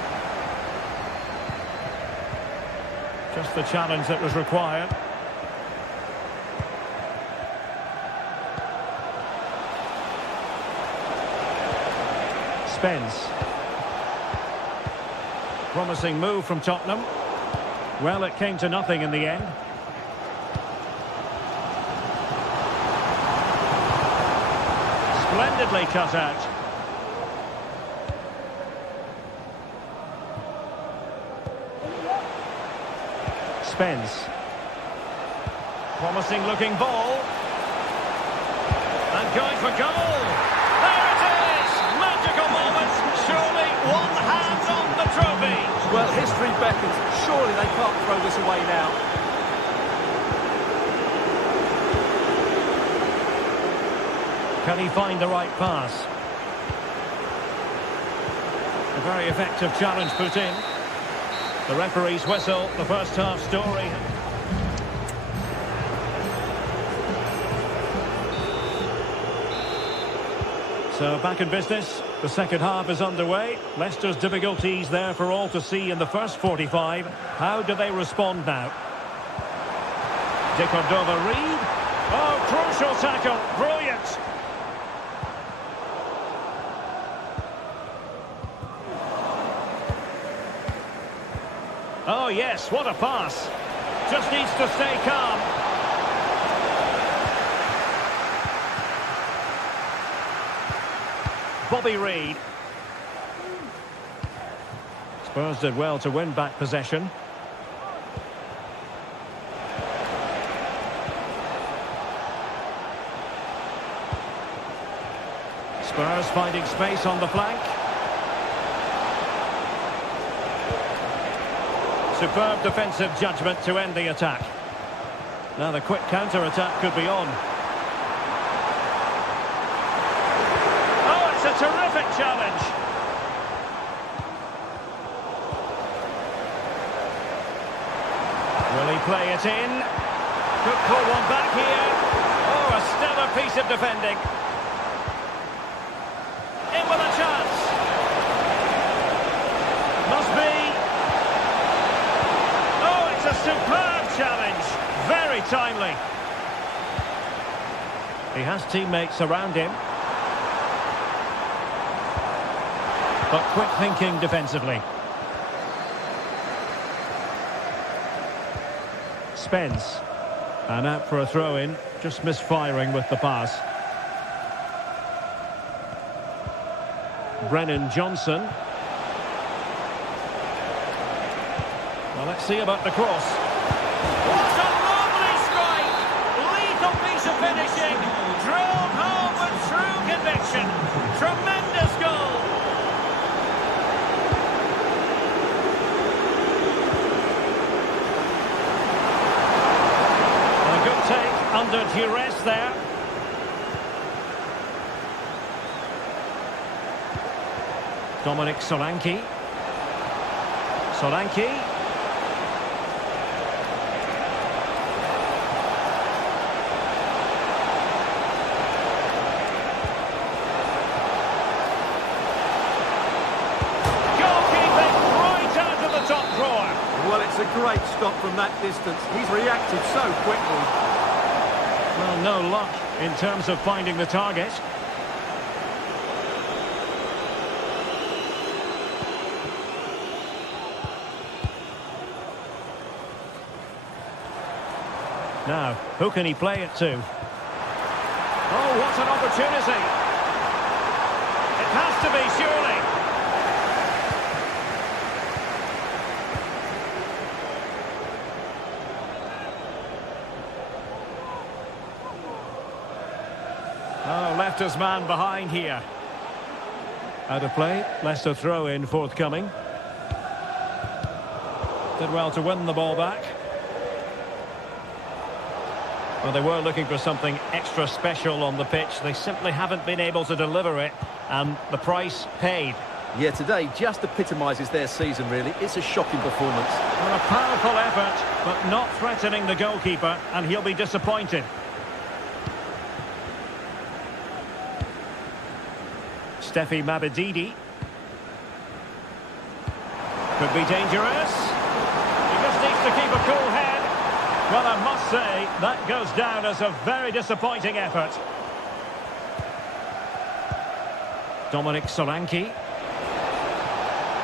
Just the challenge that was required. Spence. Promising move from Tottenham. Well, it came to nothing in the end. Splendidly cut out. Spence. Promising looking ball. And going for goal. There it is! Magical moment. Surely one hand on the trophy. Well, history beckons. Surely they can't throw this away now. Can he find the right pass? A very effective challenge put in. The referee's whistle, the first half story. So back in business, the second half is underway. Leicester's difficulties there for all to see in the first 45. How do they respond now? De Cordova-Reid. Oh, crucial tackle, brilliant. Oh, yes, what a pass. Just needs to stay calm. Bobby Reid. Spurs did well to win back possession. Spurs finding space on the flank. Superb defensive judgment to end the attack. Now the quick counter-attack could be on. Oh, it's a terrific challenge. Will he play it in? Could pull one back here. Oh, a stellar piece of defending. In with a chance. Must be. Oh, it's a superb challenge. Very timely. He has teammates around him. But quick thinking defensively. Spence. And out for a throw-in. Just misfiring with the pass. Brennan Johnson. Well, let's see about the cross. What a lovely strike! Lethal piece of finishing. Drilled home with true conviction. Tremendous goal. A good take under duress there. Dominic Solanke. Solanke. Goalkeeping right out of the top drawer. Well, it's a great stop from that distance. He's reacted so quickly. Well, no luck in terms of finding the target. Now, who can he play it to? Oh, what an opportunity! It has to be, surely! Oh, left his man behind here. Out of play, Leicester throw-in forthcoming. Did well to win the ball back. Well, they were looking for something extra special on the pitch. They simply haven't been able to deliver it, and the price paid. Yeah, today just epitomises their season, really. It's a shocking performance. Well, a powerful effort, but not threatening the goalkeeper, and he'll be disappointed. Steffi Mabedidi. Could be dangerous. He just needs to keep a cool head. Well, I must say, that goes down as a very disappointing effort. Dominic Solanke.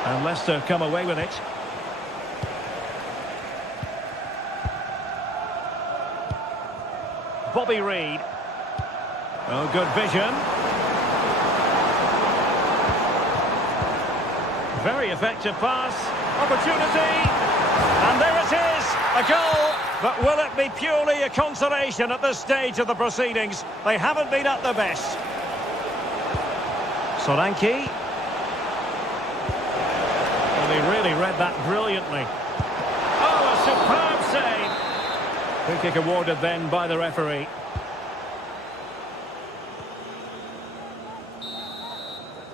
And Leicester come away with it. Bobby Reid. Oh, good vision. Very effective pass. Opportunity. And there it is. A goal. But will it be purely a consolation at this stage of the proceedings? They haven't been at their best. Solanke. Well, he really read that brilliantly. Oh, a superb save. Free kick awarded then by the referee.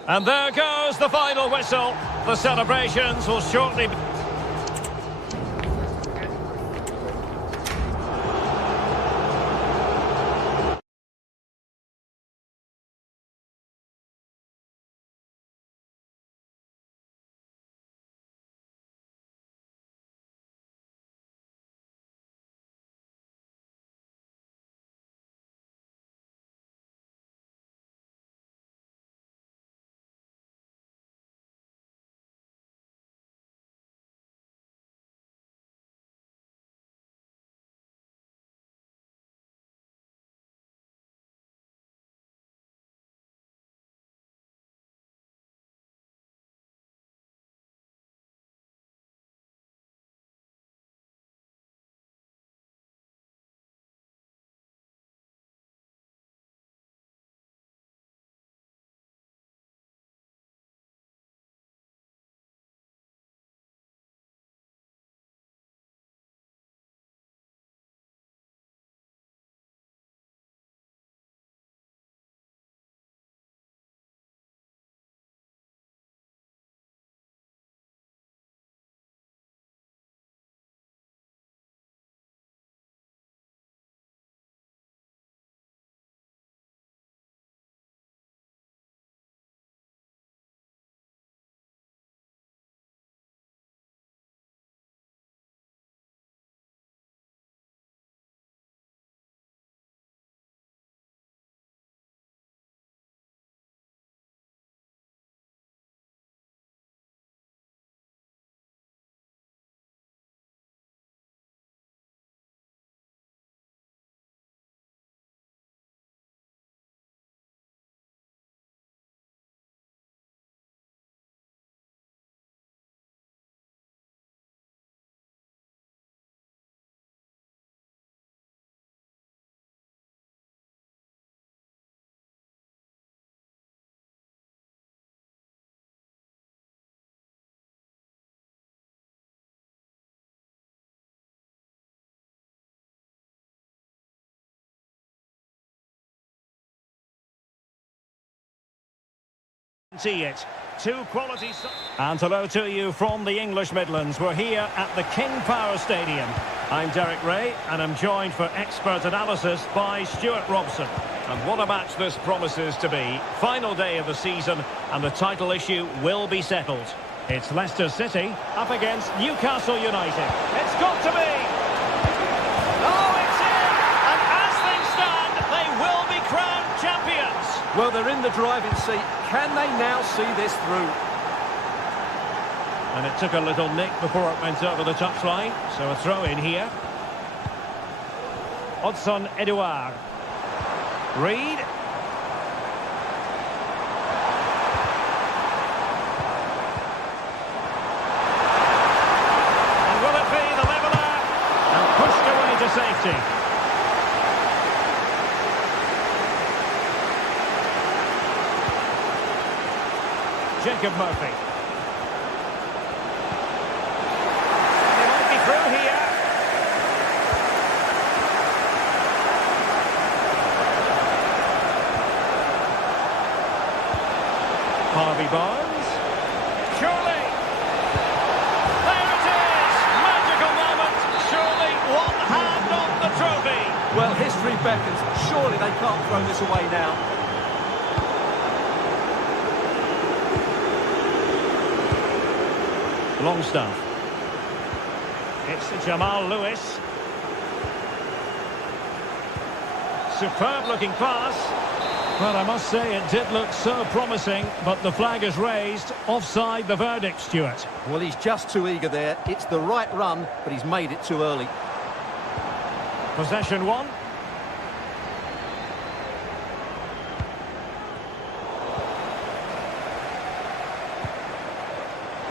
And there goes the final whistle. The celebrations will shortly See it. Two quality... And hello to you from the English Midlands. We're here at the King Power Stadium. I'm Derek Ray, and I'm joined for expert analysis by Stuart Robson. And what a match this promises to be. Final day of the season, and the title issue will be settled. It's Leicester City up against Newcastle United. It's got to be! Oh, it's in! And as things stand, they will be crowned champions. Well, they're in the driving seat. Can they now see this through? And it took a little nick before it went over the touchline. So a throw in here. Odson Edouard. Reed. And will it be the leveller? And pushed away to safety. Jacob Murphy. They might be through here. Harvey Barnes. Surely. There it is. Magical moment. Surely one hand on the trophy. Well, history beckons. Surely they can't throw this away now. Longstaff. It's Jamal Lewis. Superb looking pass. Well, I must say it did look so promising, but the flag is raised. Offside the verdict, Stuart. Well, he's just too eager there. It's the right run, but he's made it too early. Possession one.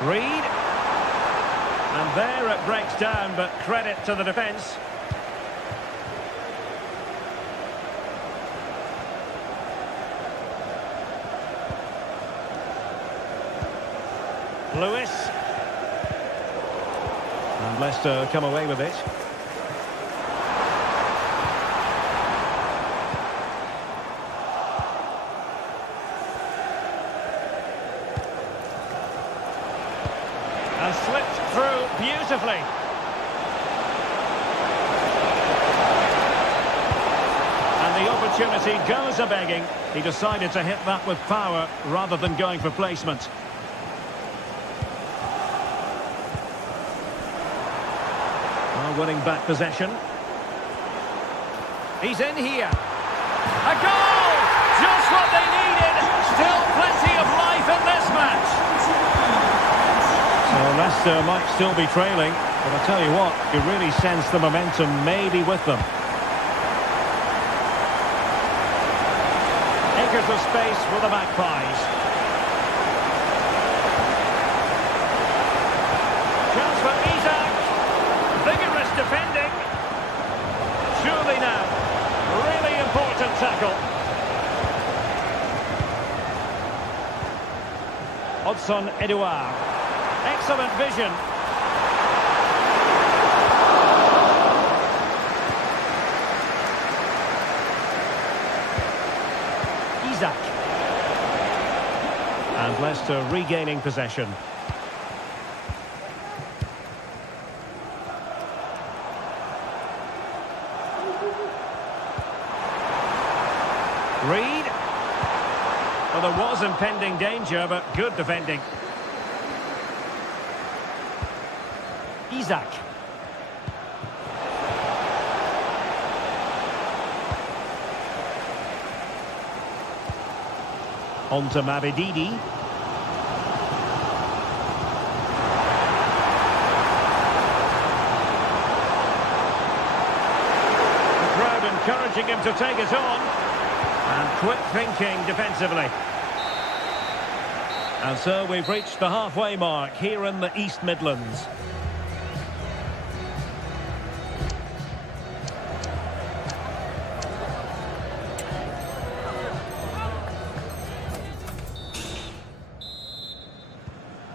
Reed. And there it breaks down, but credit to the defence. Lewis. And Leicester come away with it. And slipped through beautifully. And the opportunity goes a-begging. He decided to hit that with power rather than going for placement. Winning back possession. He's in here. A goal! Just what they needed. Still plenty of life in this match. So Leicester might still be trailing, but I tell you what, you really sense the momentum maybe with them. Acres of space for the Magpies. Chance for Isaac. Vigorous defending. Surely now. Really important tackle. Odson Edouard. Excellent vision. Isaac. And Leicester regaining possession. Reed. Well, there was impending danger, but good defending. Isaac. On to Mabedidi. The crowd encouraging him to take it on. And quick thinking defensively. And so we've reached the halfway mark here in the East Midlands.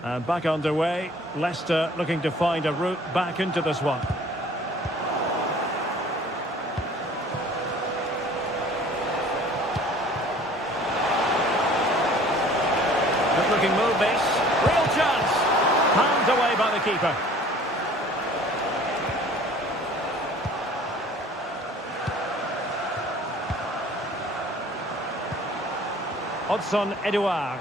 And back underway, Leicester looking to find a route back into this one. looking move this. Real chance. Palmed away by the keeper. Odson Edouard.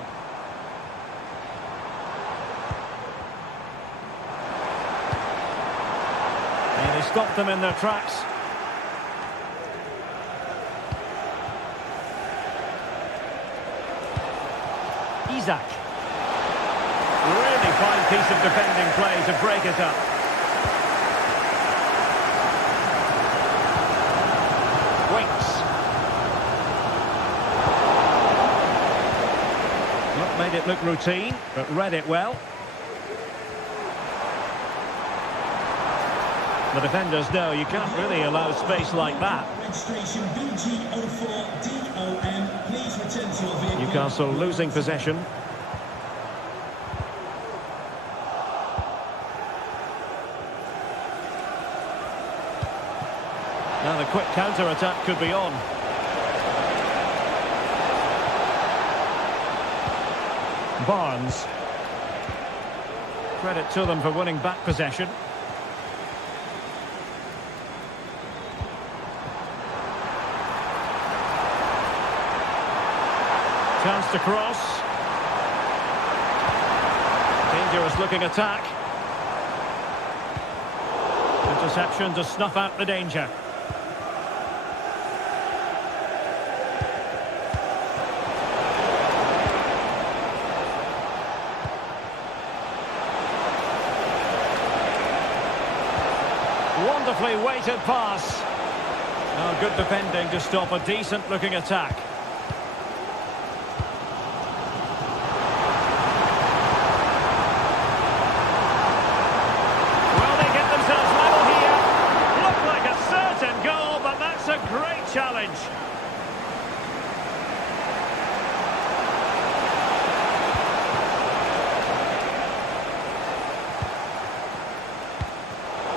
And he stopped them in their tracks. Isaac. Really fine piece of defending play to break it up. Winks. Not made it look routine, but read it well. The defenders know you can't really allow space like that. Registration BG04DOM. Please return to your vehicle. Newcastle losing possession. Now the quick counter-attack could be on. Barnes. Credit to them for winning back possession. Chance to cross. Dangerous looking attack. Interception to snuff out the danger. Wonderfully weighted pass. Oh, good defending to stop a decent looking attack. Well, they get themselves level here. Looked like a certain goal, but that's a great challenge.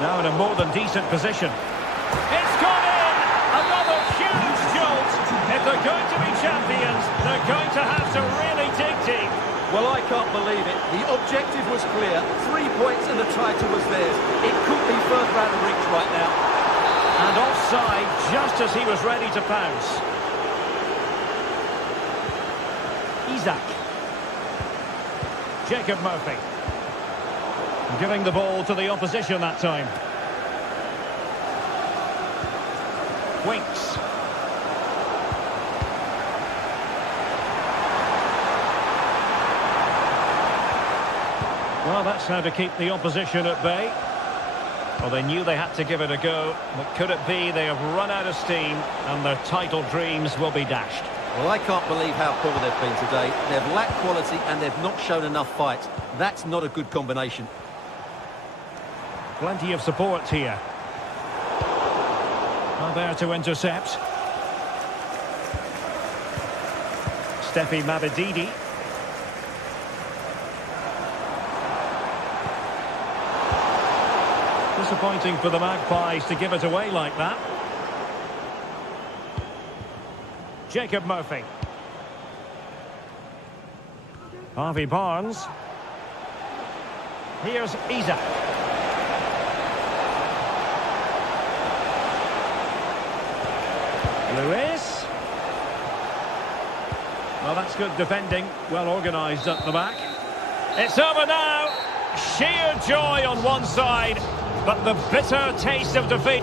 Now in a more than decent position. It's gone in! Another huge jolt! If they're going to be champions, they're going to have to really dig deep. Well, I can't believe it. The objective was clear. 3 points and the title was theirs. It could be further out of reach right now. And offside just as he was ready to pounce. Isaac. Jacob Murphy. Giving the ball to the opposition that time. Winks. Well, that's how to keep the opposition at bay. Well, they knew they had to give it a go, but could it be they have run out of steam and their title dreams will be dashed? Well, I can't believe how poor they've been today. They've lacked quality and they've not shown enough fight. That's not a good combination. Plenty of support here. Not there to intercept. Steffi Mabedidi. Disappointing for the Magpies to give it away like that. Jacob Murphy. Harvey Barnes. Here's Isaac. Lewis. Well, that's good defending. Well organised at the back. It's over now. Sheer joy on one side, but the bitter taste of defeat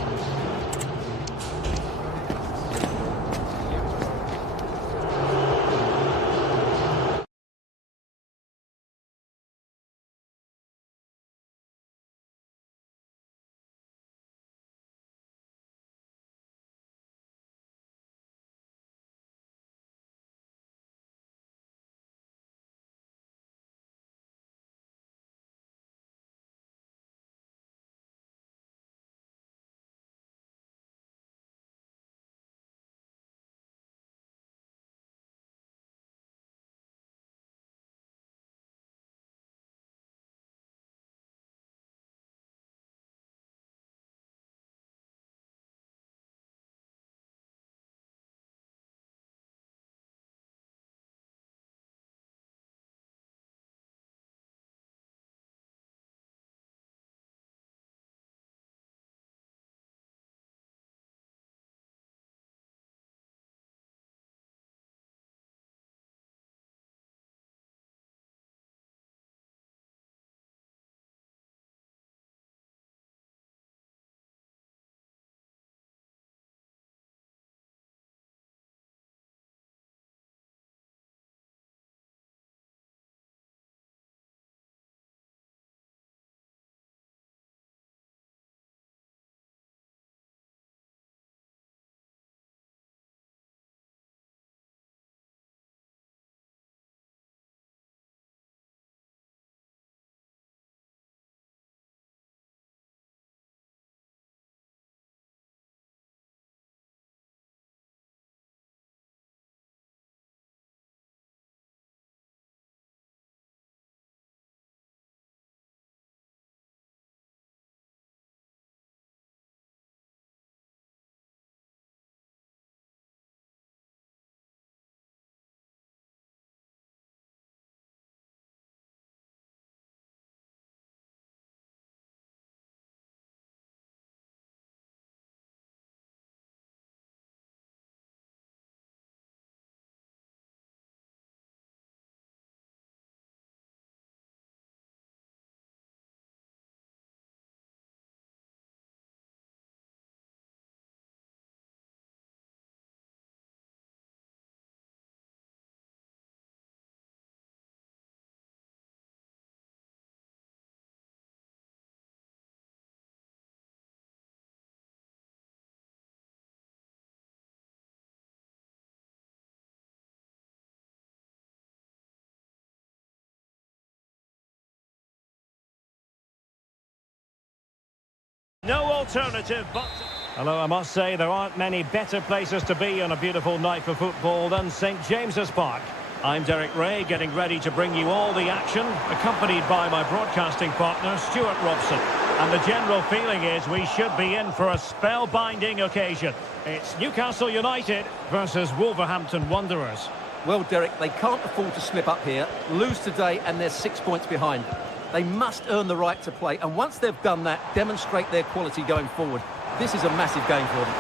No alternative but... Although I must say there aren't many better places to be on a beautiful night for football than St James's Park. I'm Derek Ray, getting ready to bring you all the action, accompanied by my broadcasting partner, Stuart Robson. And the general feeling is we should be in for a spellbinding occasion. It's Newcastle United versus Wolverhampton Wanderers. Well, Derek, they can't afford to slip up here, lose today, and they're 6 points behind. They must earn the right to play, and once they've done that, demonstrate their quality going forward. This is a massive game for them.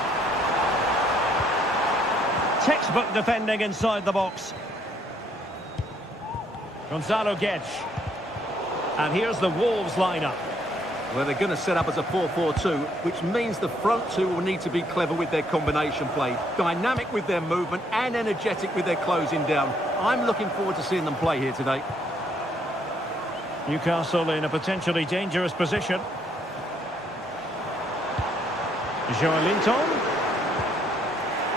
Textbook defending inside the box. Gonzalo Guedes. And here's the Wolves lineup. Well, they're going to set up as a 4-4-2, which means the front two will need to be clever with their combination play, dynamic with their movement and energetic with their closing down. I'm looking forward to seeing them play here today. Newcastle in a potentially dangerous position. Joelinton.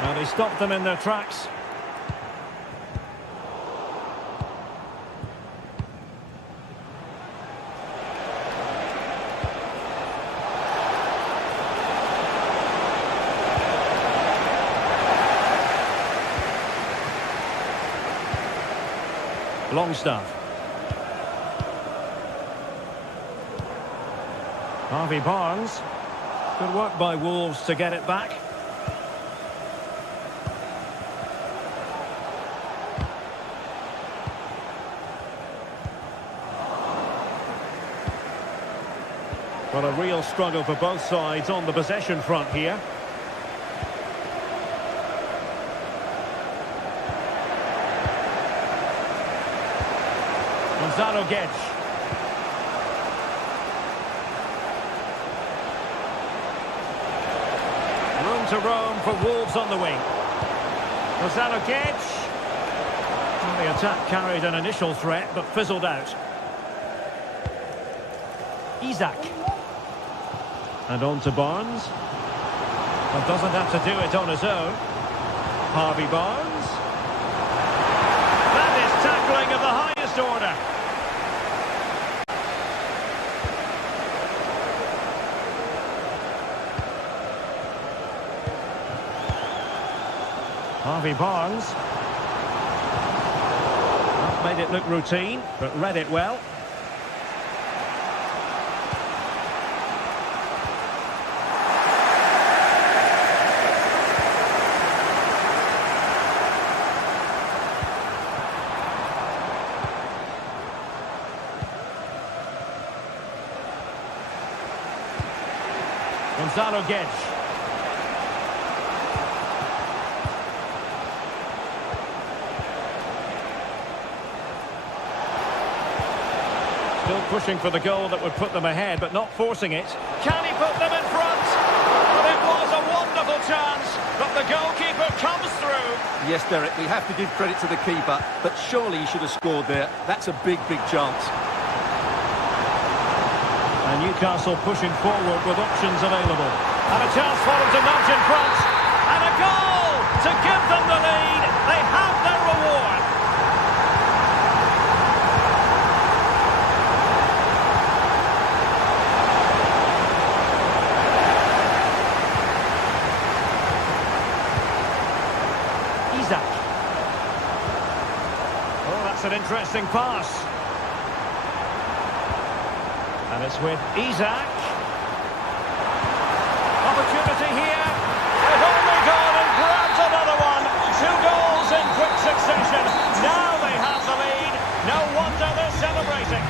Well, they stopped them in their tracks. Longstaff. Harvey Barnes. Good work by Wolves to get it back. Well, a real struggle for both sides on the possession front here. Gonzalo Guedes. Room to roam for Wolves on the wing. Gonzalo Guedes. Well, the attack carried an initial threat but fizzled out. Isak. And on to Barnes. But doesn't have to do it on his own. Harvey Barnes. That is tackling of the highest order. Harvey Barnes. Not made it look routine, but read it well. Gonzalo Guedes. Still pushing for the goal that would put them ahead, but not forcing it. Can he put them in front? But it was a wonderful chance, but the goalkeeper comes through. Yes, Derek, we have to give credit to the keeper, but surely he should have scored there. That's a big, big chance. And Newcastle pushing forward with options available. And a chance for them to nudge in front. And a goal to give them the lead. They have their reward. Isak. Oh, that's an interesting pass. And it's with Isak. Opportunity here. They've only gone and grabbed another one. 2 goals in quick succession. Now they have the lead. No wonder they're celebrating.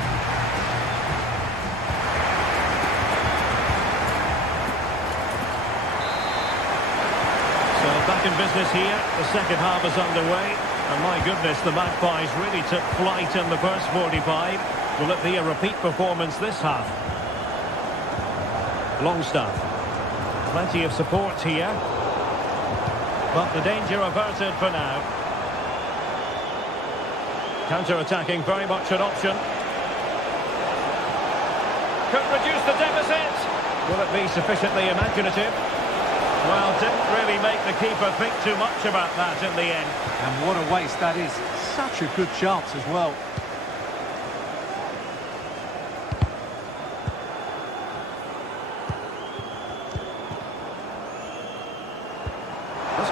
So back in business here. The second half is underway. And my goodness, the Magpies really took flight in the first 45. Will it be a repeat performance this half? Longstaff. Plenty of support here. But the danger averted for now. Counter-attacking, very much an option. Could reduce the deficit. Will it be sufficiently imaginative? Well, didn't really make the keeper think too much about that in the end. And what a waste that is. Such a good chance as well.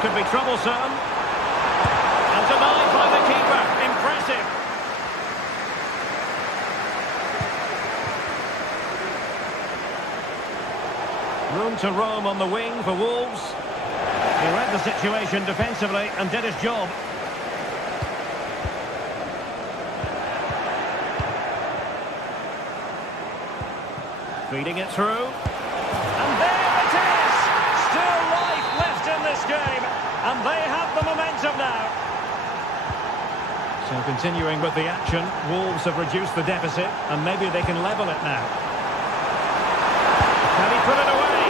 could be troublesome. And denied by the keeper. Impressive. Room to roam on the wing for Wolves. He read the situation defensively and did his job. Feeding it through. And there it is! Still life left in this game. And they have the momentum now. So continuing with the action, Wolves have reduced the deficit and maybe they can level it now. Can he put it away?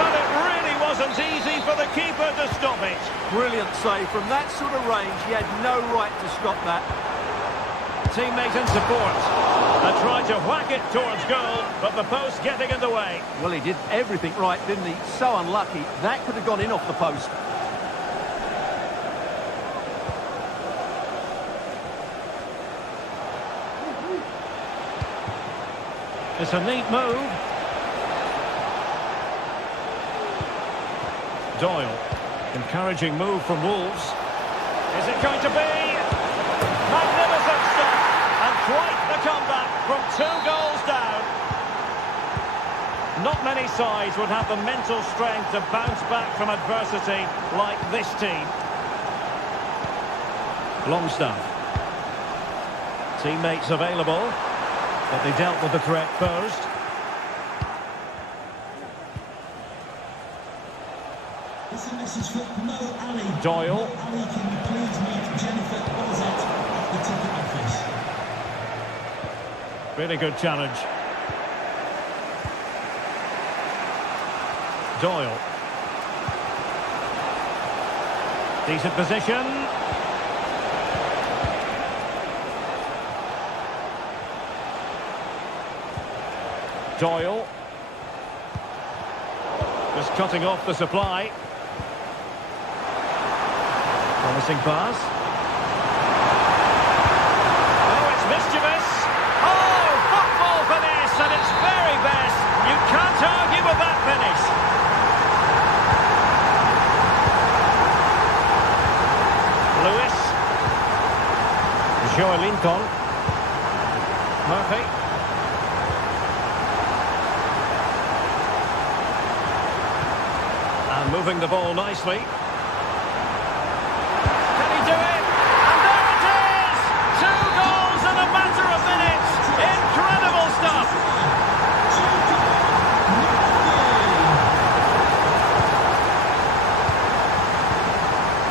Well, it really wasn't easy for the keeper to stop it. Brilliant save. From that sort of range, he had no right to stop that. Teammate in support. And tried to whack it towards goal, but the post getting in the way. Well, he did everything right, didn't he? So unlucky. That could have gone in off the post. It's a neat move. Doyle. Encouraging move from Wolves. Is it going to be? Magnificent stuff. And quite the comeback from 2 goals down. Not many sides would have the mental strength to bounce back from adversity like this team. Longstaff. Teammates available, but they dealt with the threat posed. It's a message for Mo Ali. Doyle. Mo Ali, can you please meet Jennifer Bozet at the ticket office? Really good challenge. Doyle. Decent position. Doyle. Just cutting off the supply. Promising pass. Oh, it's mischievous. Oh, football finish at its very best. You can't argue with that finish. Lewis. Joelinton. Murphy. And moving the ball nicely. Can he do it? And there it is! 2 goals in a matter of minutes. Incredible stuff.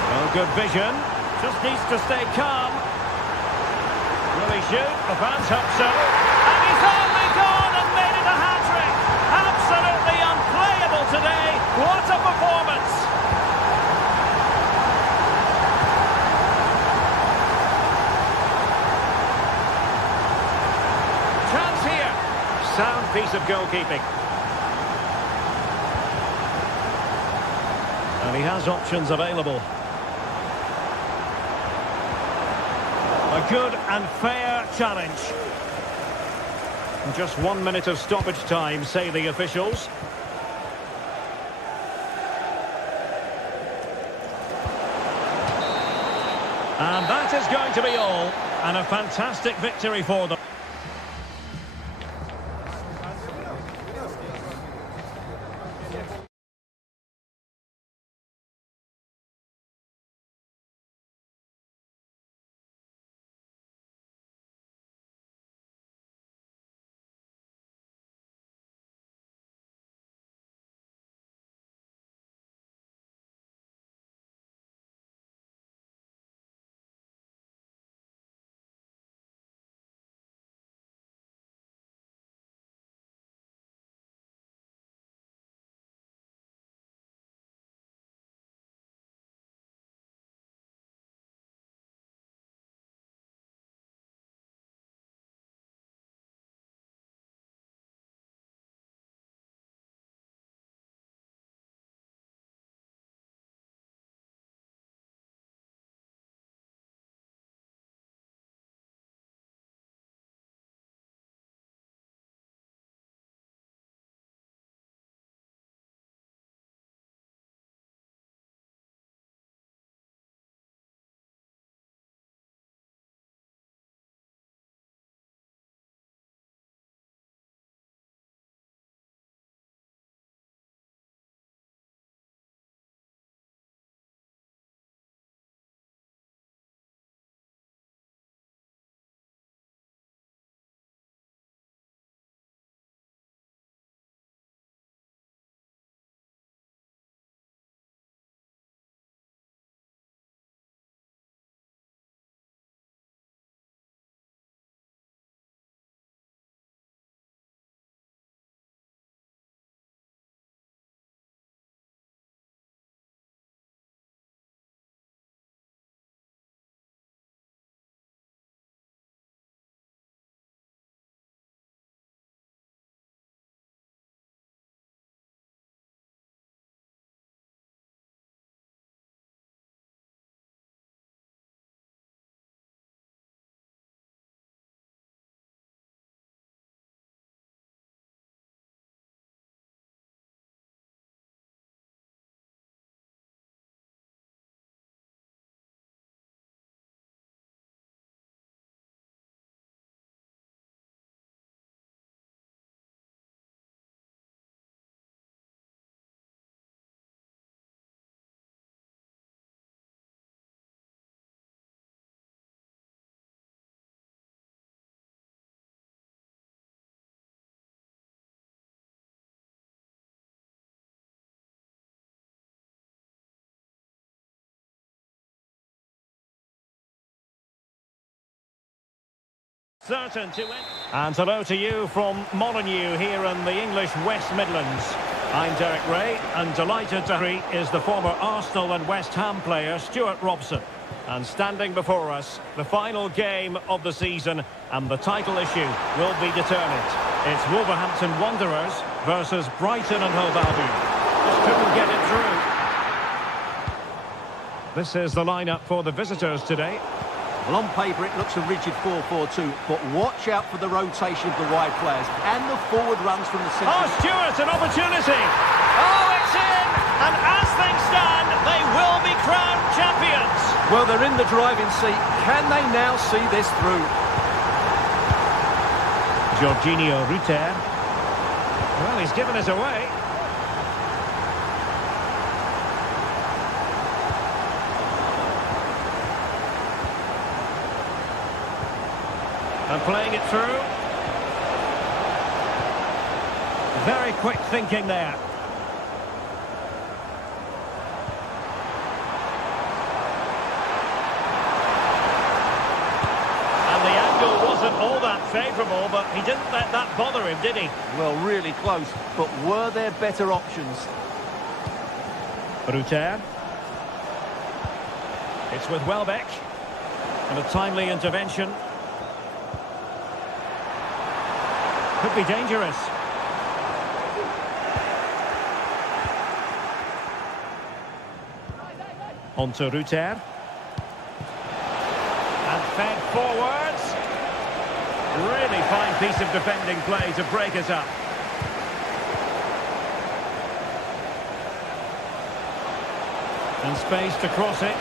Well, good vision. Just needs to stay calm. Will he shoot? The fans hope so. And he's only gone and made it a hat-trick. Absolutely unplayable today. What a performance. Chance here. Sound piece of goalkeeping. And he has options available. A good and fair challenge. Just 1 minute of stoppage time, say the officials. And that is going to be all. And a fantastic victory for them. Certain to win. And hello to you from Molyneux here in the English West Midlands. I'm Derek Ray, and delighted to greet is the former Arsenal and West Ham player Stuart Robson. And standing before us, the final game of the season, and the title issue will be determined. It's Wolverhampton Wanderers versus Brighton and Hove Albion. Just couldn't get it through. This is the lineup for the visitors today. Well, on paper it looks a rigid 4-4-2, but watch out for the rotation of the wide players and the forward runs from the centre. Oh, Stuart, an opportunity! Oh, it's in! And as things stand, they will be crowned champions! Well, they're in the driving seat. Can they now see this through? Jorginho Ruter. Well, he's given us away. And playing it through. Very quick thinking there. And the angle wasn't all that favourable, but he didn't let that bother him, did he? Well, really close, but were there better options? Ruter. It's with Welbeck. And a timely intervention. Could be dangerous. On to Ruter. And fed forwards. Really fine piece of defending play to break us up. And space to cross it.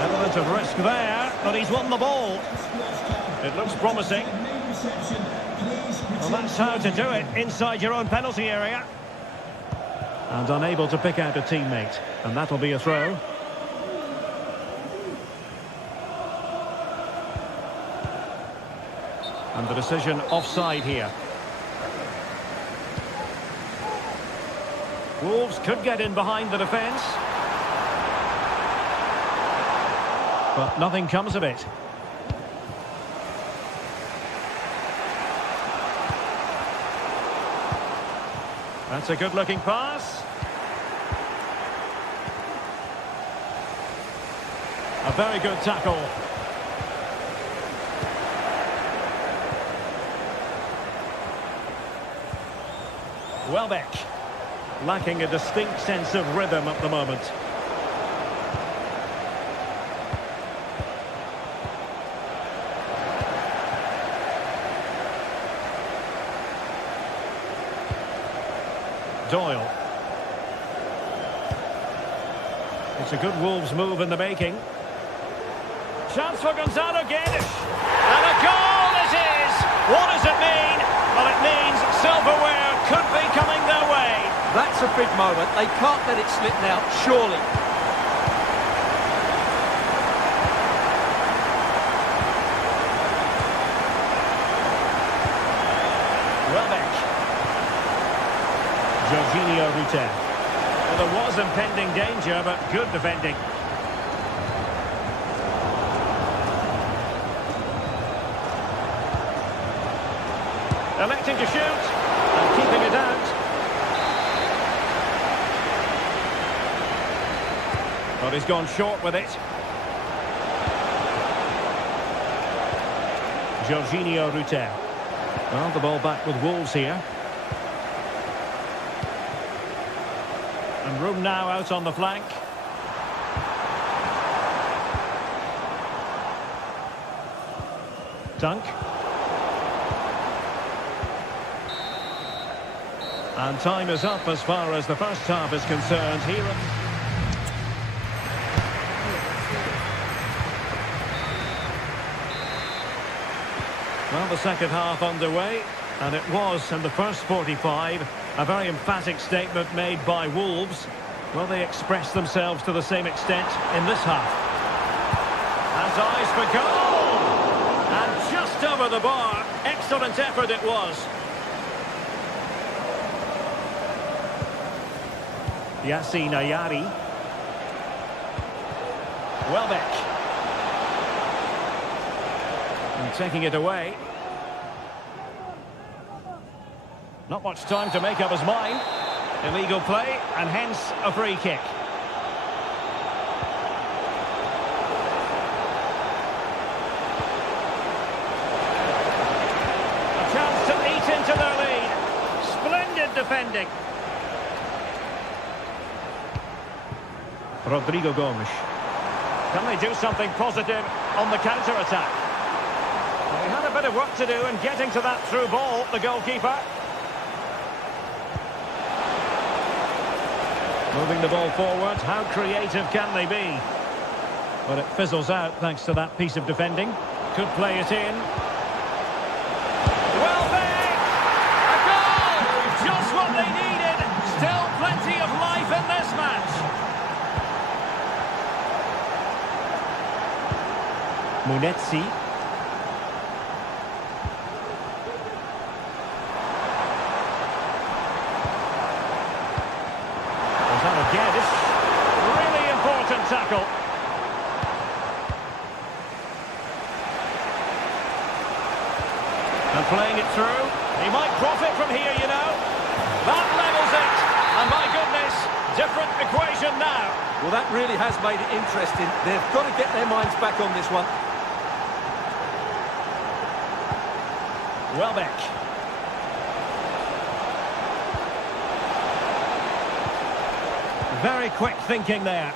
Element of risk there, but he's won the ball. It looks promising. Well, that's how to do it, inside your own penalty area. And unable to pick out a teammate. And that'll be a throw. And the decision offside here. Wolves could get in behind the defence. But nothing comes of it. That's a good-looking pass. A very good tackle. Welbeck. Lacking a distinct sense of rhythm at the moment. Doyle. It's a good Wolves move in the making. Chance for Gonzalo Guedes. And a goal it is! What does it mean? Well, it means silverware could be coming their way. That's a big moment. They can't let it slip now, surely. Welbeck. Jorginho Ruter. Well, there was impending danger, but good defending. Electing to shoot and keeping it out. But he's gone short with it. Jorginho Ruter. Well, the ball back with Wolves here. And room now out on the flank. Dunk. And time is up as far as the first half is concerned here. Well, the second half underway, and it was in the first 45 a very emphatic statement made by Wolves. Will they express themselves to the same extent in this half? Has eyes for goal! And just over the bar. Excellent effort it was. Yassine Ayari. And taking it away. Not much time to make up his mind. Illegal play, and hence a free kick. A chance to eat into their lead. Splendid defending. Rodrigo Gomes. Can they do something positive on the counter-attack? Well, he had a bit of work to do in getting to that through ball, the goalkeeper. Moving the ball forward, how creative can they be? But it fizzles out thanks to that piece of defending. Could play it in. Well back! A goal! Just what they needed! Still plenty of life in this match. Munetsi. Really important tackle. And playing it through. He might profit from here, you know. That levels it. And my goodness, different equation now. Well, that really has made it interesting. They've got to get their minds back on this one. Welbeck. Very quick thinking there.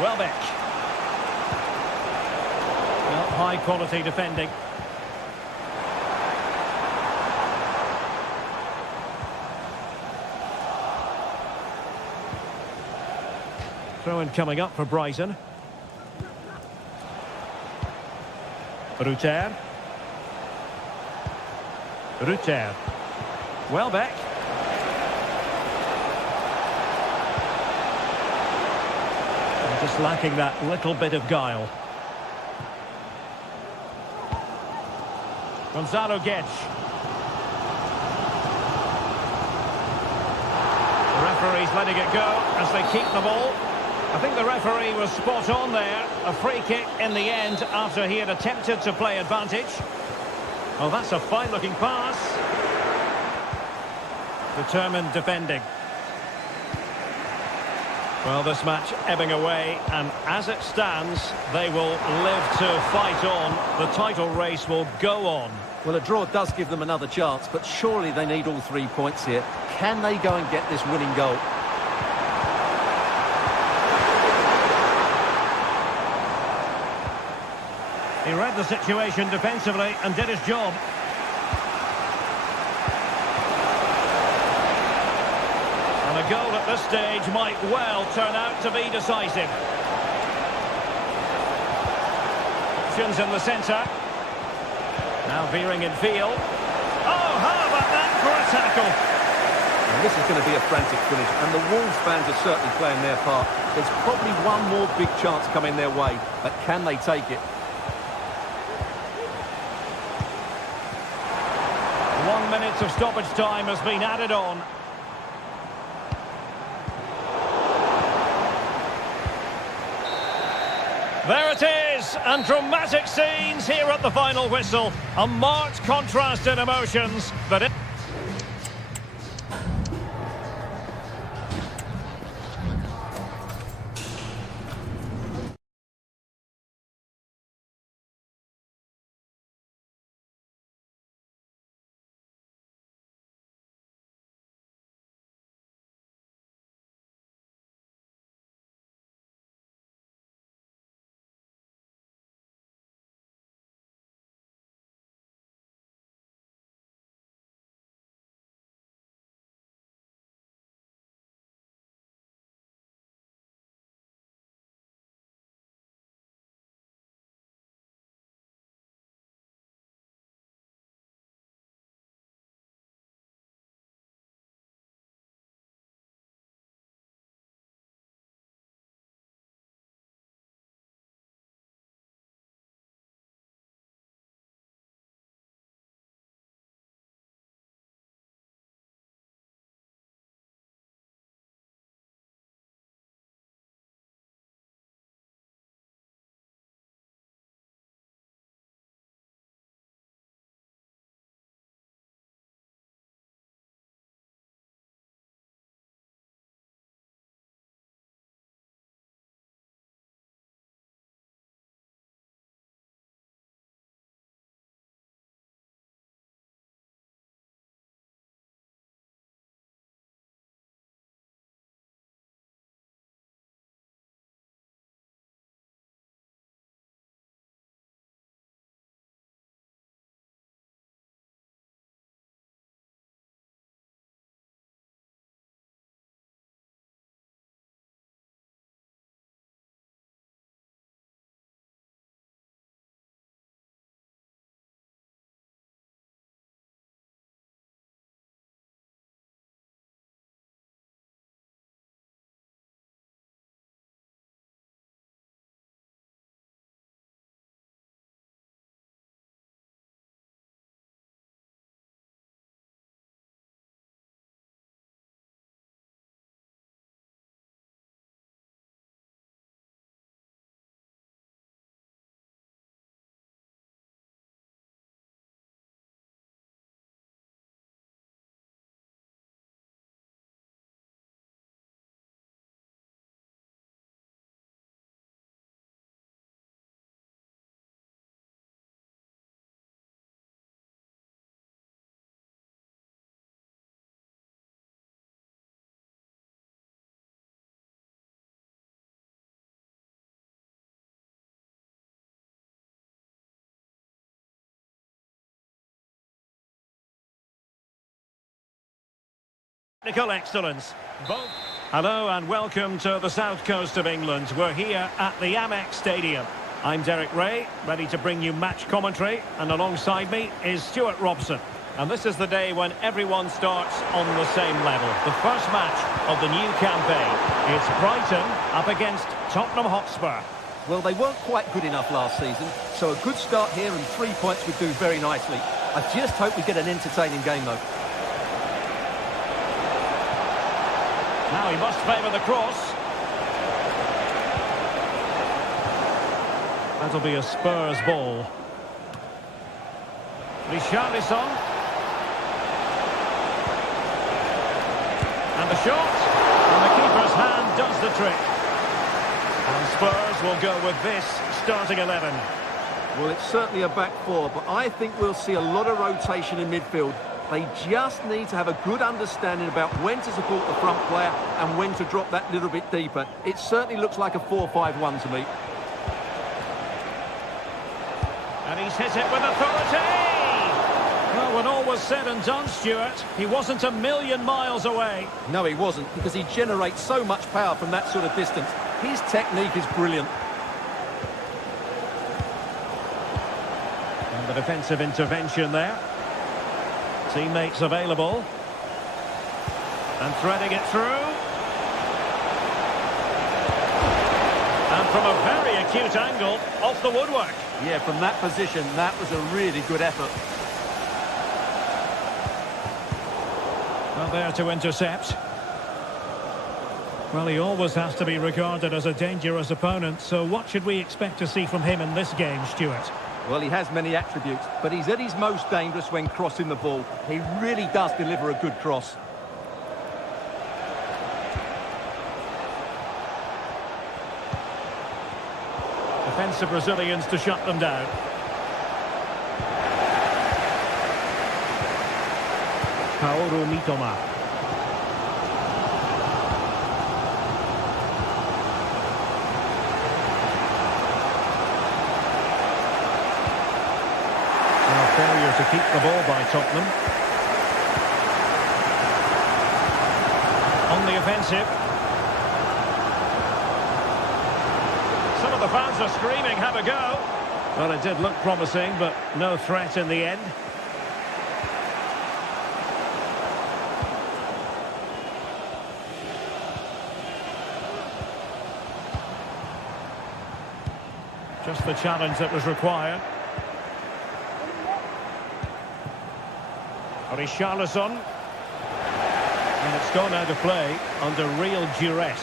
Welbeck. Well, high quality defending. Throw-in coming up for Brighton. Ruter. Welbeck. Just lacking that little bit of guile. Gonzalo Guedes. The referee's letting it go as they keep the ball. I think the referee was spot on there. A free kick in the end after he had attempted to play advantage. Oh, that's a fine-looking pass. Determined defending. Well, this match ebbing away, and as it stands, they will live to fight on. The title race will go on. Well, a draw does give them another chance, but surely they need all 3 points here. Can they go and get this winning goal? He read the situation defensively and did his job. And a goal at this stage might well turn out to be decisive. Options in the centre. Now veering in field. Oh, how about that for a tackle? And this is going to be a frantic finish, and the Wolves fans are certainly playing their part. There's probably one more big chance coming their way, but can they take it? 1 minute of stoppage time has been added on. There it is, and dramatic scenes here at the final whistle. A marked contrast in emotions, but it... Technical excellence. Both. Hello and welcome to the south coast of England. We're here at the Amex Stadium. I'm Derek Ray, ready to bring you match commentary, and alongside me is Stuart Robson. And this is the day when everyone starts on the same level. The first match of the new campaign. It's Brighton up against Tottenham Hotspur. Well, they weren't quite good enough last season, so a good start here and 3 points would do very nicely. I just hope we get an entertaining game, though. Now he must favour the cross. That'll be a Spurs ball. Richarlison. And the shot. And the keeper's hand does the trick. And Spurs will go with this starting 11. Well, it's certainly a back four, but I think we'll see a lot of rotation in midfield. They just need to have a good understanding about when to support the front player and when to drop that little bit deeper. It certainly looks like a 4-5-1 to me. And he's hit it with authority! Well, when all was said and done, Stuart, he wasn't a million miles away. No, he wasn't, because he generates so much power from that sort of distance. His technique is brilliant. And the defensive intervention there. Teammates available. And threading it through. And from a very acute angle, off the woodwork. Yeah, from that position, that was a really good effort. Well, there to intercept. Well, he always has to be regarded as a dangerous opponent, so what should we expect to see from him in this game, Stuart? Well, he has many attributes, but he's at his most dangerous when crossing the ball. He really does deliver a good cross. Defensive Brazilians to shut them down. Kaoru Mitoma. Failure to keep the ball by Tottenham. On the offensive. Some of the fans are screaming, have a go. Well, it did look promising, but no threat in the end. Just the challenge that was required. Richarlison. And it's gone out of play under real duress.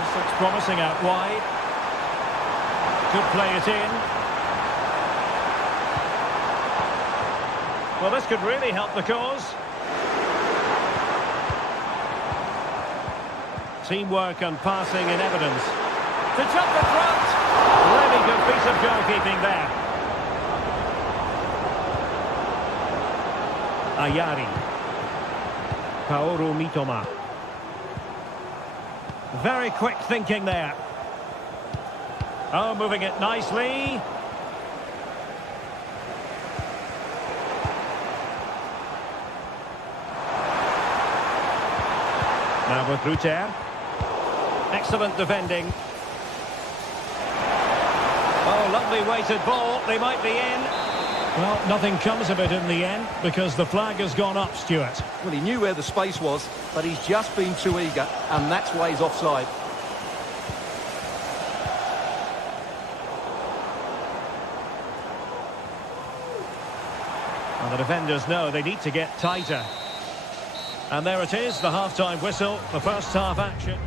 This looks promising out wide. Could play it in. Well, this could really help the cause. Teamwork and passing in evidence. To jump the front. Really good piece of goalkeeping there. Ayari. Kaoru Mitoma. Very quick thinking there. Oh, moving it nicely. Now with Ruter. Excellent defending. Oh, lovely weighted ball. They might be in. Well, nothing comes of it in the end because the flag has gone up, Stuart. Well, he knew where the space was, but he's just been too eager, and that's why he's offside. And the defenders know they need to get tighter. And there it is, the half-time whistle, the first half action.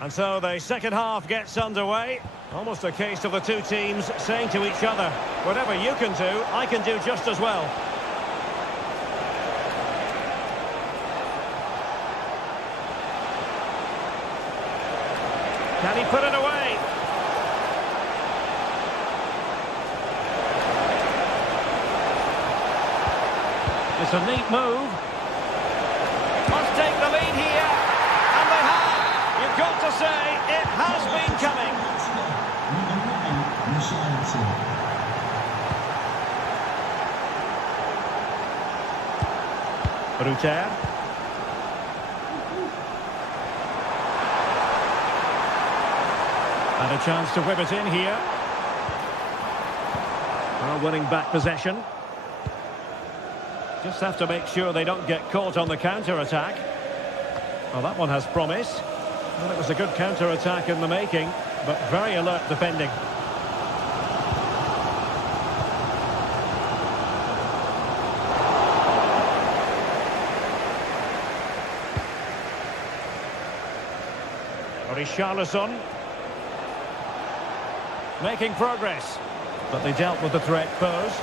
And so the second half gets underway. Almost a case of the two teams saying to each other, whatever you can do, I can do just as well. Can he put it away? It's a neat move. Must take the lead here. And they have. You've got to say, it has been coming. Ruter. And a chance to whip it in here. Well, winning back possession. Just have to make sure they don't get caught on the counter-attack. Well, that one has promise. Well, it was a good counter-attack in the making, but very alert defending. Richarlison. Making progress. But they dealt with the threat posed.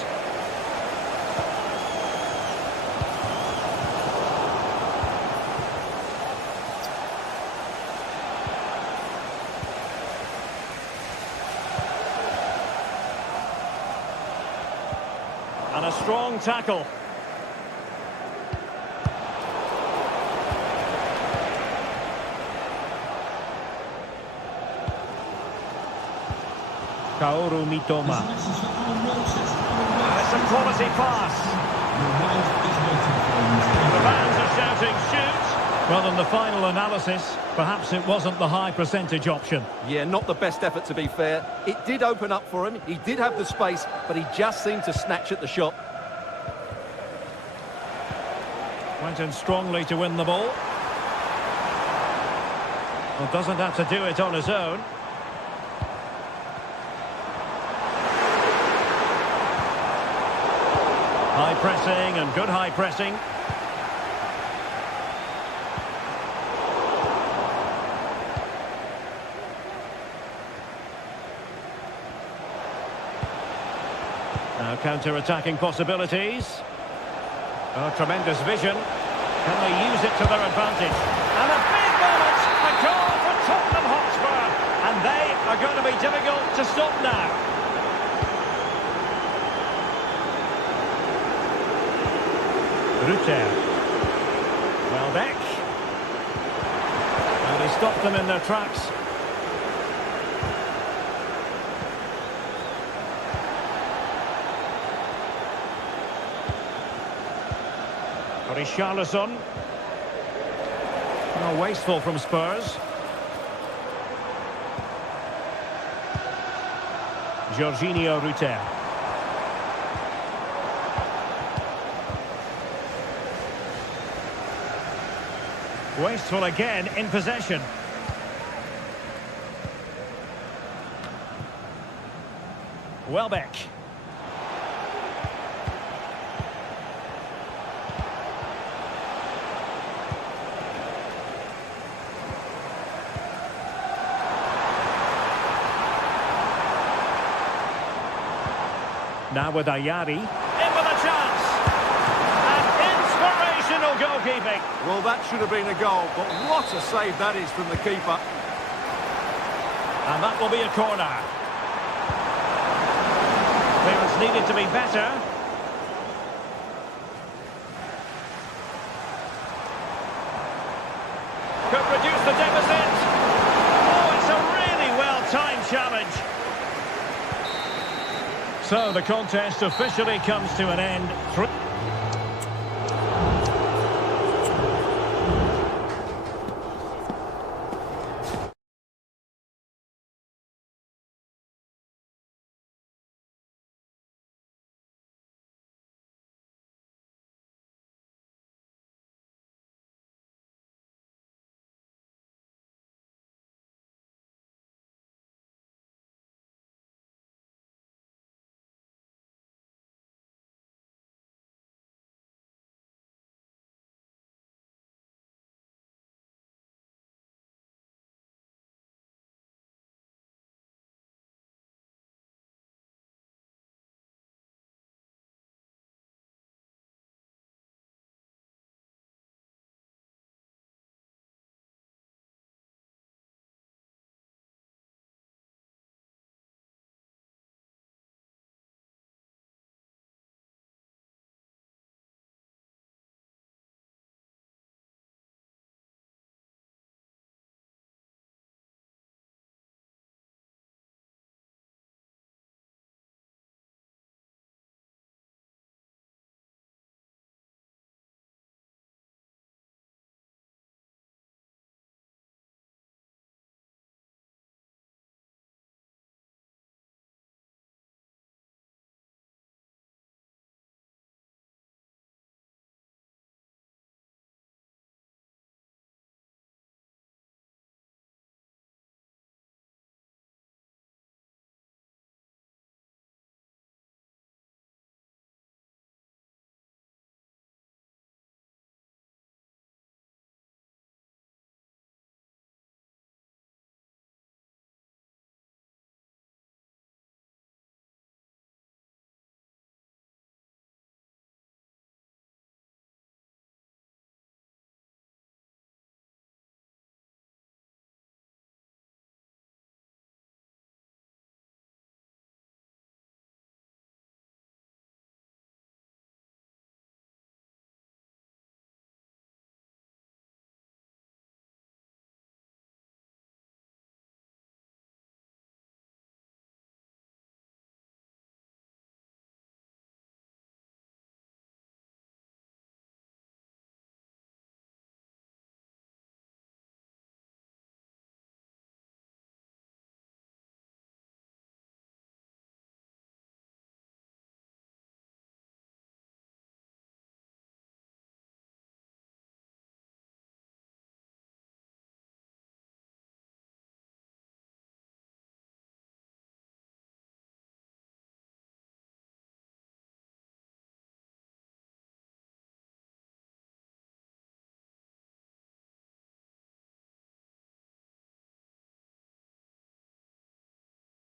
And a strong tackle. Kaoru Mitoma. It's a quality pass. The fans are shouting, shoot! Well, in the final analysis, perhaps it wasn't the high percentage option. Yeah, not the best effort, to be fair. It did open up for him. He did have the space, but he just seemed to snatch at the shot. Went in strongly to win the ball. Well, doesn't have to do it on his own. High pressing and good high pressing. Now counter-attacking possibilities. Oh, tremendous vision. Can they use it to their advantage? And a big moment! A goal for Tottenham Hotspur! And they are going to be difficult to stop now. Ruter. Welbeck. And they stopped them in their tracks. Richarlison. Oh, wasteful from Spurs. Jorginho Ruter. Wasteful again in possession. Welbeck. Now with Ayari. In with a chance. And inspirational goalkeeping. Well, that should have been a goal, but what a save that is from the keeper. And that will be a corner. Clearance needed to be better. Could reduce the deficit. Oh, it's a really well-timed challenge. So the contest officially comes to an end.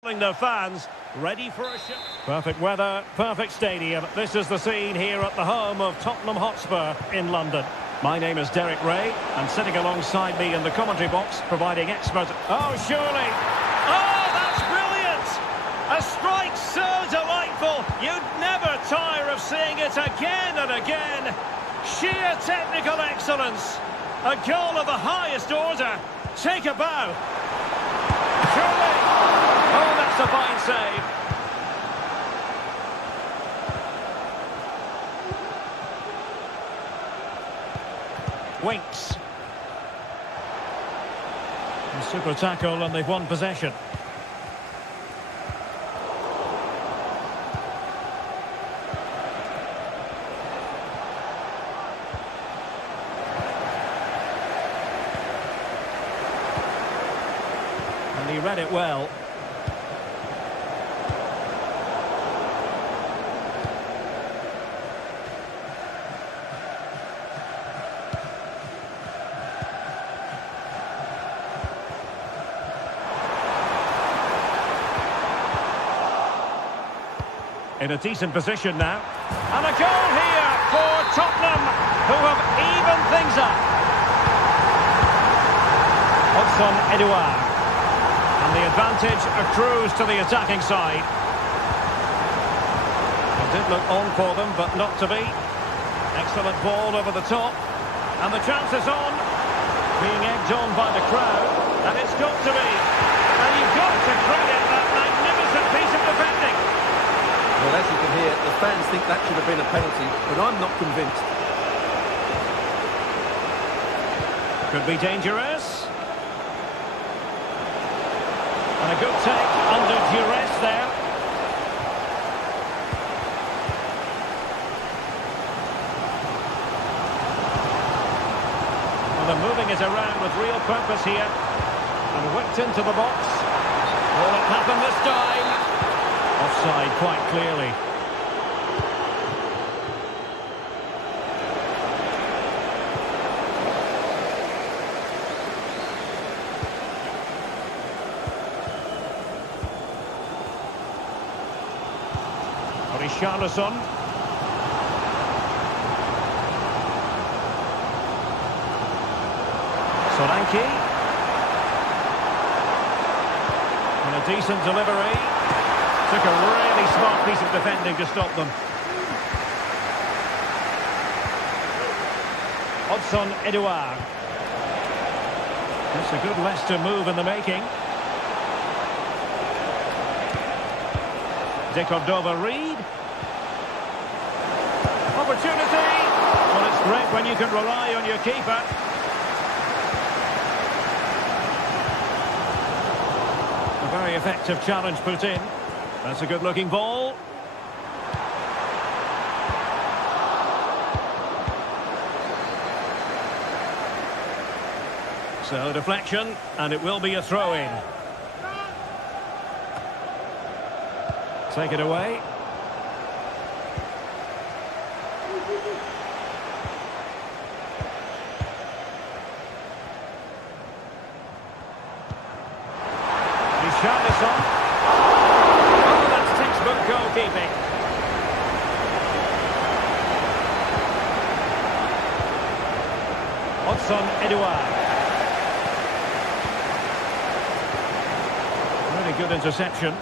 The fans ready for a show. Perfect weather, perfect stadium. This is the scene here at the home of Tottenham Hotspur in London. My name is Derek Ray, and sitting alongside me in the commentary box, providing expert. Oh, surely! Oh, that's brilliant! A strike so delightful, you'd never tire of seeing it again and again. Sheer technical excellence. A goal of the highest order. Take a bow. Surely! Oh, that's a fine save. Winks. A super tackle and they've won possession. And he read it well. In a decent position now. And a goal here for Tottenham, who have evened things up. Hudson Edouard. And the advantage accrues to the attacking side. It did look on for them, but not to be. Excellent ball over the top. And the chance is on. Being egged on by the crowd. And it's got to be. And you've got to credit that magnificent piece of defending. Well, as you can hear, the fans think that should have been a penalty, but I'm not convinced. Could be dangerous. And a good take under duress there. Well, they're moving it around with real purpose here. And whipped into the box. Will it happen this time? Offside quite clearly. Richarlison. Solanke. And a decent delivery. Took a really smart piece of defending to stop them. Hudson Edouard. That's a good Leicester move in the making. De Cordova-Reid. Opportunity. Well, it's great when you can rely on your keeper. A very effective challenge put in. That's a good-looking ball. So, deflection, and it will be a throw-in. Take it away. Richarlison. Goalkeeping. Hudson Edouard. Really good interception.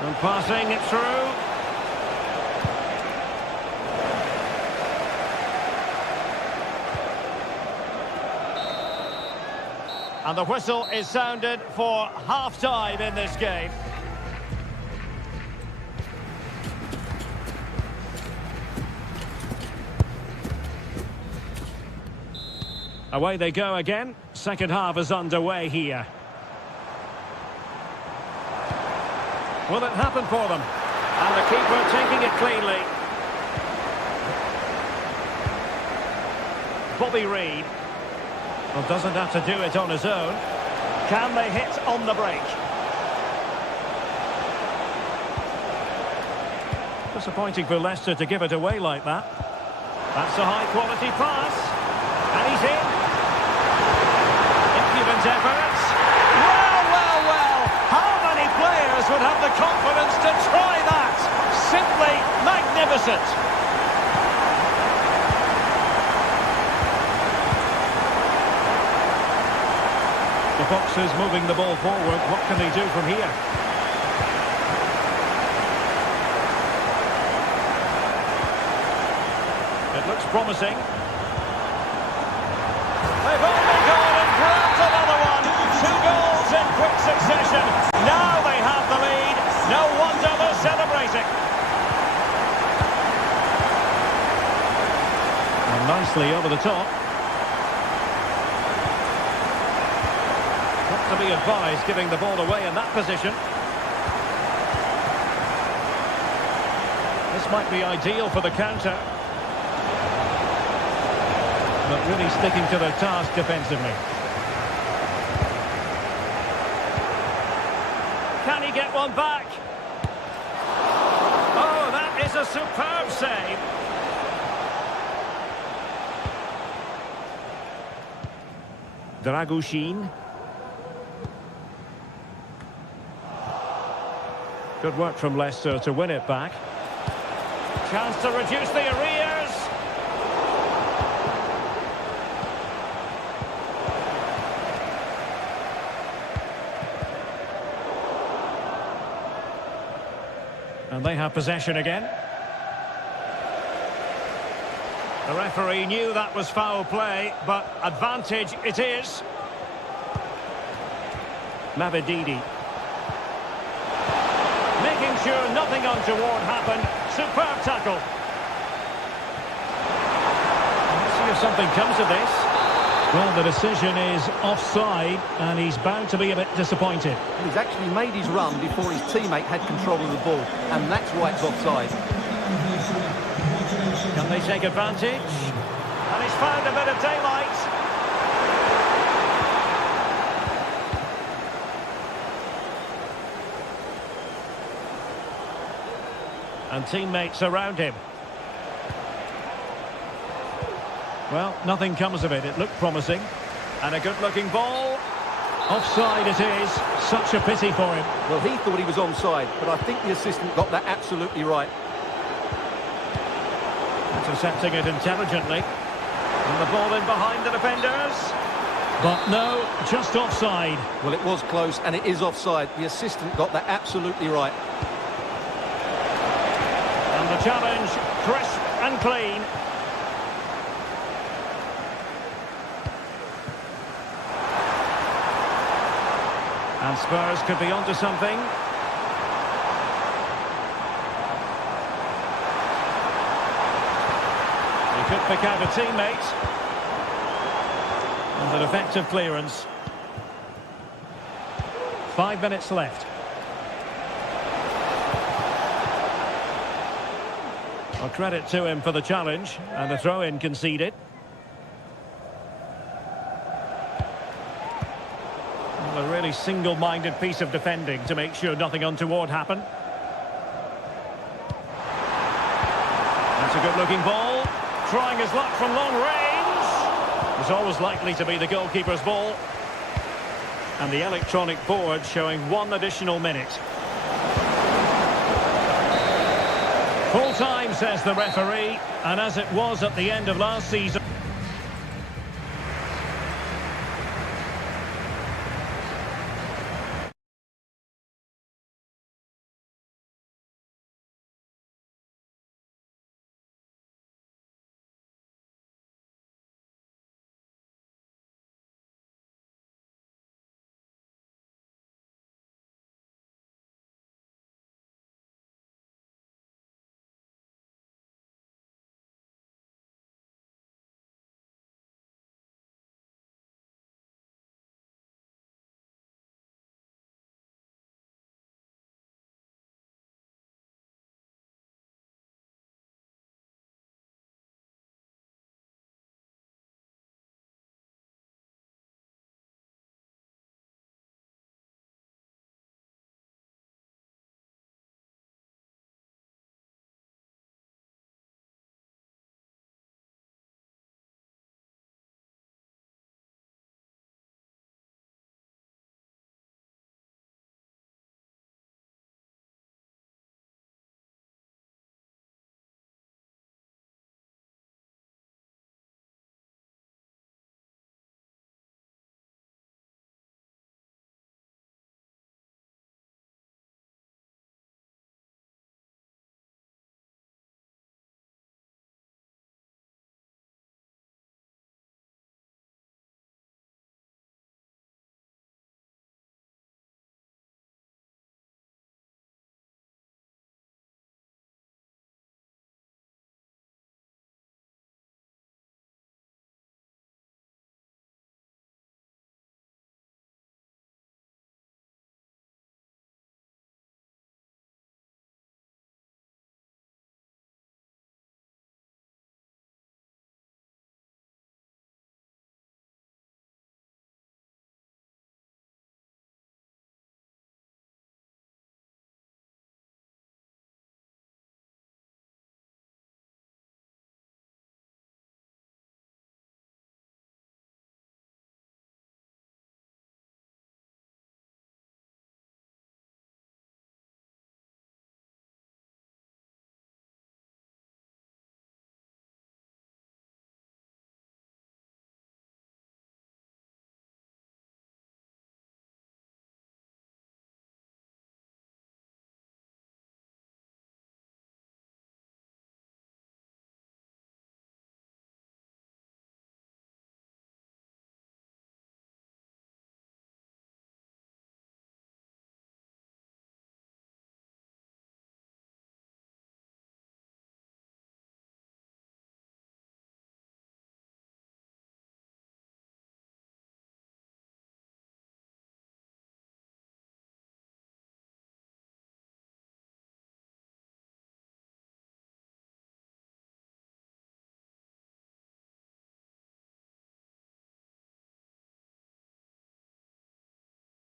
And passing it through. And the whistle is sounded for half-time in this game. Away they go again. Second half is underway here. Will it happen for them? And the keeper taking it cleanly. Bobby Reid. Well, doesn't have to do it on his own. Can they hit on the break? Disappointing for Leicester to give it away like that. That's a high-quality pass. And he's in. Impudent efforts. Well, well, the confidence to try that. Simply magnificent. The Foxes moving the ball forward. What can they do from here? It looks promising. They've only gone and grabbed another one. 2 goals in quick succession. Now they have the lead. No wonder they're celebrating. And nicely over the top. Not to be advised giving the ball away in that position. This might be ideal for the counter. But really sticking to their task defensively. Can he get one back? Oh, that is a superb save. Dragushin. Good work from Leicester to win it back. Chance to reduce the arrears. And they have possession again. The referee knew that was foul play, but advantage it is. Mavididi. Making sure nothing untoward happened. Superb tackle. Let's see if something comes of this. Well, the decision is offside, and he's bound to be a bit disappointed. He's actually made his run before his teammate had control of the ball, and that's why it's offside. Can they take advantage? And he's found a bit of daylight. And teammates around him. Well, nothing comes of it. It looked promising. And a good-looking ball. Offside it is. Such a pity for him. Well, he thought he was onside, but I think the assistant got that absolutely right. Intercepting it intelligently. And the ball in behind the defenders. But no, just offside. Well, it was close, and it is offside. The assistant got that absolutely right. And the challenge, crisp and clean. And Spurs could be onto something. He could pick out a teammate. And an effective clearance. 5 minutes left. Well, credit to him for the challenge, and the throw-in conceded. Well, a really single-minded piece of defending to make sure nothing untoward happened. That's a good-looking ball. Trying his luck from long range. It's always likely to be the goalkeeper's ball. And the electronic board showing 1 additional minute. Full time, says the referee, and as it was at the end of last season.